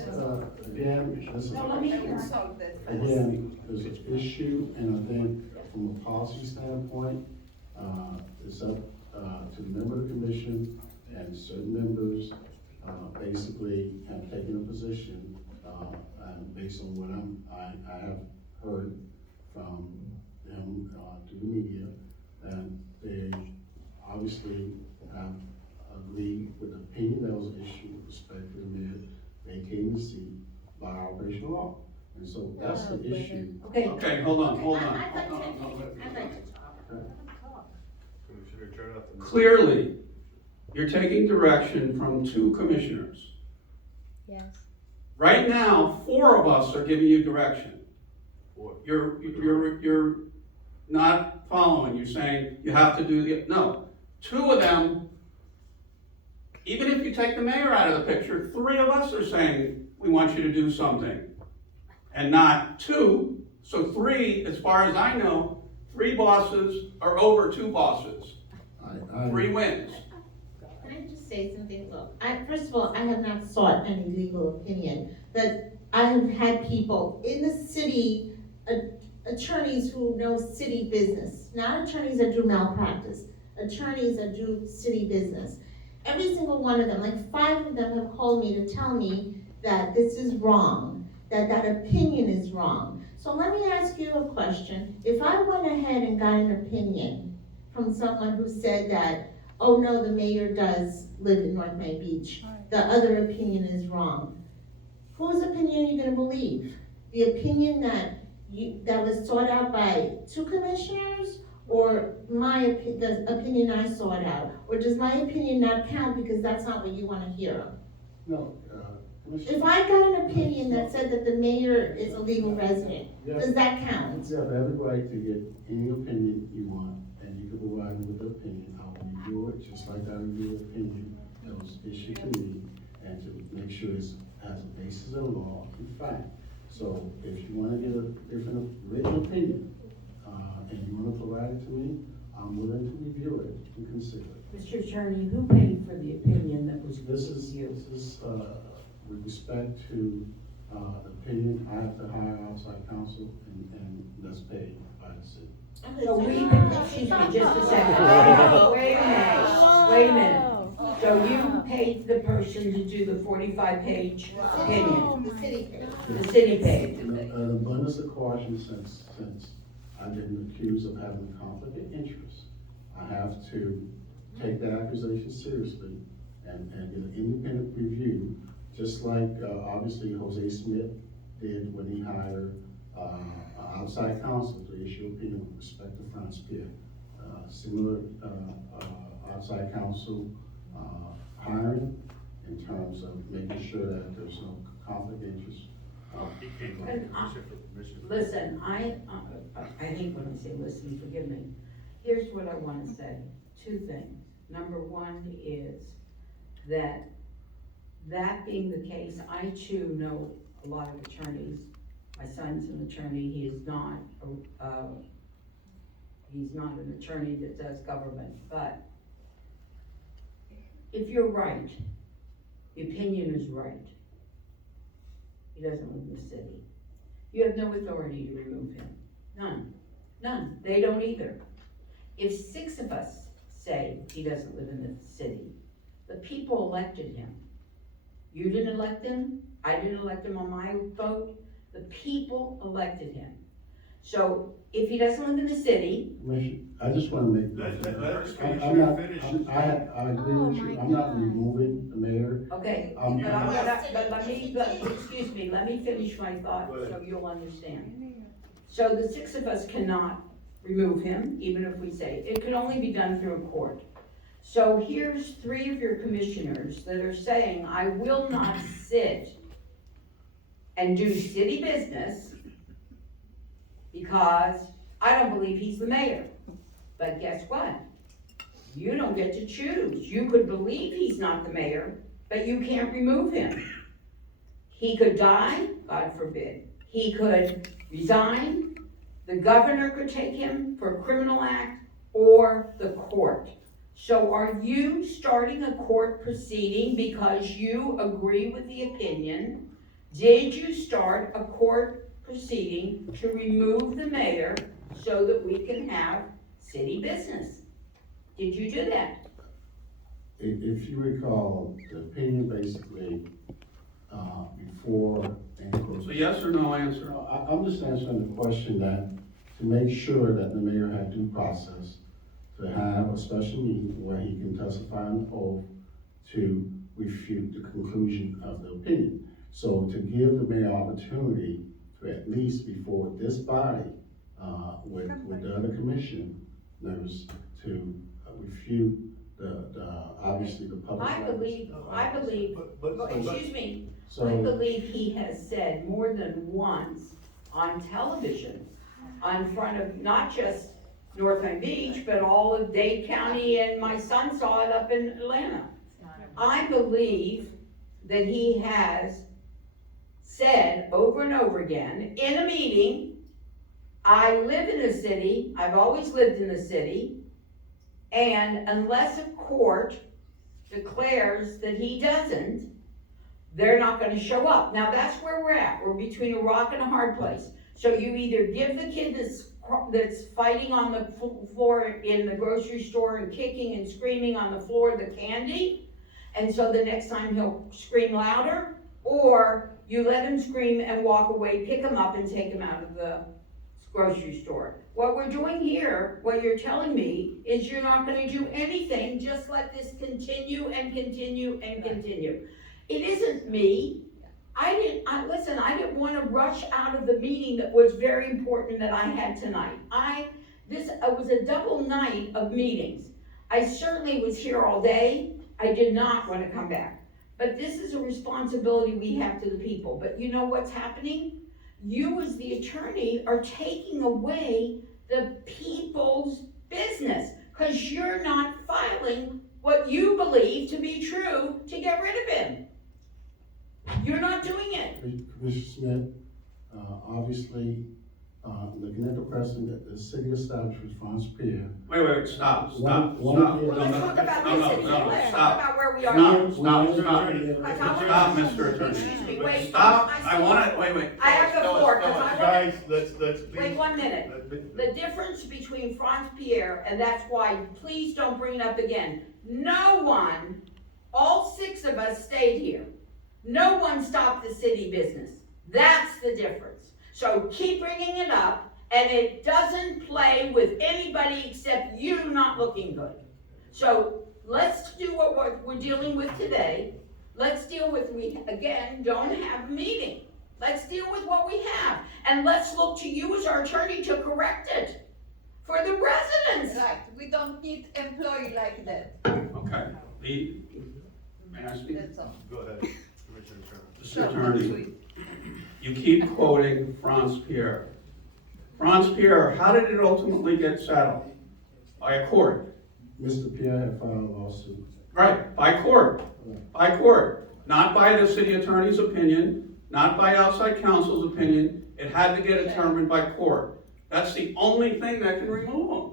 again, this is. No, let me hear. Solve that fast. Again, there's an issue, and I think from a policy standpoint, it's up, to the member of the commission, and certain members, basically have taken a position, and based on what I have heard from them, through the media, and they obviously have agreed with the opinion that was issued with respect to the mayor vacating the seat by operational law. And so that's the issue. Okay, Okay, hold on. I'd like to talk. Commissioner Jordan. Clearly, you're taking direction from 2 commissioners. Yes. Right now, 4 of us are giving you direction. Four. You're not following, you're saying you have to do no. 2 of them, even if you take the mayor out of the picture, 3 of us are saying, we want you to do something. And not 2, so 3, as far as I know, 3 bosses are over 2 bosses. 3 wins. Can I just say something? Look, first of all, I have not sought any legal opinion, but I have had people in the city, attorneys who know city business, not attorneys that do malpractice, attorneys that do city business. Every single one of them, like 5 of them have called me to tell me that this is wrong, that opinion is wrong. So let me ask you a question. If I went ahead and got an opinion from someone who said that, oh no, the mayor does live in North Miami Beach, the other opinion is wrong, whose opinion are you gonna believe? The opinion that was sought out by 2 commissioners, or the opinion I sought out? Or does my opinion not count because that's not what you wanna hear? No, If I got an opinion that said that the mayor is a legal resident, Yeah. does that count? You have every right to get any opinion you want, and you can provide me with the opinion. I will review it, just like I review the opinion that was issued to me, and to make sure it has a basis in law and fact. So if you wanna get a different written opinion, and you wanna provide it to me, I'm willing to review it and consider it. Mr. Attorney, who paid for the opinion that was This given to is, you? with respect to, the opinion, I have to hire outside counsel, and that's paid by the city. Okay, So we, now- excuse me, just a second. Wait a minute. So you paid the person to do the 45-page opinion? The city paid. The city paid? An abundance of caution since I've been accused of having a conflict of interest. I have to take that accusation seriously and get an independent review, just like, obviously Jose Smith did when he hired, outside counsel to issue opinion with respect to Franz Pier. Similar, outside counsel, hiring in terms of making sure that there's no conflict of interest. He came from And commission for commission. Listen, I hate when I say listen, forgive me. Here's what I wanna say, 2 things. Number 1 is that being the case, I too know a lot of attorneys. My son's an attorney, he is not, he's not an attorney that does government, but if you're right, the opinion is right. he doesn't live in the city. You have no authority to remove him. None. None. They don't either. If 6 of us say he doesn't live in the city, the people elected him. You didn't elect him. I didn't elect him on my vote. The people elected him. So if he doesn't live in the city, Commissioner, I just wanna make. I'm not, I agree with you, I'm not removing the mayor. okay, Um, but excuse me, let me finish my thought so you'll understand. So the 6 of us cannot remove him, even if we say, it can only be done through a court. So here's 3 of your commissioners that are saying, I will not sit and do city business because I don't believe he's the mayor. But guess what? You don't get to choose. You could believe he's not the mayor, but you can't remove him. He could die, God forbid. He could resign. The governor could take him for a criminal act, or the court. So are you starting a court proceeding because you agree with the opinion? Did you start a court proceeding to remove the mayor so that we can have city business? Did you do that? If you recall, the opinion basically, before. So yes or no answer? I'm just answering the question that, to make sure that the mayor had due process, to have a special meeting where he can testify on oath to refute the conclusion of the opinion. So to give the mayor opportunity to at least before this body, with the other commissioners, to refute obviously the public. I believe, excuse me, So. I believe he has said more than once on television, in front of not just North End Beach, but all of Dade County, and my son saw it up in Atlanta. I believe that he has said over and over again in a meeting, I live in the city, I've always lived in the city, and unless a court declares that he doesn't, they're not gonna show up. Now, that's where we're at. We're between a rock and a hard place. So you either give the kid that's fighting on the floor in the grocery store and kicking and screaming on the floor the candy, and so the next time he'll scream louder, or you let him scream and walk away, pick him up and take him out of the grocery store. What we're doing here, what you're telling me, is you're not gonna do anything, just let this continue and continue and continue. It isn't me. I didn't wanna rush out of the meeting that was very important that I had tonight. It was a double night of meetings. I certainly was here all day. I did not wanna come back. But this is a responsibility we have to the people. But you know what's happening? You as the attorney are taking away the people's business, because you're not filing what you believe to be true to get rid of him. You're not doing it. Commissioner Smith, obviously, looking at the precedent that the city established with Franz Pierre. Wait, stop. One- No, Let's talk about this city. Let's talk stop. about where we are now. Stop, Stop, Mr. Attorney. Excuse me, wait. Stop, wait. I have the floor, 'cause I want, Guys, let's please. wait 1 minute. The difference between Franz Pierre, and that's why, please don't bring it up again. No one, all 6 of us stayed here. No one stopped the city business. That's the difference. So keep bringing it up, and it doesn't play with anybody except you not looking good. So let's do what we're dealing with today. Let's deal with, we, again, don't have a meeting. Let's deal with what we have, and let's look to you as our attorney to correct it for the residents. Right, we don't need employee like that, Okay, may I speak? that's all. Go ahead, Commissioner Turner. Mr. Attorney, you keep quoting Franz Pierre. Franz Pierre, how did it ultimately get settled? By a court. Mr. Pierre had filed a lawsuit. Right, by court. Not by the city attorney's opinion, not by outside counsel's opinion. It had to get determined by court. That's the only thing that can remove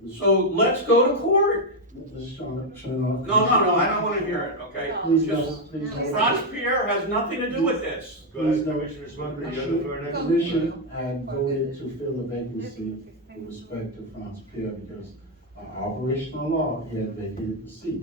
him. So let's go to court. Mr. Shernoff. No, I don't wanna hear it, okay? Please Just, don't, please don't. Franz Pierre has nothing to do with this. Go ahead, Please don't. Commissioner Smith, you have the floor The next. commission had voted to fill the vacancy with respect to Franz Pierre because our operational law, he had vacated the seat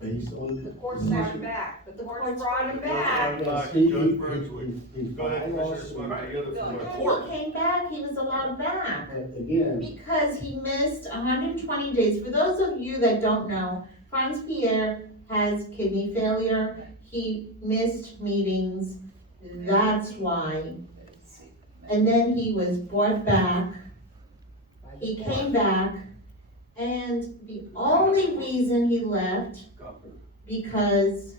based on. The court's brought him back, but the court's brought him back. Back, He- Judge he- Brunswick. he Go ahead, filed Commissioner lawsuit. Smith, you have the floor. Go When Court. he came back, he was allowed back. But again, Because he missed 120 days. For those of you that don't know, Franz Pierre has kidney failure. He missed meetings. That's why. And then he was brought back. He came back. And the only reason he left, because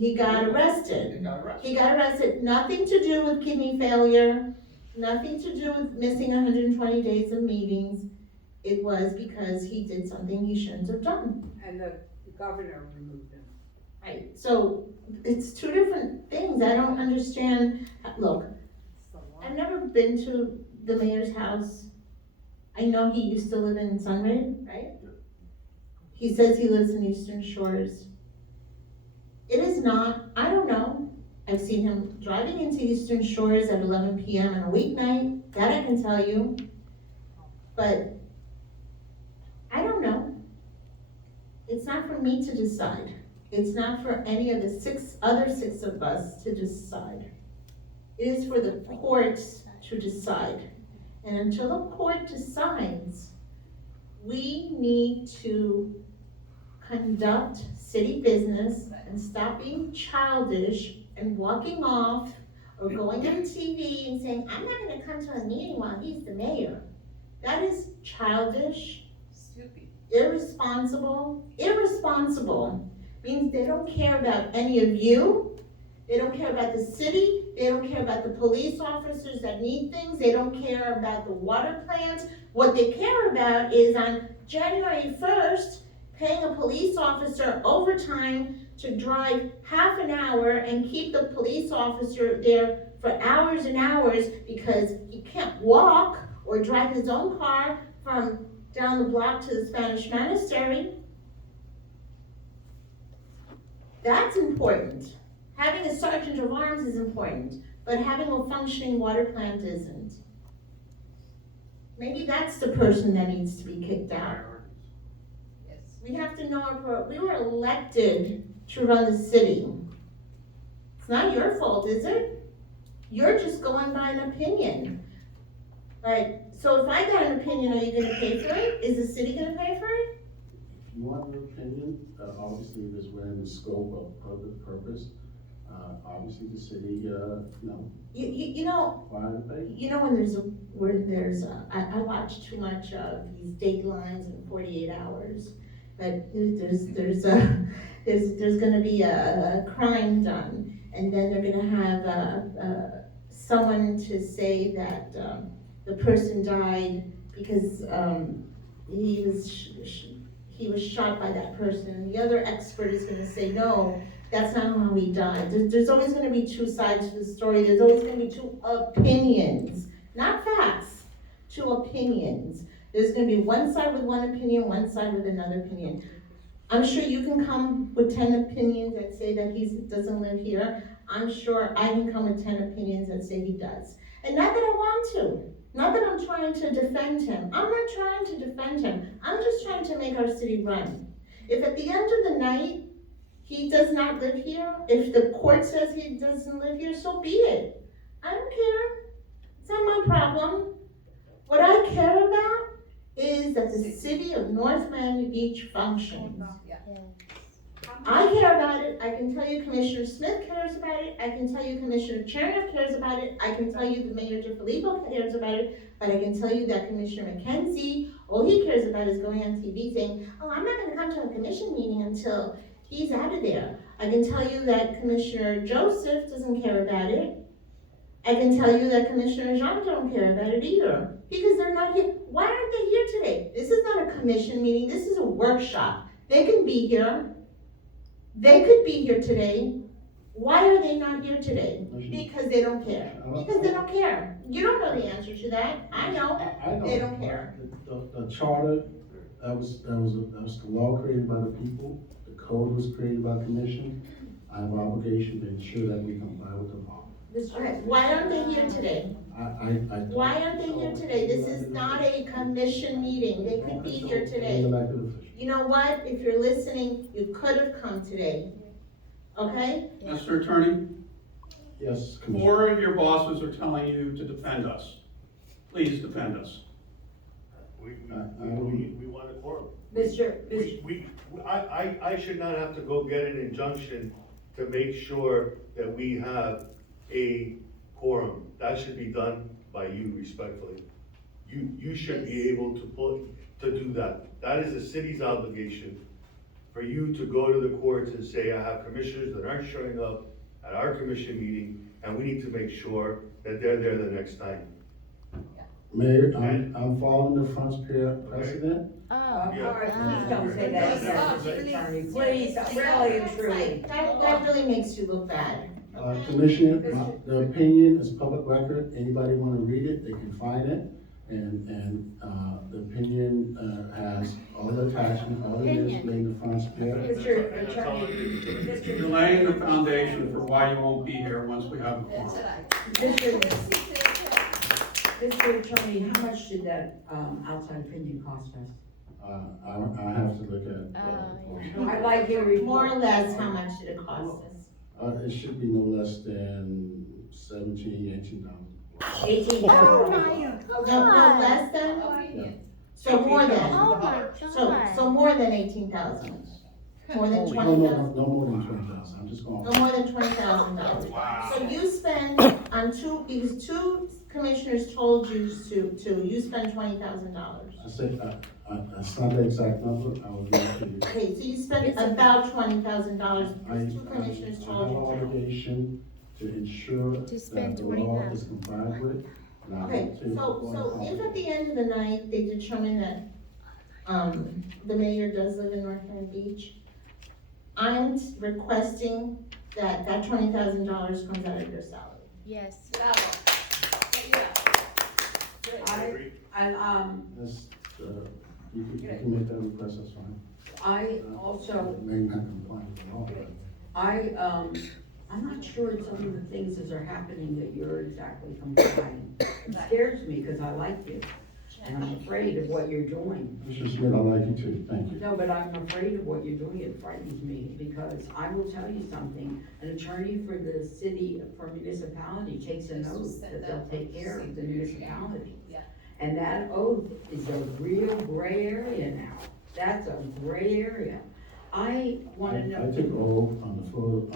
he got arrested. He got arrested, nothing to do with kidney failure, nothing to do with missing 120 days of meetings. It was because he did something he shouldn't have done. And the governor removed him. Right, so it's two different things. I don't understand. Look, I've never been to the mayor's house. I know he used to live in Sunray, right? He says he lives in Eastern Shores. It is not, I don't know. I've seen him driving into Eastern Shores at 11 PM on a weeknight, that I can tell you. But I don't know. It's not for me to decide. It's not for any of the other six of us to decide. It is for the courts to decide. And until the court decides, we need to conduct city business and stop being childish and walking off or going on TV and saying, I'm not gonna come to a meeting while he's the mayor. That is childish, irresponsible. Means they don't care about any of you. They don't care about the city. They don't care about the police officers that need things. They don't care about the water plants. What they care about is on January 1st, paying a police officer overtime to drive half an hour and keep the police officer there for hours and hours because he can't walk or drive his own car from down the block to the Spanish monastery. That's important. Having a sergeant of arms is important, but having a functioning water plant isn't. Maybe that's the person that needs to be kicked out. We have to know we were elected to run the city. It's not your fault, is it? You're just going by an opinion. Right, so if I got an opinion, are you gonna pay for it? Is the city gonna pay for it? if you want an opinion, obviously it is within the scope of public purpose. Obviously the city, You know, fine, pay. you know I watch too much of these Datelines and 48 Hours, but there's gonna be a crime done, and then they're gonna have someone to say that the person died because he was shot by that person, and the other expert is gonna say, no, that's not how he died. There's always gonna be two sides to the story. There's always gonna be two opinions, not facts, two opinions. There's gonna be one side with one opinion, one side with another opinion. I'm sure you can come with 10 opinions that say that he doesn't live here. I'm sure I can come with 10 opinions that say he does. And not that I want to. Not that I'm trying to defend him. I'm not trying to defend him. I'm just trying to make our city run. If at the end of the night, he does not live here, if the court says he doesn't live here, so be it. I don't care. It's not my problem. What I care about is that the city of North Miami Beach functions. I care about it. I can tell you Commissioner Smith cares about it. I can tell you Commissioner Chernoff cares about it. I can tell you the Mayor DeFilippo cares about it. But I can tell you that Commissioner McKenzie, all he cares about is going on TV saying, oh, I'm not gonna come to a commission meeting until he's out of there. I can tell you that Commissioner Joseph doesn't care about it. I can tell you that Commissioner Jean don't care about it either. Because they're not here. Why aren't they here today? This is not a commission meeting. This is a workshop. They can be here. They could be here today. Why are they not here today? Because they don't care. Because they don't care. You don't know the answer to that. I know. I know. They don't care. The charter That was the law created by the people, the code was created by the commission. I have an obligation to ensure that we comply with the law. Okay, why aren't they here today? Why aren't they here today? This is not a commission meeting. They could be here today. Elected official. You know what? If you're listening, you could have come today. Okay? Mr. Attorney, Yes, Commissioner. 4 of your bosses are telling you to defend us. Please defend us. We I want a quorum. Mr. I should not have to go get an injunction to make sure that we have a quorum. That should be done by you respectfully. You should be able to do that. That is the city's obligation, for you to go to the courts and say, I have commissioners that aren't showing up at our commission meeting, and we need to make sure that they're there the next time. Mayor, I'm following the front precedent. All right, please don't say that, Mr. Attorney, please, really and truly. That really makes you look bad. Commissioner, the opinion is public record. Anybody wanna read it, they can find it. And the opinion, has all the attachments, all the minutes made in the front Mr. Attorney, You're laying the foundation for why you won't be here once we have a quorum. Mr. Attorney, how much did that, outside opinion cost us? I have to look at. I'd like your report. More or less, how much did it cost us? It should be no less than $18,000. No less than? Yeah. So more than? Oh my So more than 18,000? More than No, 20,000? no more than 20,000, I'm just going. No more than $20,000. So you spend on because two commissioners told you you spend $20,000. I said, that's not the exact number, I will give it to you. Okay, so you spent about $20,000 because two commissioners I have an told you. obligation to ensure that spend the law is complied with. and I Okay, will take so full if at the end of the night, they determine that, the mayor does live in North Miami Beach, I'm requesting that $20,000 comes out of your salary. Yes. That's, you can make that request, that's fine. I also, May not comply with the law, but. I'm not sure some of the things that are happening that you're exactly complying. It scares me because I like you, and I'm afraid of what you're doing. Mr. Smith, I like you too, thank you. No, but I'm afraid of what you're doing, it frightens me, because I will tell you something, an attorney for the city, for municipality takes an oath that they'll take care of the municipality. And that oath is a real gray area now, that's a gray area. I wanna know. I took oath on the floor to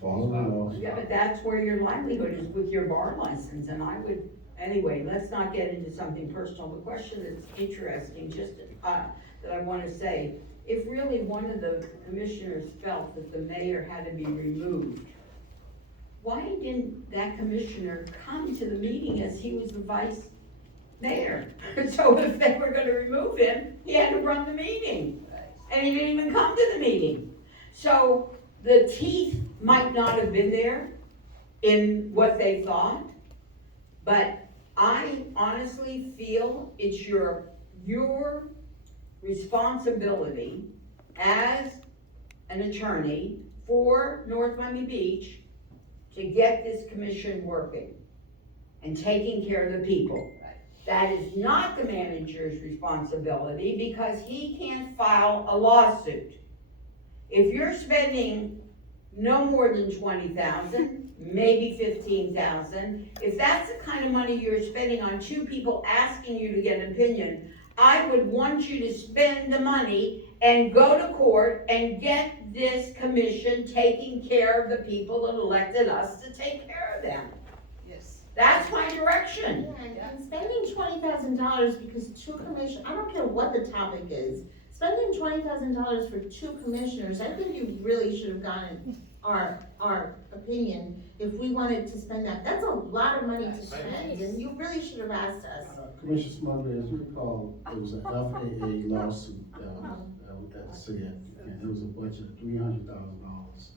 follow the law. Yeah, but that's where your livelihood is with your bar license, and I would, anyway, let's not get into something personal. The question that's interesting, just, that I wanna say, if really one of the commissioners felt that the mayor had to be removed, why didn't that commissioner come to the meeting as he was the vice mayor? So if they were gonna remove him, he had to run the meeting. And he didn't even come to the meeting. So the teeth might not have been there in what they thought, but I honestly feel it's your responsibility as an attorney for North Miami Beach to get this commission working and taking care of the people. That is not the manager's responsibility because he can't file a lawsuit. If you're spending no more than $20,000, maybe $15,000, if that's the kind of money you're spending on two people asking you to get an opinion, I would want you to spend the money and go to court and get this commission taking care of the people that elected us to take care of them. That's my direction. And spending $20,000 because two commissioners, I don't care what the topic is, spending $20,000 for two commissioners, I think you really should have gotten our opinion if we wanted to spend that. That's a lot of money to spend, and you really should have asked us. Commissioner Smugglers, as you recall, there was an FAA lawsuit, that the city had and it was a budget of $300,000.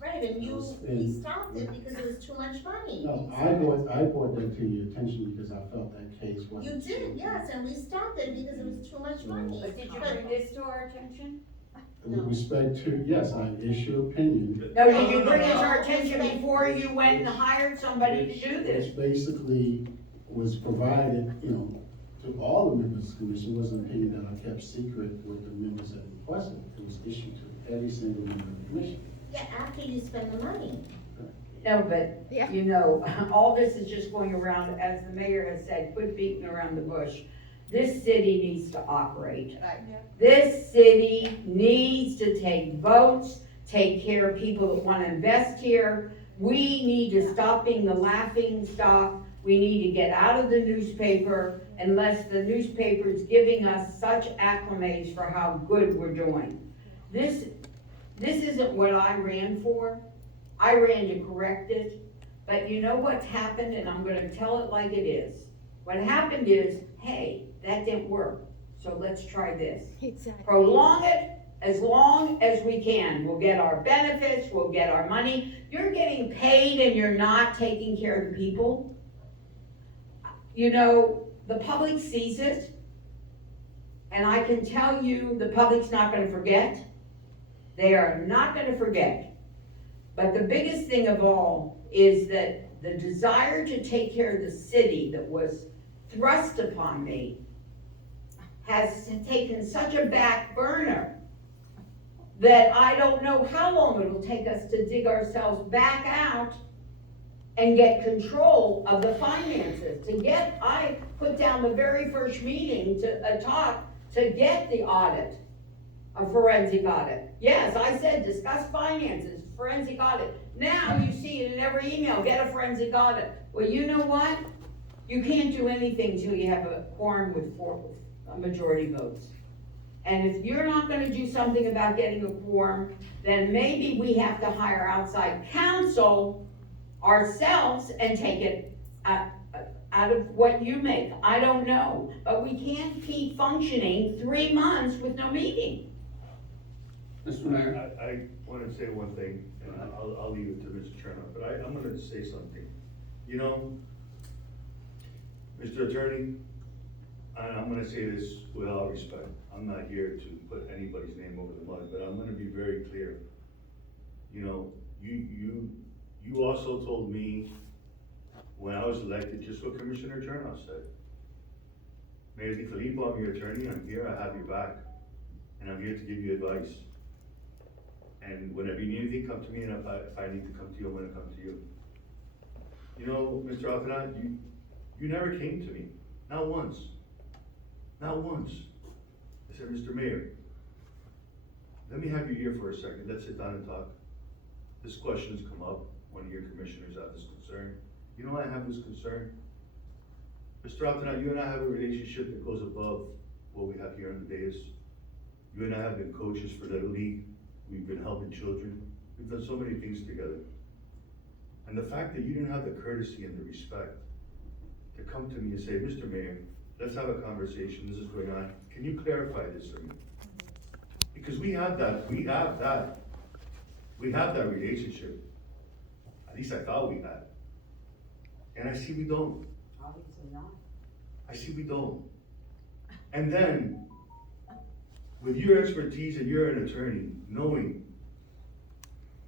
Right, and you, we stopped it because it was too much money. No, I brought that to your attention because I felt that case You wasn't. did, yes, and we stopped it because it was too much money. But did you bring this to our attention? With respect to, yes, I issue opinion. No, did you bring it to our attention before you went and hired somebody to do this? Which basically was provided, to all the members of the commission, was an opinion that I kept secret with the members that requested. It was issued to every single member of the commission. Yeah, after you spend the money. No, but, you know, all this is just going around, as the mayor has said, quit beating around the bush. This city needs to operate. This city needs to take votes, take care of people that wanna invest here. We need to stop being the laughing stock. We need to get out of the newspaper unless the newspaper's giving us such acclimates for how good we're doing. This isn't what I ran for. I ran to correct it, but you know what's happened, and I'm gonna tell it like it is. What happened is, hey, that didn't work, so let's try this. Exactly. Prolong it as long as we can. We'll get our benefits, we'll get our money. You're getting paid and you're not taking care of the people. You know, the public sees it, and I can tell you, the public's not gonna forget. They are not gonna forget. But the biggest thing of all is that the desire to take care of the city that was thrust upon me has taken such a back burner that I don't know how long it'll take us to dig ourselves back out and get control of the finances. I put down the very first meeting to talk to get the audit, a forensic audit. Yes, I said discuss finances, forensic audit. Now you see it in every email, get a forensic audit. Well, you know what? You can't do anything till you have a quorum with majority votes. And if you're not gonna do something about getting a quorum, then maybe we have to hire outside counsel ourselves and take it out of what you make. I don't know, but we can't keep functioning 3 months with no meeting. Mr. Mayor? I wanna say one thing, and I'll leave it to Mr. Chernoff, but I'm gonna say something. You know, Mr. Attorney, and I'm gonna say this with all respect, I'm not here to put anybody's name over the mud, but I'm gonna be very clear. You know, you also told me when I was elected, just what Commissioner Chernoff said. Mayor DiFilippo, I'm your attorney, I'm here, I have your back, and I'm here to give you advice. And whenever you need anything, come to me, and if I need to come to you, I'm gonna come to you. You know, Mr. Alcantara, you never came to me, not once. Not once. I said, Mr. Mayor, let me have your ear for a second, let's sit down and talk. This question's come up, one of your commissioners had this concern. You know why I have this concern? Mr. Alcantara, you and I have a relationship that goes above what we have here on the dais. You and I have been coaches for Little League, we've been helping children, we've done so many things together. And the fact that you didn't have the courtesy and the respect to come to me and say, Mr. Mayor, let's have a conversation, this is going on, can you clarify this for me? Because we have that relationship. At least I thought we had. And I see we don't. Obviously not. I see we don't. And then, with your expertise and you're an attorney, knowing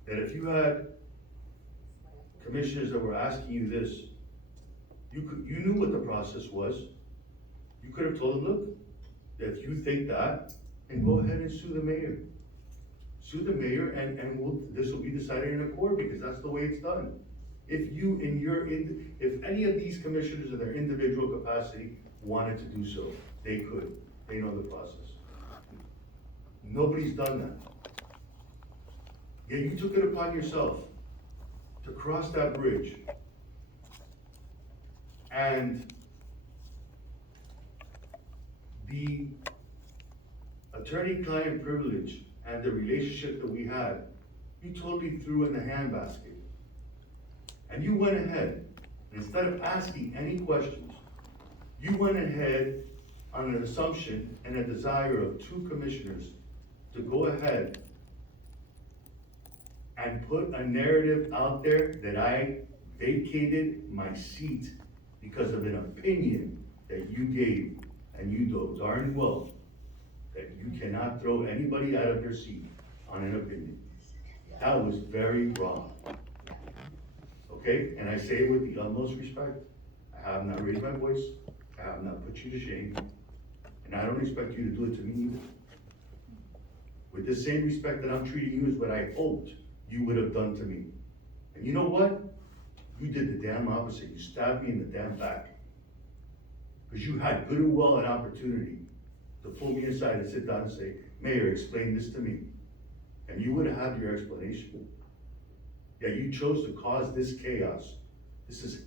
that if you had commissioners that were asking you this, you knew what the process was. You could have told them, look, if you think that, and go ahead and sue the mayor. Sue the mayor and this will be decided in a court because that's the way it's done. If if any of these commissioners in their individual capacity wanted to do so, they could. They know the process. Nobody's done that. Yet you took it upon yourself to cross that bridge and the attorney-client privilege and the relationship that we had, you totally threw in the handbasket. And you went ahead, and instead of asking any questions, you went ahead on an assumption and a desire of two commissioners to go ahead and put a narrative out there that I vacated my seat because of an opinion that you gave, and you know darn well that you cannot throw anybody out of their seat on an opinion. That was very wrong. Okay, and I say it with the utmost respect. I have not raised my voice, I have not put you to shame, and I don't expect you to do it to me either. With the same respect that I'm treating you is what I hoped you would have done to me. And you know what? You did the damn opposite. You stabbed me in the damn back. Because you had good and well an opportunity to pull me aside and sit down and say, Mayor, explain this to me. And you would have had your explanation. Yet you chose to cause this chaos. This is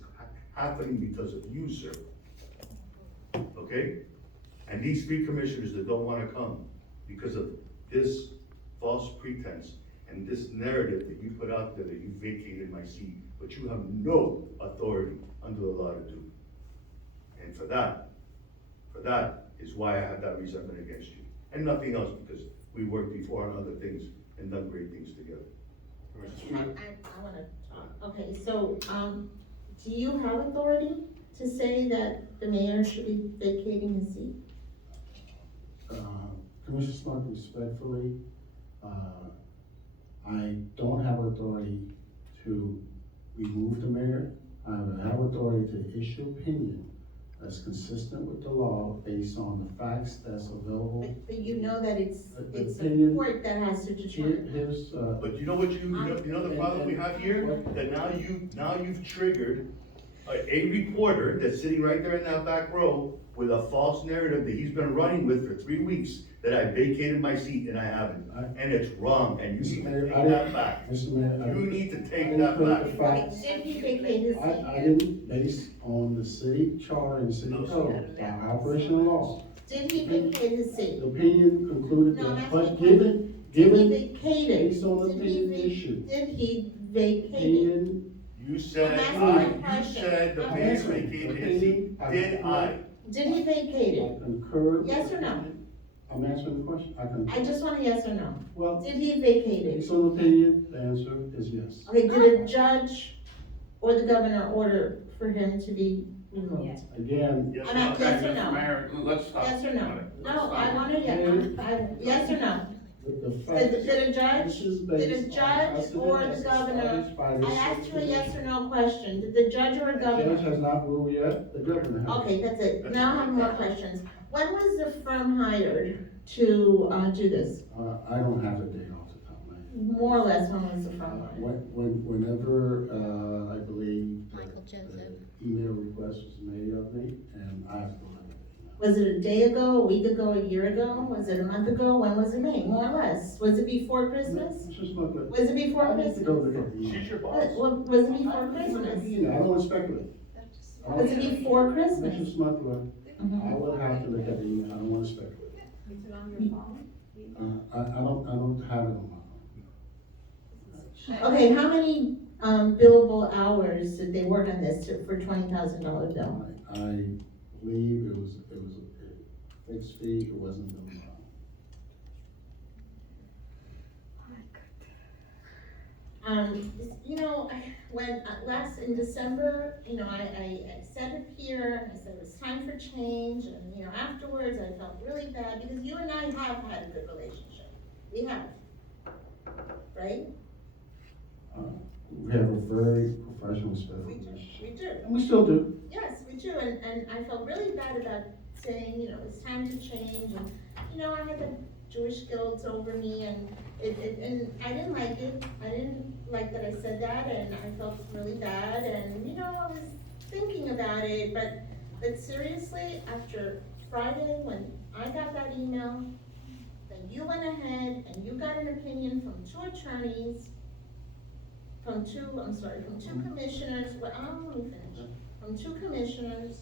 happening because of you, sir. Okay? And these three commissioners that don't want to come because of this false pretense and this narrative that you put out there that you vacated my seat, but you have no authority under the law to do. And for that is why I have that resentment against you. And nothing else, because we worked before on other things and done great things together. I wanna talk, okay, so, do you have authority to say that the mayor should be vacating his seat? Commissioner Smart, respectfully, I don't have authority to remove the mayor. I have authority to issue opinion that's consistent with the law based on the facts that's available. But you know that it's the opinion- court that has to determine. Here's, But you know what you know the problem we have here? That now you've triggered a reporter that's sitting right there in that back row with a false narrative that he's been running with for 3 weeks, that I vacated my seat and I haven't. And it's wrong, and you need to take that back. Mr. Mayor, You need to I take didn't that put the back. facts. Did he vacate his seat? I didn't, based on the city charter and city No, sir. code, by operational law. Did he vacate his seat? The opinion concluded No, I'm that, asking but you- Did he given, vacate it? based on the Did he opinion issued, Did he vacate it? opinion, You said, I'm asking a you said the question. mayor answering. vacated his seat. Did I? Did he vacate I it? concur. Yes or no? I'm answering the question, I concur. I just want a yes or no. Well, Did he vacate it? based on opinion, the answer is yes. Okay, did a judge or the governor order for him to be removed? Again, Yes, I'm at yes or Mr. no? Mayor, let's stop. Yes or no? Let's No, I stop. want a yes or no? the Did fact. a judge, This is did a based on judge precedent or that's the governor, established by the I asked you a city yes or no question, did the judge or The judge governor? has not ruled yet, the governor has. Okay, that's it, now I have more questions. When was the firm hired to, do this? I don't have the date off the top of my head. More or less, when was the firm hired? Whenever, I believe, the email request was made of me, and I have to go back. Was it a day ago, a week ago, a year ago? Was it a month ago? When was it made, more or less? Was it before Christmas? It's just not good. Was it before I need to Christmas? go look at the email. She's your boss. Was it before Christmas? I don't want to speculate. Was it before Christmas? Mr. Smuggler, Mhm. I will have to look at the email, I don't want to speculate. Is it on your phone? I don't have it on my phone. Okay, how many, billable hours did they work on this for $20,000 bill? I believe it was a fixed fee, it wasn't the You know, when, last, in December, you know, I said it here, I said it was time for change, and, you know, afterwards, I felt really bad, because you and I have had a good relationship. We have. Right? We have a very professional, respectful We do, relationship. we do. And we still do. Yes, we do, and I felt really bad about saying, you know, it's time to change, and, you know, I had the Jewish guilt over me, and and I didn't like it. I didn't like that I said that, and I felt really bad, and, you know, I was thinking about it, but seriously, after Friday, when I got that email, then you went ahead and you got an opinion from two attorneys, from two commissioners, let me finish. From two commissioners,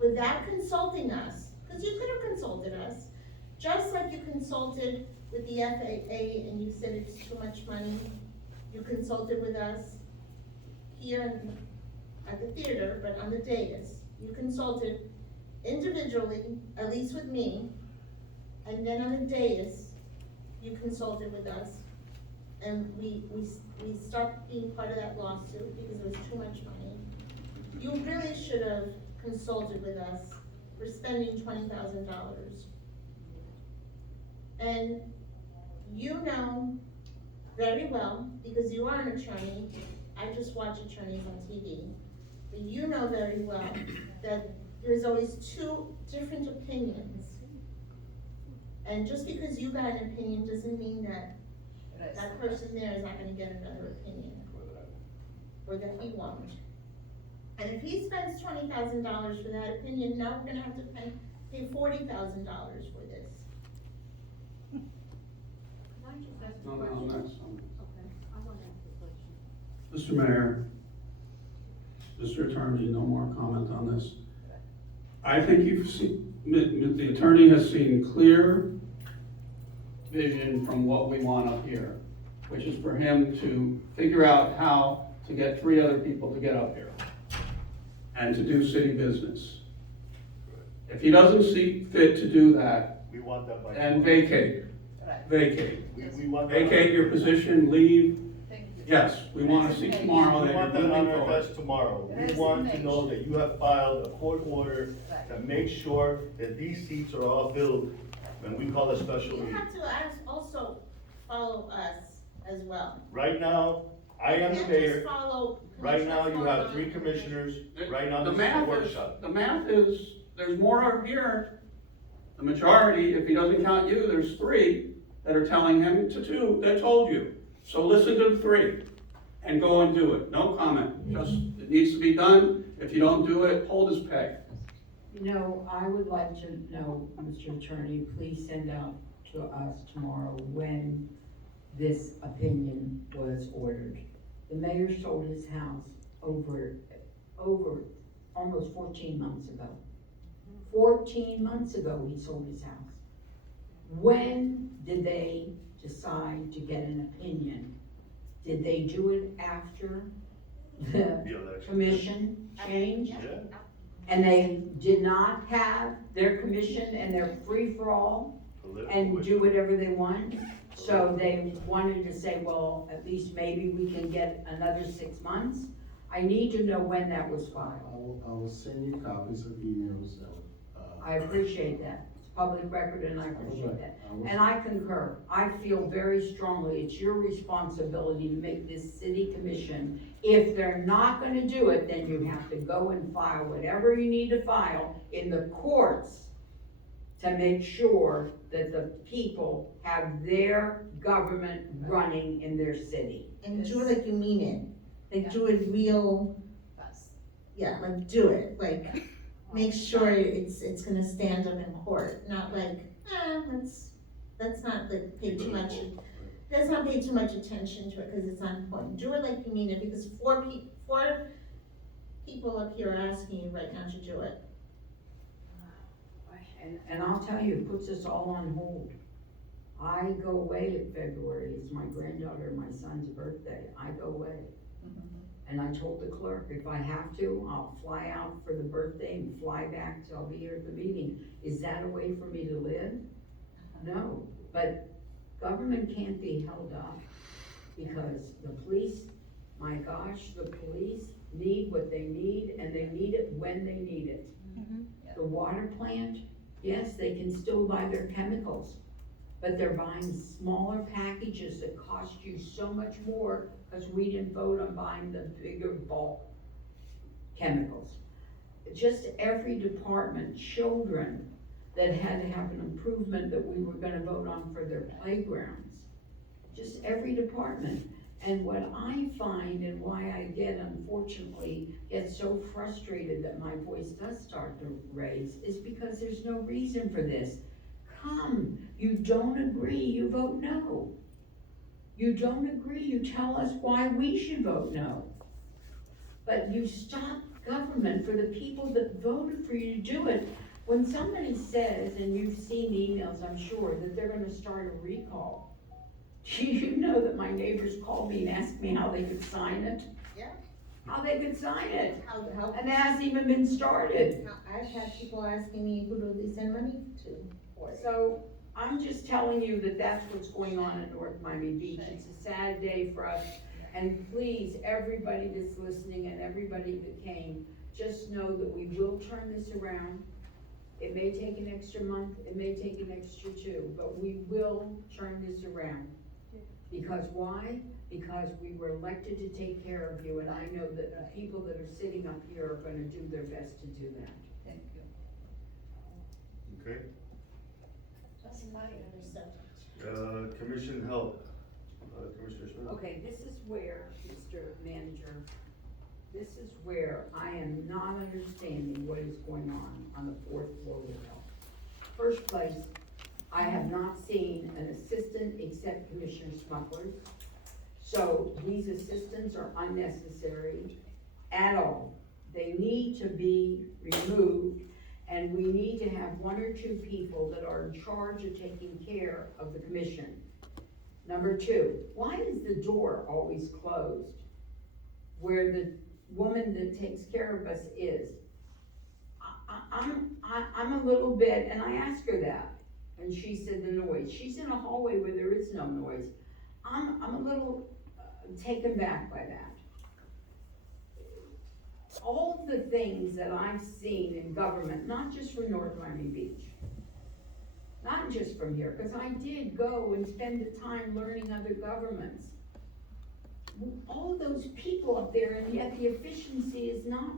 without consulting us, because you could have consulted us, just like you consulted with the FAA and you said it's too much money. You consulted with us here at the theater, but on the dais. You consulted individually, at least with me, and then on the dais, you consulted with us. and we stopped being part of that lawsuit because it was too much money. You really should have consulted with us for spending $20,000. And you know very well, because you are an attorney, I just watch attorneys on TV, but you know very well that there's always two different opinions. And just because you got an opinion doesn't mean that that person there is not gonna get another opinion. Or that he won't. And if he spends $20,000 for that opinion, now we're gonna have to pay $40,000 for this. Can I just ask a No, question? no, next. Okay, I want to ask a question. Mr. Mayor, Mr. Attorney, no more comment on this. I think you've seen, the attorney has seen clear vision from what we want up here, which is for him to figure out how to get 3 other people to get up here and to do city business. If he doesn't see fit to do that, We want that by. then vacate, vacate. We want that. Vacate your position, leave. Thank you. Yes, we want to see tomorrow We that want you're that on moving our forward. desk tomorrow. We That's want to amazing. know that you have filed a court order to make sure that these seats are all filled when we call a special You meeting. have to also follow us as well. Right now, I am the You can't mayor. just follow Right now, you have Commissioner 3 Farhan. commissioners. Right now, The this is a math is, workshop. the math is, there's more here. The majority, if he doesn't count you, there's 3 that are telling him to 2 that told you. So listen to the 3 and go and do it. No comment. Just, it needs to be done. If you don't do it, hold his pay. You know, I would like to know, Mr. Attorney, please send out to us tomorrow when this opinion was ordered. The mayor sold his house over almost 14 months ago. 14 months ago, he sold his house. When did they decide to get an opinion? Did they do it after the The election. commission changed? Yeah. And they did not have their commission and their free-for-all Political and wish. do whatever they want? So they wanted to say, well, at least maybe we can get another 6 months? I need to know when that was filed. I will send you copies of emails that, I appreciate that. It's public record and I appreciate that. And I concur. I feel very strongly it's your responsibility to make this city commission. If they're not gonna do it, then you have to go and file whatever you need to file in the courts to make sure that the people have their government running in their city. And do it like you mean it. Like do it real, yeah, like do it, like make sure it's gonna stand up in court, not like, let's not like pay too much, let's not pay too much attention to it because it's on point. Do it like you mean it, because 4 people up here are asking you right now to do it. And I'll tell you, it puts us all on hold. I go away in February, it's my granddaughter and my son's birthday, I go away. And I told the clerk, if I have to, I'll fly out for the birthday and fly back, so I'll be here at the meeting. Is that a way for me to live? No, but government can't be held up because the police, my gosh, the police need what they need and they need it when they need it. The water plant, yes, they can still buy their chemicals, but they're buying smaller packages that cost you so much more because we didn't vote on buying the bigger bulk chemicals. Just every department, children that had to have an improvement that we were gonna vote on for their playgrounds. Just every department. And what I find and why I unfortunately, get so frustrated that my voice does start to raise is because there's no reason for this. Come, you don't agree, you vote no. You don't agree, you tell us why we should vote no. But you stop government for the people that voted for you to do it. When somebody says, and you've seen the emails, I'm sure, that they're gonna start a recall, do you know that my neighbors called me and asked me how they could sign it? Yeah. How they could sign it, How, and it hasn't even been started. I've had people asking me, who do they send money to for it? So, I'm just telling you that that's what's going on in North Miami Beach. It's a sad day for us. And please, everybody that's listening and everybody that came, just know that we will turn this around. It may take an extra month, it may take an extra two, but we will turn this around. Because why? Because we were elected to take care of you, and I know that the people that are sitting up here are gonna do their best to do that. Thank you. Okay, That's my interception. commission help, Commissioner Smith? Okay, this is where, Mr. Manager, this is where I am not understanding what is going on the fourth floor with health. First place, I have not seen an assistant except Commissioner Smuggler's. So these assistants are unnecessary at all. They need to be removed, and we need to have one or two people that are in charge of taking care of the commission. Number two, why is the door always closed where the woman that takes care of us is? I'm a little bit, and I asked her that, and she said the noise. She's in a hallway where there is no noise. I'm a little taken back by that. All of the things that I've seen in government, not just from North Miami Beach, not just from here, because I did go and spend the time learning other governments. All of those people up there, and yet the efficiency is not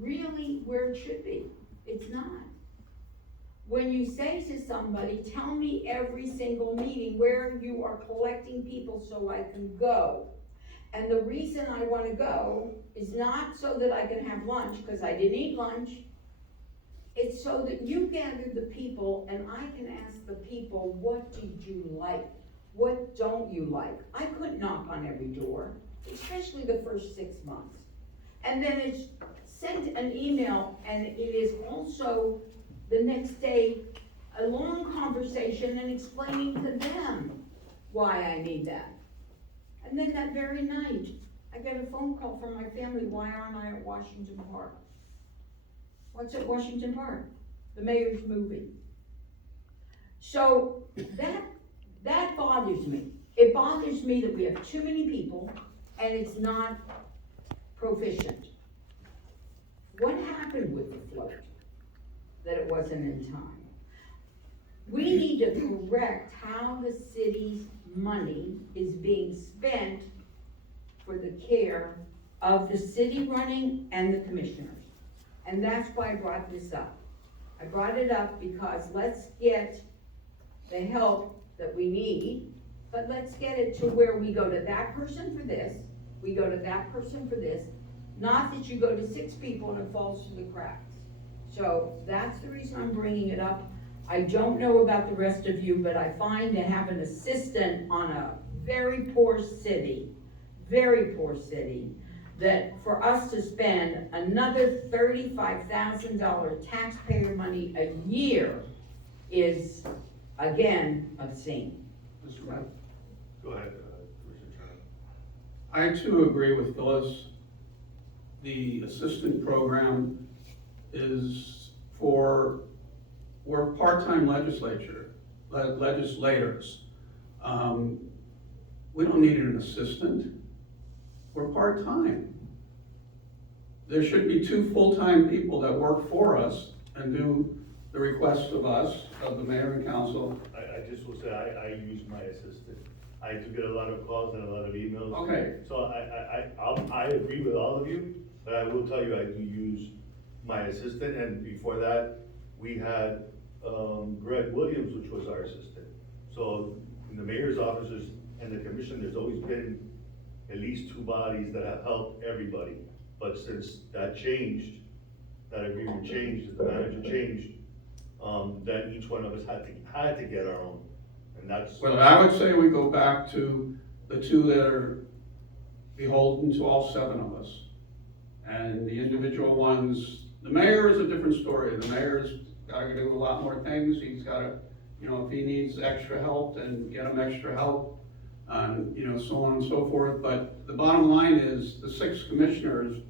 really where it should be. It's not. When you say to somebody, tell me every single meeting where you are collecting people so I can go. And the reason I wanna go is not so that I can have lunch, because I didn't eat lunch. It's so that you gather the people and I can ask the people, what did you like? What don't you like? I couldn't knock on every door, especially the first 6 months. And then it's sent an email, and it is also the next day, a long conversation and explaining to them why I need that. And then that very night, I get a phone call from my family, why aren't I at Washington Park? What's at Washington Park? The mayor's moving. So that bothers me. It bothers me that we have too many people and it's not proficient. What happened with the float? That it wasn't in time. We need to correct how the city's money is being spent for the care of the city running and the commissioners. And that's why I brought this up. I brought it up because let's get the help that we need, but let's get it to where we go to that person for this, we go to that person for this, not that you go to 6 people and it falls through the cracks. So that's the reason I'm bringing it up. I don't know about the rest of you, but I find to have an assistant on a very poor city, that for us to spend another $35,000 taxpayer money a year is, again, obscene. Mr. Mayor. Go ahead, Commissioner Turner. I too agree with Phyllis. The assistant program is we're part-time legislators. We don't need an assistant. We're part-time. There should be 2 full-time people that work for us and do the requests of us, of the mayor and council. I just will say, I use my assistant. I do get a lot of calls and a lot of emails. Okay. So I agree with all of you, but I will tell you, I do use my assistant, and before that, we had, Greg Williams, which was our assistant. So in the mayor's offices and the commission, there's always been at least 2 bodies that have helped everybody. But since that changed, that agreement changed, the manager changed, then each one of us had to get our own, and that's. Well, I would say we go back to the 2 that are beholden to all 7 of us. And the individual ones, the mayor is a different story. The mayor's gotta do a lot more things. He's gotta, if he needs extra help, then get him extra help. So on and so forth. But the bottom line is the 6 commissioners,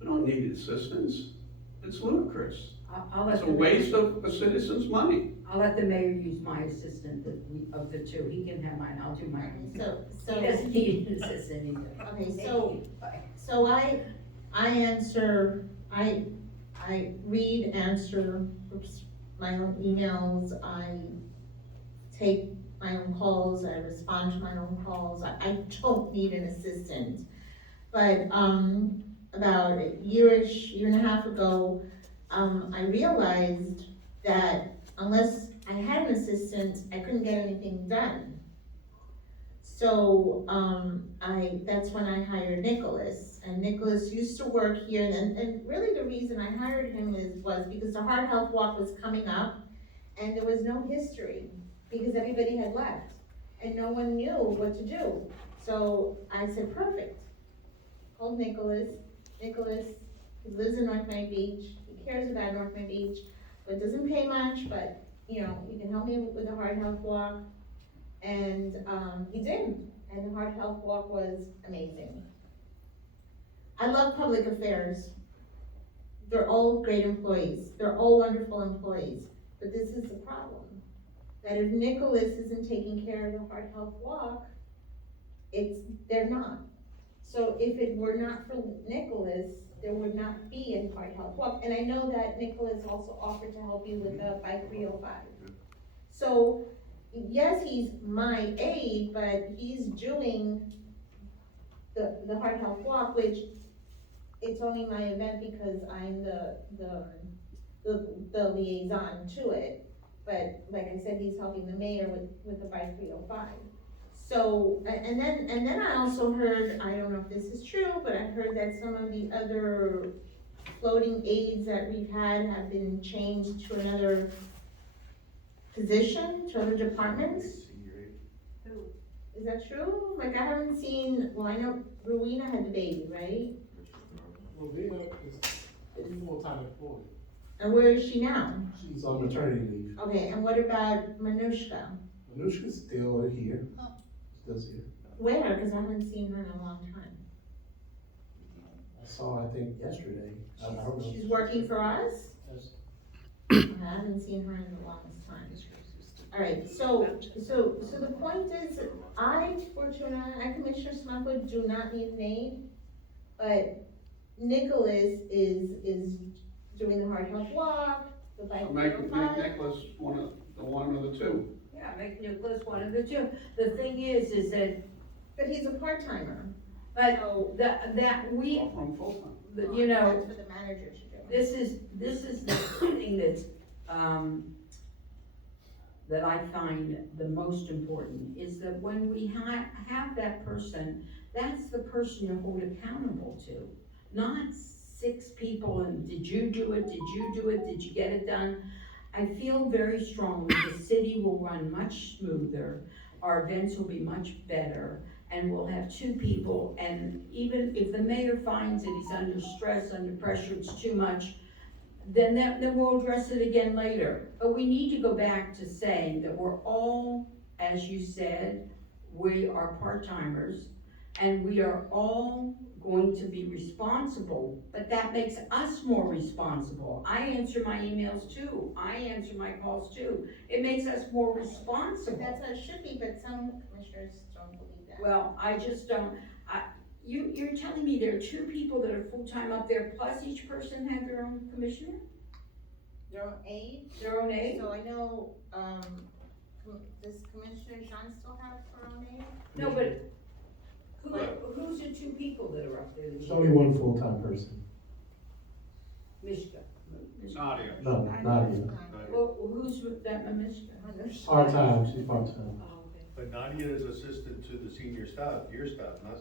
we don't need assistants. It's ludicrous. I'll let It's a waste of a citizen's money. I'll let the mayor use my assistant of the two, he can have mine, I'll do mine. So, He doesn't need an assistant either. okay, Thank so, you. Bye. so I answer, I read, answer my own emails, I take my own calls, I respond to my own calls, I don't need an assistant. But, about a year and a half ago, I realized that unless I had an assistant, I couldn't get anything done. So, that's when I hired Nicholas, and Nicholas used to work here, and really the reason I hired him was because the Heart Health Walk was coming up, and there was no history, because everybody had left, and no one knew what to do. So I said, perfect. Called Nicholas, he lives in North Miami Beach, he cares about North Miami Beach, but doesn't pay much, but, you know, you can help me with the Heart Health Walk. And, he did, and the Heart Health Walk was amazing. I love public affairs. They're all great employees, they're all wonderful employees, but this is the problem. That if Nicholas isn't taking care of the Heart Health Walk, they're not. So if it were not for Nicholas, there would not be a Heart Health Walk. And I know that Nicholas also offered to help you with the Bike 305. So, yes, he's my aide, but he's doing the Heart Health Walk, which it's only my event because I'm the liaison to it. But like I said, he's helping the mayor with the Bike 305. So, and then I also heard, I don't know if this is true, but I heard that some of the other floating aides that we've had have been changed to another position, to other departments. Is that true? Like, I haven't seen, well, I know Rowena had the baby, right? Rowena is full-time employed. And where is she now? She's on maternity leave. Okay, and what about Manushka? Anushka's still here. Still here. Where? Because I haven't seen her in a long time. I saw, I think, yesterday. I don't know. She's working for us? Yes. I haven't seen her in the longest time. All right, so the point is, Fortuna, Commissioner Smucker do not need an aide, but Nicholas is doing the Heart Health Walk, the Bike So make 305. Nicholas one of the two. Yeah, make Nicholas one of the two. The thing is that, But he's a part-timer, but so, that we, Or from full-time. you know, that's for the manager to do. this is the thing that I find the most important, is that when we have that person, that's the person you hold accountable to, not 6 people and did you do it, did you get it done? I feel very strongly the city will run much smoother, our events will be much better, and we'll have 2 people, and even if the mayor finds that he's under stress, under pressure, it's too much, then we'll address it again later. But we need to go back to saying that we're all, as you said, we are part-timers, and we are all going to be responsible, but that makes us more responsible. I answer my emails too, I answer my calls too. It makes us more responsible. But that's how it should be, but some commissioners don't believe that. Well, I just don't, you're telling me there are 2 people that are full-time up there, plus each person had their own commissioner? Their own aide? Their own aide? So I know, does Commissioner Jean still have her own aide? No, but who's the 2 people that are up there? There's only one full-time person. Mishka. Nadia. No, Nadia. Well, who's that, Mishka? Part-time, she's part-time. Oh, okay. But Nadia is assistant to the senior staff, your staff, not,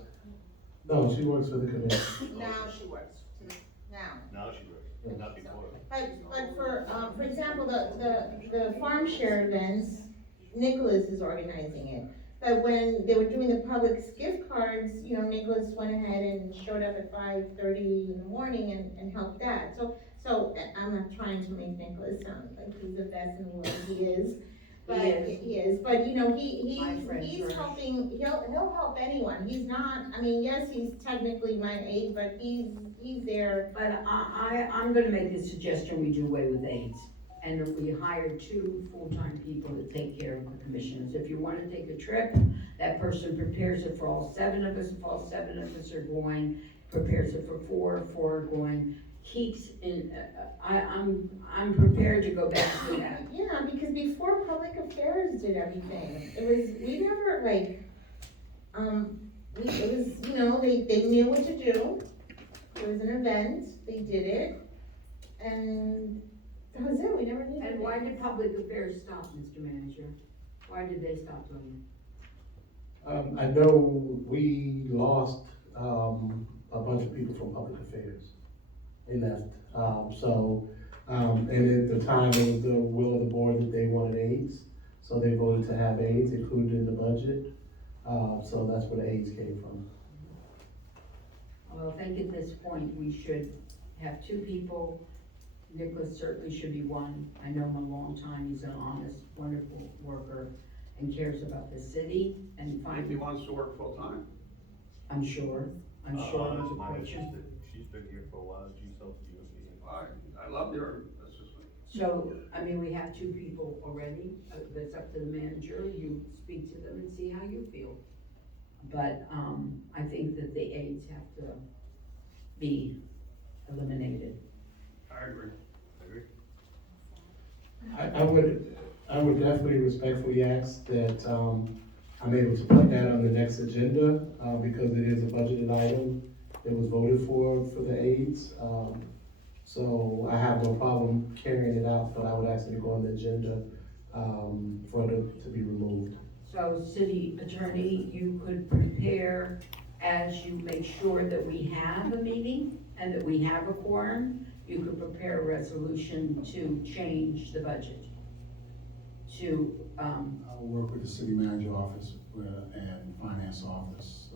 No, she works for the commission. Now she works, now. now she works, not before. But for example, the farm share events, Nicholas is organizing it. But when they were doing the Publix gift cards, you know, Nicholas went ahead and showed up at 5:30 in the morning and helped that. So I'm not trying to make Nicholas sound like he's the best in the world, he is. But he is, but you know, he's helping, he'll help anyone. He's not, I mean, yes, he's technically my aide, but he's there. But I'm gonna make the suggestion we do away with aides. and we hired 2 full-time people to take care of the commissioners. If you wanna take a trip, that person prepares it for all 7 of us. If all 7 of us are going, prepares it for 4 are going, keeps in, I'm prepared to go back to that. Yeah, because before Public Affairs did everything, it was, we never like, it was, you know, they knew what to do. There was an event, they did it, and that was it, we never needed it. And why did Public Affairs stop, Mr. Manager? Why did they stop doing I know we lost, a bunch of people from Public Affairs. They left, and at the time, it was the will of the board that they wanted aides, so they voted to have aides included in the budget. So that's where the aides came from. it? Well, I think at this point, we should have 2 people. Nicholas certainly should be one. I know him a long time. He's an honest, wonderful worker and cares about the city and If he wants to work full-time. I'm sure. There's a Maya, portion. she's been here for a while, she's helped you with me. I love your assistant. So, I mean, we have 2 people already. That's up to the manager. You speak to them and see how you feel. But, I think that the aides have to be eliminated. I agree. I would definitely respectfully ask that, I'm able to put that on the next agenda, because it is a budgeted item that was voted for the aides. So I have no problem carrying it out, but I would ask it to go on the agenda, for it to be removed. So, city attorney, you could prepare as you make sure that we have a meeting and that we have a quorum, you could prepare a resolution to change the budget. To, I will work with the city manager office and finance office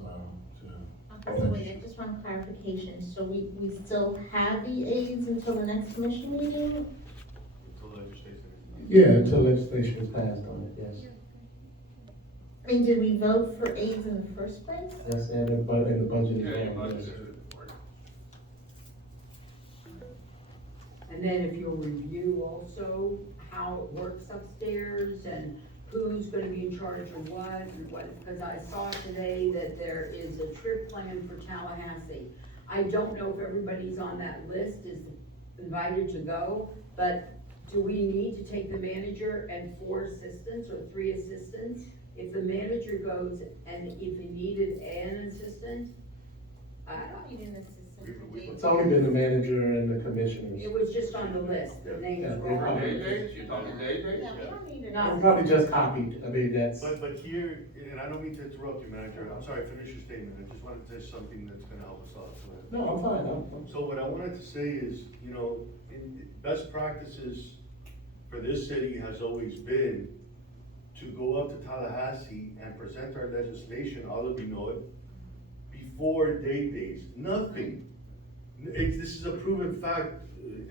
to. Okay, so wait, I just want clarification, so we still have the aides until the next commission meeting? Until legislation is. Yeah, until legislation is passed on it, yes. I mean, did we vote for aides in the first place? Yes, and the budget as Yeah, well, but, yes. and then if you'll review also how it works upstairs and who's gonna be in charge of what and what, because I saw today that there is a trip planned for Tallahassee. I don't know if everybody's on that list is invited to go, but do we need to take the manager and 4 assistants or 3 assistants? If the manager goes and if he needed an assistant, I don't need an assistant today. It's only been the manager and the commissioners. it was just on the list, the names Yeah, were they all on probably- the list. Day-Days, you talking day-days? Yeah, we don't need an No. I'm assistant. probably just copied, I mean, that's, But here, and I don't mean to interrupt you, manager, I'm sorry, finish your statement, I just wanted to say something that's gonna help us out. no, I'm fine, I'm. So what I wanted to say is, best practices for this city has always been to go up to Tallahassee and present our legislation, all of you know it, before day-days, nothing. This is a proven fact,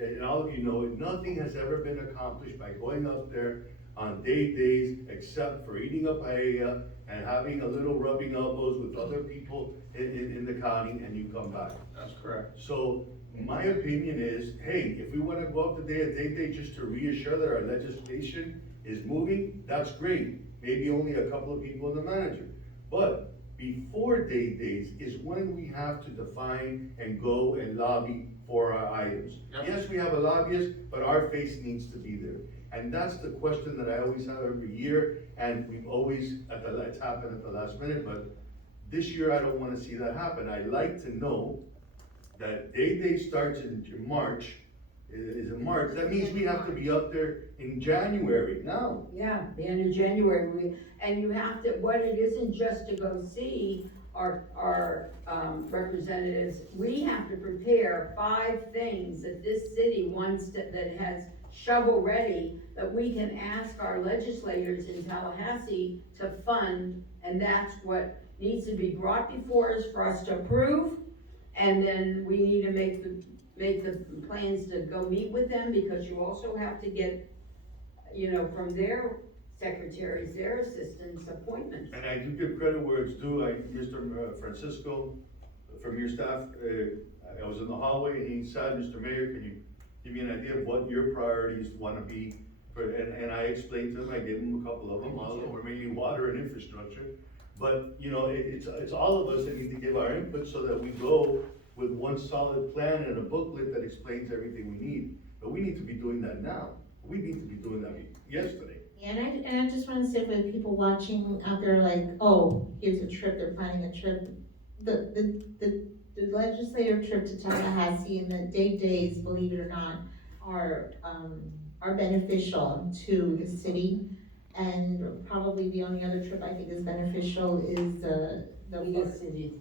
and all of you know it, nothing has ever been accomplished by going up there on day-days, except for eating a paella and having a little rubbing elbows with other people in the county, and you come back. That's correct. So, my opinion is, hey, if we wanna go up today at day-day just to reassure that our legislation is moving, that's great. Maybe only a couple of people in the manager. But before day-days is when we have to define and go and lobby for our items. Yep. Yes, we have a lobbyist, but our face needs to be there. And that's the question that I always have every year, and we've always, it's happened at the last minute, but this year I don't wanna see that happen. I'd like to know that day-day starts in March, is in March, that means we have to be up there in January now. Yeah, the end of January, and you have to, what it isn't just to go see our representatives, we have to prepare 5 things that this city wants that has shovel ready, that we can ask our legislators in Tallahassee to fund, and that's what needs to be brought before us for us to approve, and then we need to make the plans to go meet with them, because you also have to get, from their secretaries, their assistants, appointments. And I do give credit where it's due, Mr. Francisco, from your staff, I was in the hallway and he said, Mr. Mayor, can give you an idea of what your priorities wanna be. And I explained to them, I gave them a couple of them, all of them were mainly water and infrastructure. But, you know, it's all of us that need to give our input so that we go with one solid plan and a booklet that explains everything we need. But we need to be doing that now. We need to be doing that yesterday. Yeah, and I just wanna say for the people watching out there, like, oh, here's a trip, they're planning a trip. The legislative trip to Tallahassee and the days, believe it or not, are beneficial to the city. And probably the only other trip I think is beneficial is the League of Cities.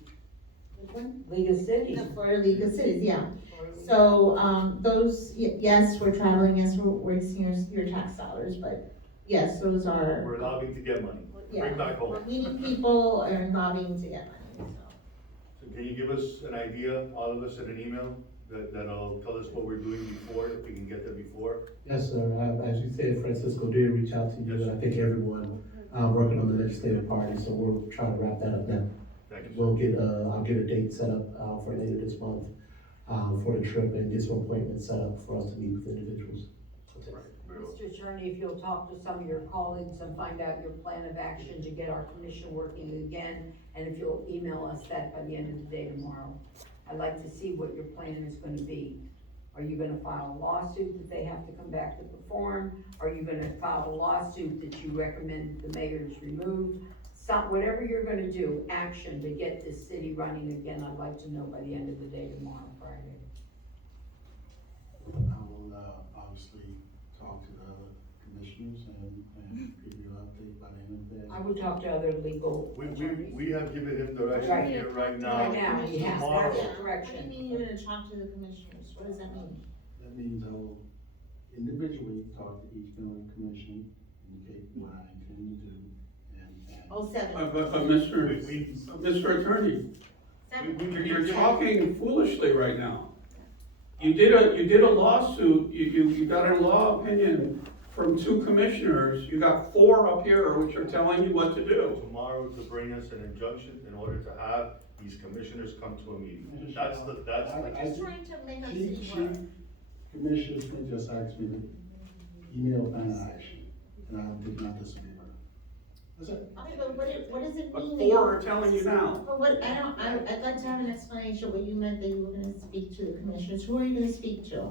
Which one? League of Cities. The Florida League of Cities, yeah. So, yes, we're traveling, yes, we're wasting your tax dollars, but yes, those are. We're lobbying to get money. Yeah, Bring back home. we're meeting people and lobbying to get money, so. So can you give us an idea, all of us in an email, that'll tell us what we're doing before, if we can get there before? Yes, sir. As you said, Francisco did reach out to you, and I think everyone, working on the legislative party, so we're trying to wrap that up now. Thank you. We'll get, I'll get a date set up, for later this month, for the trip and get some appointments set up for us to meet with individuals. Mr. Attorney, if you'll talk to some of your colleagues and find out your plan of action to get our commission working again, and if you'll email us that by the end of the day tomorrow. I'd like to see what your plan is gonna be. Are you gonna file a lawsuit that they have to come back to perform? Are you gonna file a lawsuit that you recommend the mayor is removed? Whatever you're gonna do, action to get this city running again, I'd like to know by the end of the day tomorrow, Friday. I will, obviously talk to the other commissioners and give you an update by the end of the day. I would talk to other legal attorneys. We have given him direction Right. here right now. Right now, he has, Tomorrow. that's the What do direction. you mean you're gonna talk to the commissioners? What does that mean? That means I will individually talk to each building commission, indicate what I intend to do, and. Oh, seven. But Mr. Attorney, Seven. you're talking foolishly right now. You did a lawsuit, you got a law opinion from 2 commissioners, you got 4 up here which are telling you what to do. Tomorrow to bring us an injunction in order to have these commissioners come to a meeting. That's the. We're just trying to make our city work. Commissioner Smith just asked me to email plan of action, and I did not disagree with her. That's it. Okay, but what does it But mean? 4 are telling you now. But I'd like to have an explanation what you meant that you were gonna speak to the commissioners. Who are you gonna speak to?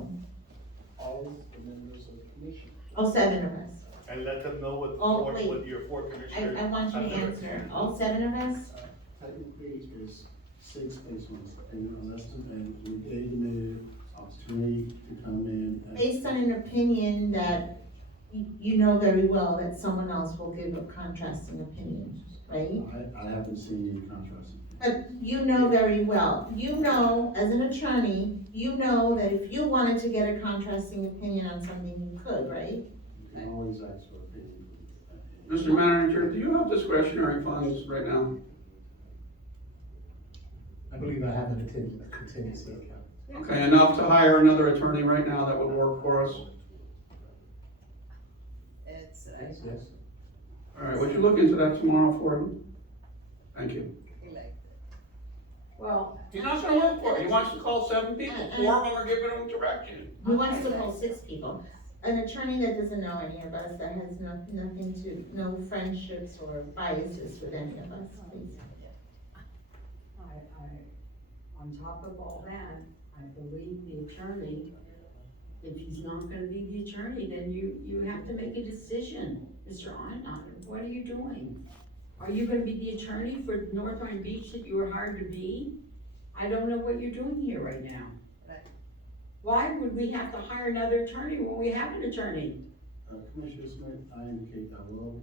All the members of the commission. All 7 of us. And let them know Oh, wait. what your 4 commissioners. I want you to have answer. All 7 of us? Technically, it's 6 based on, and we gave them an opportunity to come in. and- Based on an opinion that you know very well that someone else will give a contrasting opinion, right? I haven't seen any contrast. But you know very well, you know, as an attorney, you know that if you wanted to get a contrasting opinion on something, you could, right? You can always ask for opinion. Mr. Manager, do you have discretionary funds right now? I believe I have a contingency account. Okay, enough to hire another attorney right now that would work for us? Yes. All right, would you look into that tomorrow for him? Thank you. Well, He's not gonna work for it, he wants to call 7 people, 4 of them are giving him direction. He wants to call 6 people. An attorney that doesn't know any of us, that has nothing to, no friendships or biases with any of us, please. on top of all that, I believe the attorney, if he's not gonna be the attorney, then you have to make a decision. Mr. Onondaga, what are you doing? Are you gonna be the attorney for North Orange Beach that you were hired to be? I don't know what you're doing here right now. Why would we have to hire another attorney when we have an attorney? Commissioner Smith, I indicate I will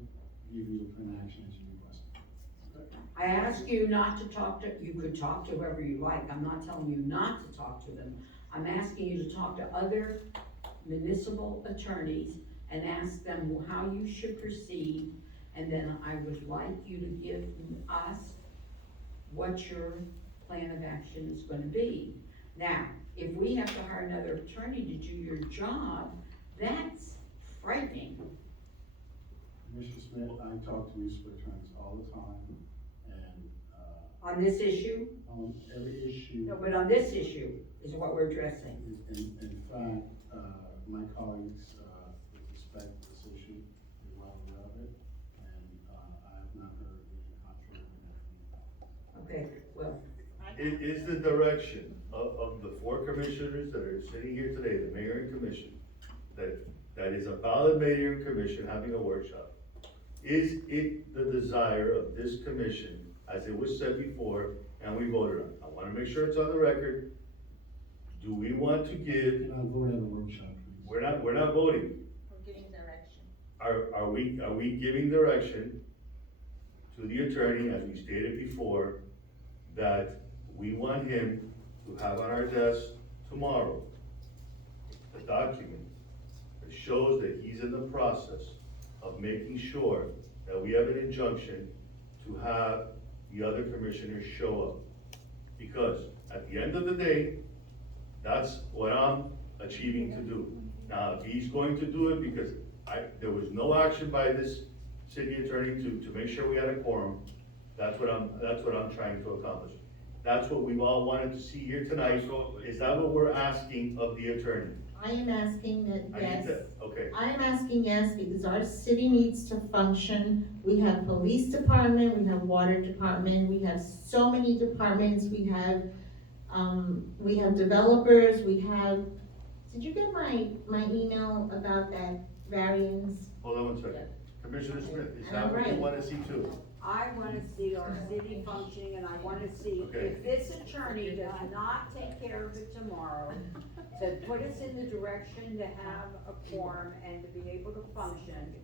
give you the plan of action as you requested. I ask you not to talk to, you could talk to whoever you like, I'm not telling you not to talk to them. I'm asking you to talk to other municipal attorneys and ask them how you should proceed. And then I would like you to give us what your plan of action is gonna be. Now, if we have to hire another attorney to do your job, that's frightening. Commissioner Smith, I talk to municipal attorneys all the time, and, On this issue, on every issue. No, but on this issue is what we're addressing. In fact, my colleagues, with respect to this issue, are well aware of it, and, I have not heard any contrary. Okay, well, It is the direction of the four commissioners that are sitting here today, the mayor and commission, that is a valid mayor and commission having a workshop. Is it the desire of this commission, as it was said before, and we voted on? I wanna make sure it's on the record. Do we want to give, Can I vote at a workshop, please? we're not voting. We're giving direction. Are we giving direction to the attorney, as we stated before, that we want him to have on our desk tomorrow a document that shows that he's in the process of making sure that we have an injunction to have the other commissioners show up? Because at the end of the day, that's what I'm achieving to do. Now, if he's going to do it because there was no action by this city attorney to make sure we had a quorum, that's what I'm trying to accomplish. That's what we've all wanted to see here tonight. Is that what we're asking of the attorney? I am asking that, I yes. need that, okay. I am asking yes, because our city needs to function. We have police department, we have water department, we have so many departments, we have developers, we have, did you get my email about that variance? Hold on one second. Commissioner Smith, is All that what you right. wanna see too? I wanna see our city functioning, and I wanna see Okay. if this attorney does not take care of it tomorrow, to put us in the direction to have a quorum and to be able to function,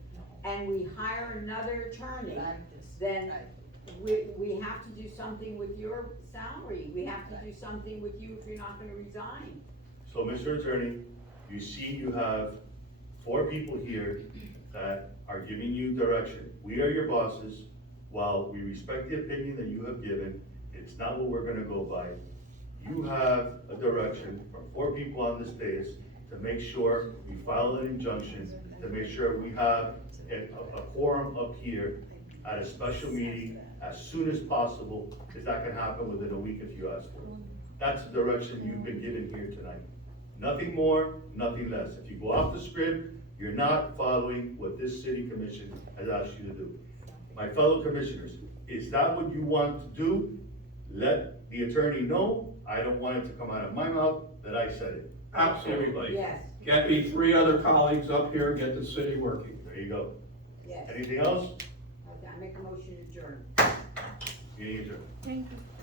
and we hire another attorney, then we have to do something with your salary, we have to do something with you if you're not gonna resign. So, Mr. Attorney, you see you have 4 people here that are giving you direction. We are your bosses. While we respect the opinion that you have given, it's not what we're gonna go by. You have a direction from 4 people on this dais to make sure we file an injunction, to make sure we have a quorum up here at a special meeting as soon as possible, because that can happen within a week if you ask for it. That's the direction you've been given here tonight. Nothing more, nothing less. If you go off the script, you're not following what this city commission has asked you to do. My fellow commissioners, is that what you want to do? Let the attorney know. I don't want it to come out of my mouth that I said it. Absolutely. Yes, Get me 3 other colleagues up here, get the city working. There you go. yes. Anything else? I make a motion to adjourn. Meeting adjourned. Thank you.